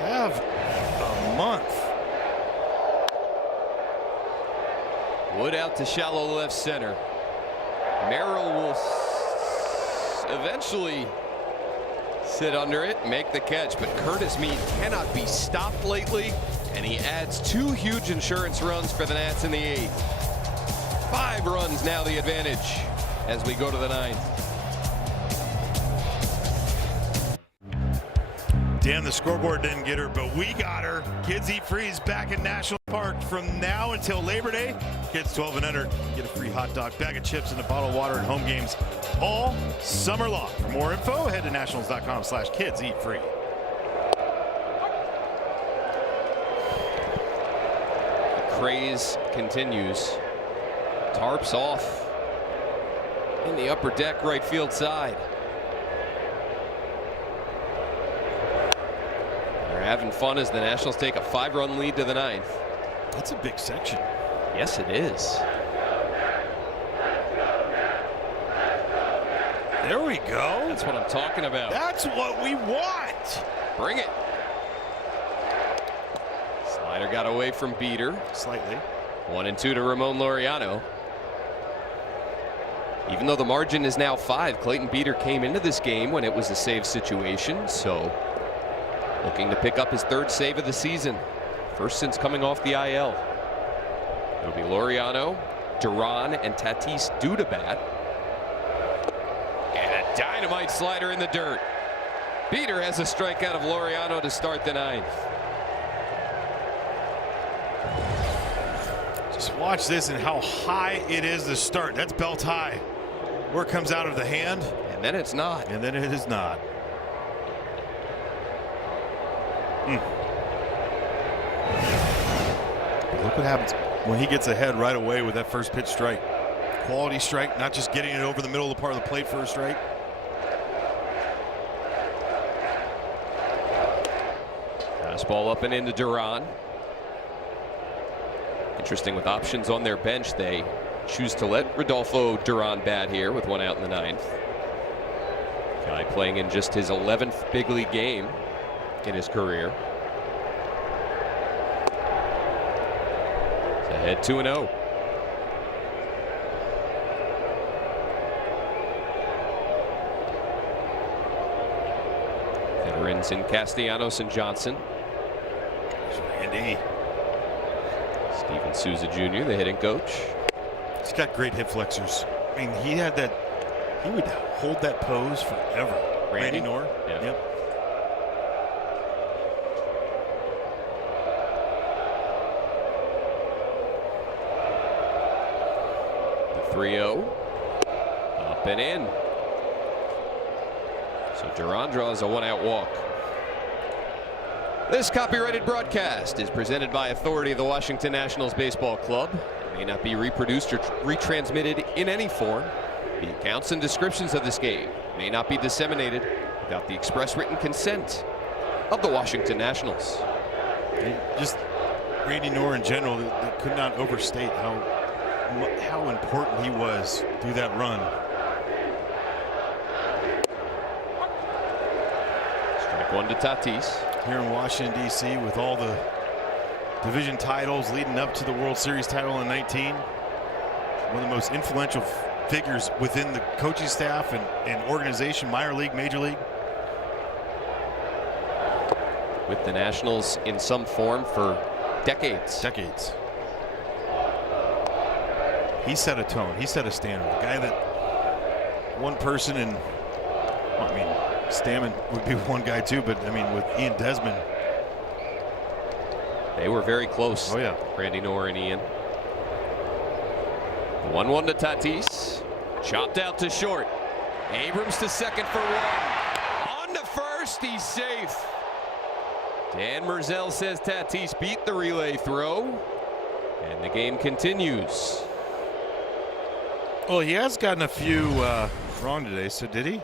Have a month. Wood out to shallow left center. Merrill will eventually sit under it, make the catch, but Curtis Mead cannot be stopped lately, and he adds 2 huge insurance runs for the Nats in the 8th. 5 runs now the advantage as we go to the 9th. Dan, the scoreboard didn't get her, but we got her. Kids Eat Free is back in National Park from now until Labor Day. Kids 12 and under get a free hot dog, bag of chips, and a bottle of water at home games all summer long. For more info, head to nationals.com/kidseatfree. The craze continues. Tarps off in the upper deck right field side. They're having fun as the Nationals take a 5-run lead to the 9th. That's a big section. Yes, it is. There we go. That's what I'm talking about. That's what we want. Bring it. Slider got away from Beater. Slightly. 1-2 to Ramon Laureano. Even though the margin is now 5, Clayton Beater came into this game when it was a save situation, so looking to pick up his 3rd save of the season. First since coming off the IL. It'll be Laureano, Duran, and Tatis due to bat. And a dynamite slider in the dirt. Beater has a strikeout of Laureano to start the 9th. Just watch this and how high it is to start. That's belt high. Where it comes out of the hand. And then it's not. And then it is not. Look what happens when he gets ahead right away with that first pitch strike. Quality strike, not just getting it over the middle of the part of the plate for a strike. Fastball up and into Duran. Interesting, with options on their bench, they choose to let Rodolfo Duran bat here with 1 out in the 9th. Guy playing in just his 11th big league game in his career. It's ahead 2-0. Veterans in Castellanos and Johnson. Randy. Steven Souza Jr., the hitting coach. He's got great hip flexors. I mean, he had that. He would hold that pose forever. Randy Knorr. Yeah. Yep. The 3-0. Up and in. So Duran draws a 1-out walk. This copyrighted broadcast is presented by authority of the Washington Nationals Baseball Club. It may not be reproduced or retransmitted in any form. The accounts and descriptions of this game may not be disseminated without the express written consent of the Washington Nationals. Just Randy Knorr in general, they could not overstate how important he was through that run. Strike 1 to Tatis. Here in Washington, D.C., with all the division titles leading up to the World Series title in 19. One of the most influential figures within the coaching staff and organization, minor league, major league. With the Nationals in some form for decades. Decades. He set a tone. He set a standard. The guy that one person and, well, I mean, Stammen would be one guy too, but I mean, with Ian Desmond. They were very close. Oh, yeah. Randy Knorr and Ian. 1-1 to Tatis. Chopped out to short. Abrams to second for 1. On to first. He's safe. Dan Merzel says Tatis beat the relay throw. And the game continues. Well, he has gotten a few wrong today, so did he?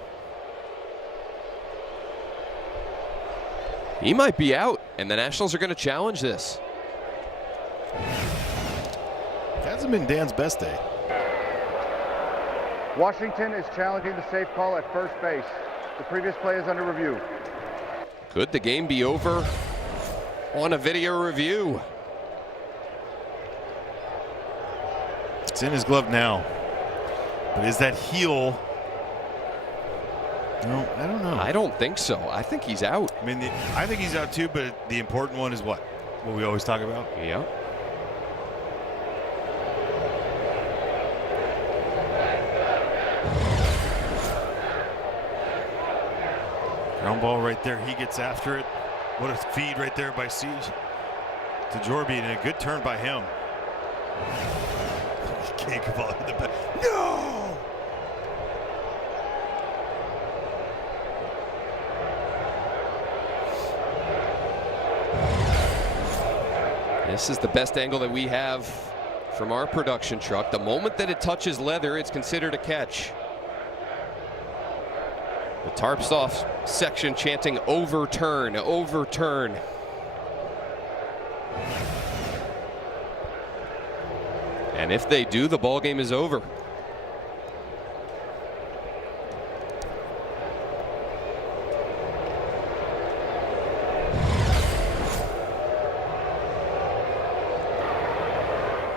He might be out, and the Nationals are going to challenge this. Hasn't been Dan's best day. Washington is challenging the safe call at first base. The previous play is under review. Could the game be over on a video review? It's in his glove now. But is that heel? No, I don't know. I don't think so. I think he's out. I mean, I think he's out too, but the important one is what? What we always talk about? Yeah. Ground ball right there. He gets after it. What a feed right there by Siege to Jorby, and a good turn by him. Can't come out of the back. No! This is the best angle that we have from our production truck. The moment that it touches leather, it's considered a catch. The tarps off section chanting overturn, overturn. And if they do, the ball game is over.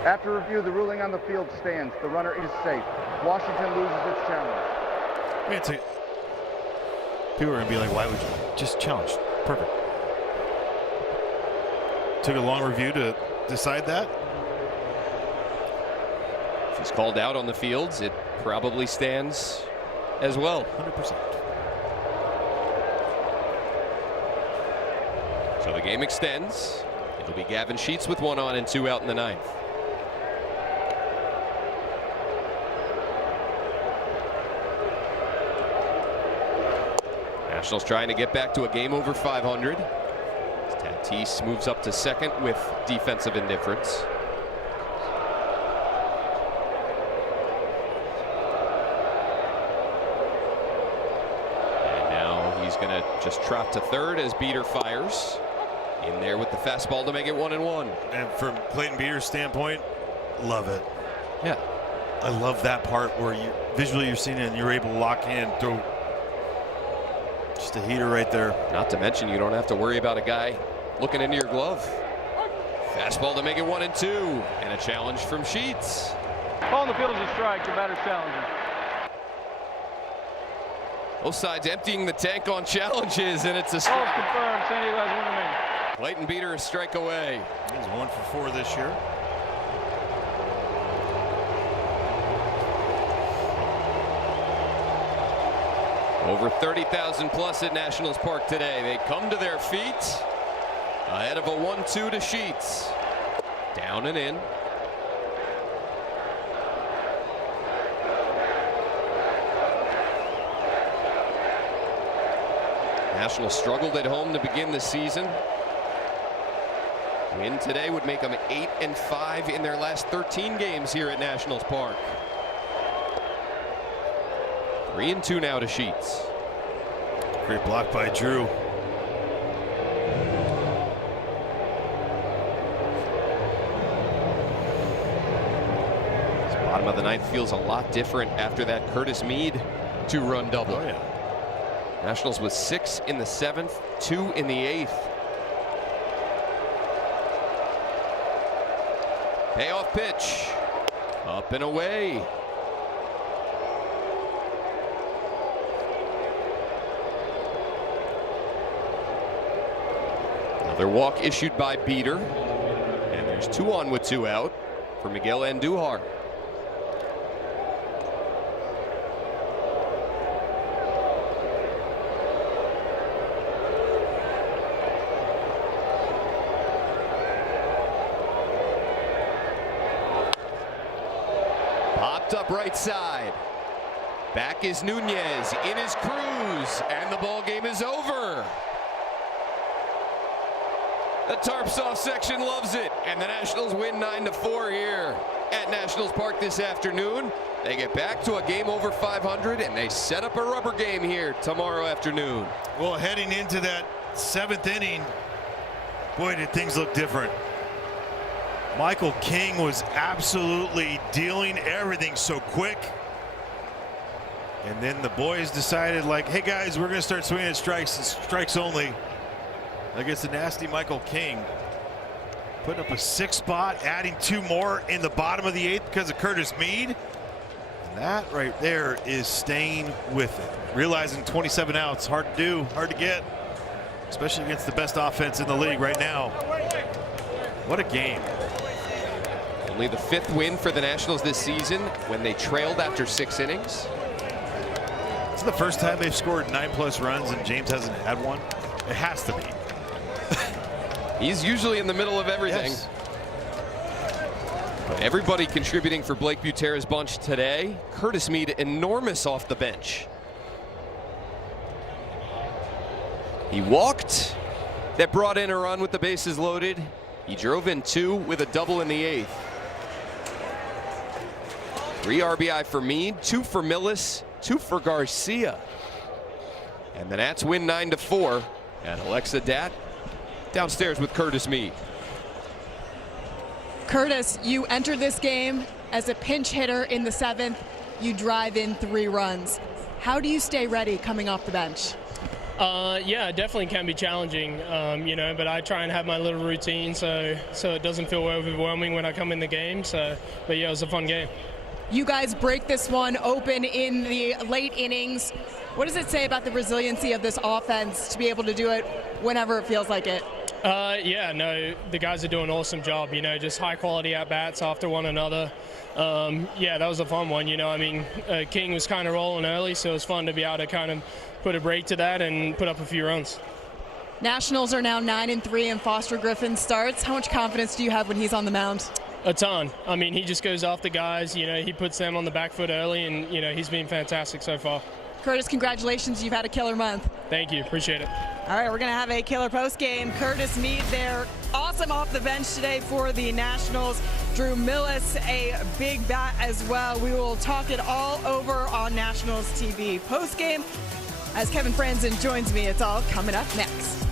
After review, the ruling on the field stands. The runner is safe. Washington loses its challenge. I mean, people are going to be like, why would you just challenge? Perfect. Took a long review to decide that. If he's called out on the fields, it probably stands as well. 100%. So the game extends. It'll be Gavin Sheets with 1 on and 2 out in the 9th. Nationals trying to get back to a game over 500. Tatis moves up to second with defensive indifference. And now he's going to just trot to third as Beater fires. In there with the fastball to make it 1-1. And from Clayton Beater's standpoint, love it. Yeah. I love that part where you visually you're seeing it and you're able to lock in, throw just a heater right there. Not to mention you don't have to worry about a guy looking into your glove. Fastball to make it 1-2, and a challenge from Sheets. Ball on the field is a strike. The batter's challenging. Both sides emptying the tank on challenges, and it's a strike. Ball confirmed. San Diego has 1 remaining. Clayton Beater a strike away. He's 1 for 4 this year. Over 30,000 plus at Nationals Park today. They come to their feet ahead of a 1-2 to Sheets. Down and in. Nationals struggled at home to begin the season. Win today would make them 8-5 in their last 13 games here at Nationals Park. 3-2 now to Sheets. Great block by Drew. This bottom of the 9th feels a lot different after that Curtis Mead 2-run double. Oh, yeah. Nationals with 6 in the 7th, 2 in the 8th. Payoff pitch. Up and away. Another walk issued by Beater. And there's 2 on with 2 out for Miguel Andujar. Popped up right side. Back is Nunez. In is Cruz. And the ball game is over. The tarps off section loves it, and the Nationals win 9-4 here at Nationals Park this afternoon. They get back to a game over 500, and they set up a rubber game here tomorrow afternoon. Well, heading into that 7th inning, boy, did things look different. Michael King was absolutely dealing everything so quick. And then the boys decided, like, hey guys, we're going to start swinging at strikes only against the nasty Michael King. Putting up a 6 spot, adding 2 more in the bottom of the 8th because of Curtis Mead. And that right there is staying with it. Realizing 27 outs, hard to do, hard to get, especially against the best offense in the league right now. What a game. Only the 5th win for the Nationals this season when they trailed after 6 innings. It's the first time they've scored 9+ runs and James hasn't had one. It has to be. He's usually in the middle of everything. Yes. But everybody contributing for Blake Butera's bunch today. Curtis Mead enormous off the bench. He walked. That brought in a run with the bases loaded. He drove in 2 with a double in the 8th. 3 RBI for Mead, 2 for Millis, 2 for Garcia. And the Nats win 9-4. And Alexa Dat downstairs with Curtis Mead. Curtis, you entered this game as a pinch hitter in the 7th. You drive in 3 runs. How do you stay ready coming off the bench? Yeah, it definitely can be challenging, you know, but I try and have my little routine so it doesn't feel overwhelming when I come in the game. But yeah, it was a fun game. You guys break this one open in the late innings. What does it say about the resiliency of this offense to be able to do it whenever it feels like it? Yeah, no, the guys are doing an awesome job, you know, just high quality at-bats after one another. Yeah, that was a fun one, you know. I mean, King was kind of rolling early, so it was fun to be able to kind of put a break to that and put up a few runs. Nationals are now 9-3 and Foster Griffin starts. How much confidence do you have when he's on the mound? A ton. I mean, he just goes off the guys, you know, he puts them on the back foot early, and, you know, he's been fantastic so far. Curtis, congratulations. You've had a killer month. Thank you. Appreciate it. All right, we're going to have a killer post game. Curtis Mead there. Awesome off the bench today for the Nationals. Drew Millis, a big bat as well. We will talk it all over on Nationals TV post game. As Kevin Franzen joins me, it's all coming up next.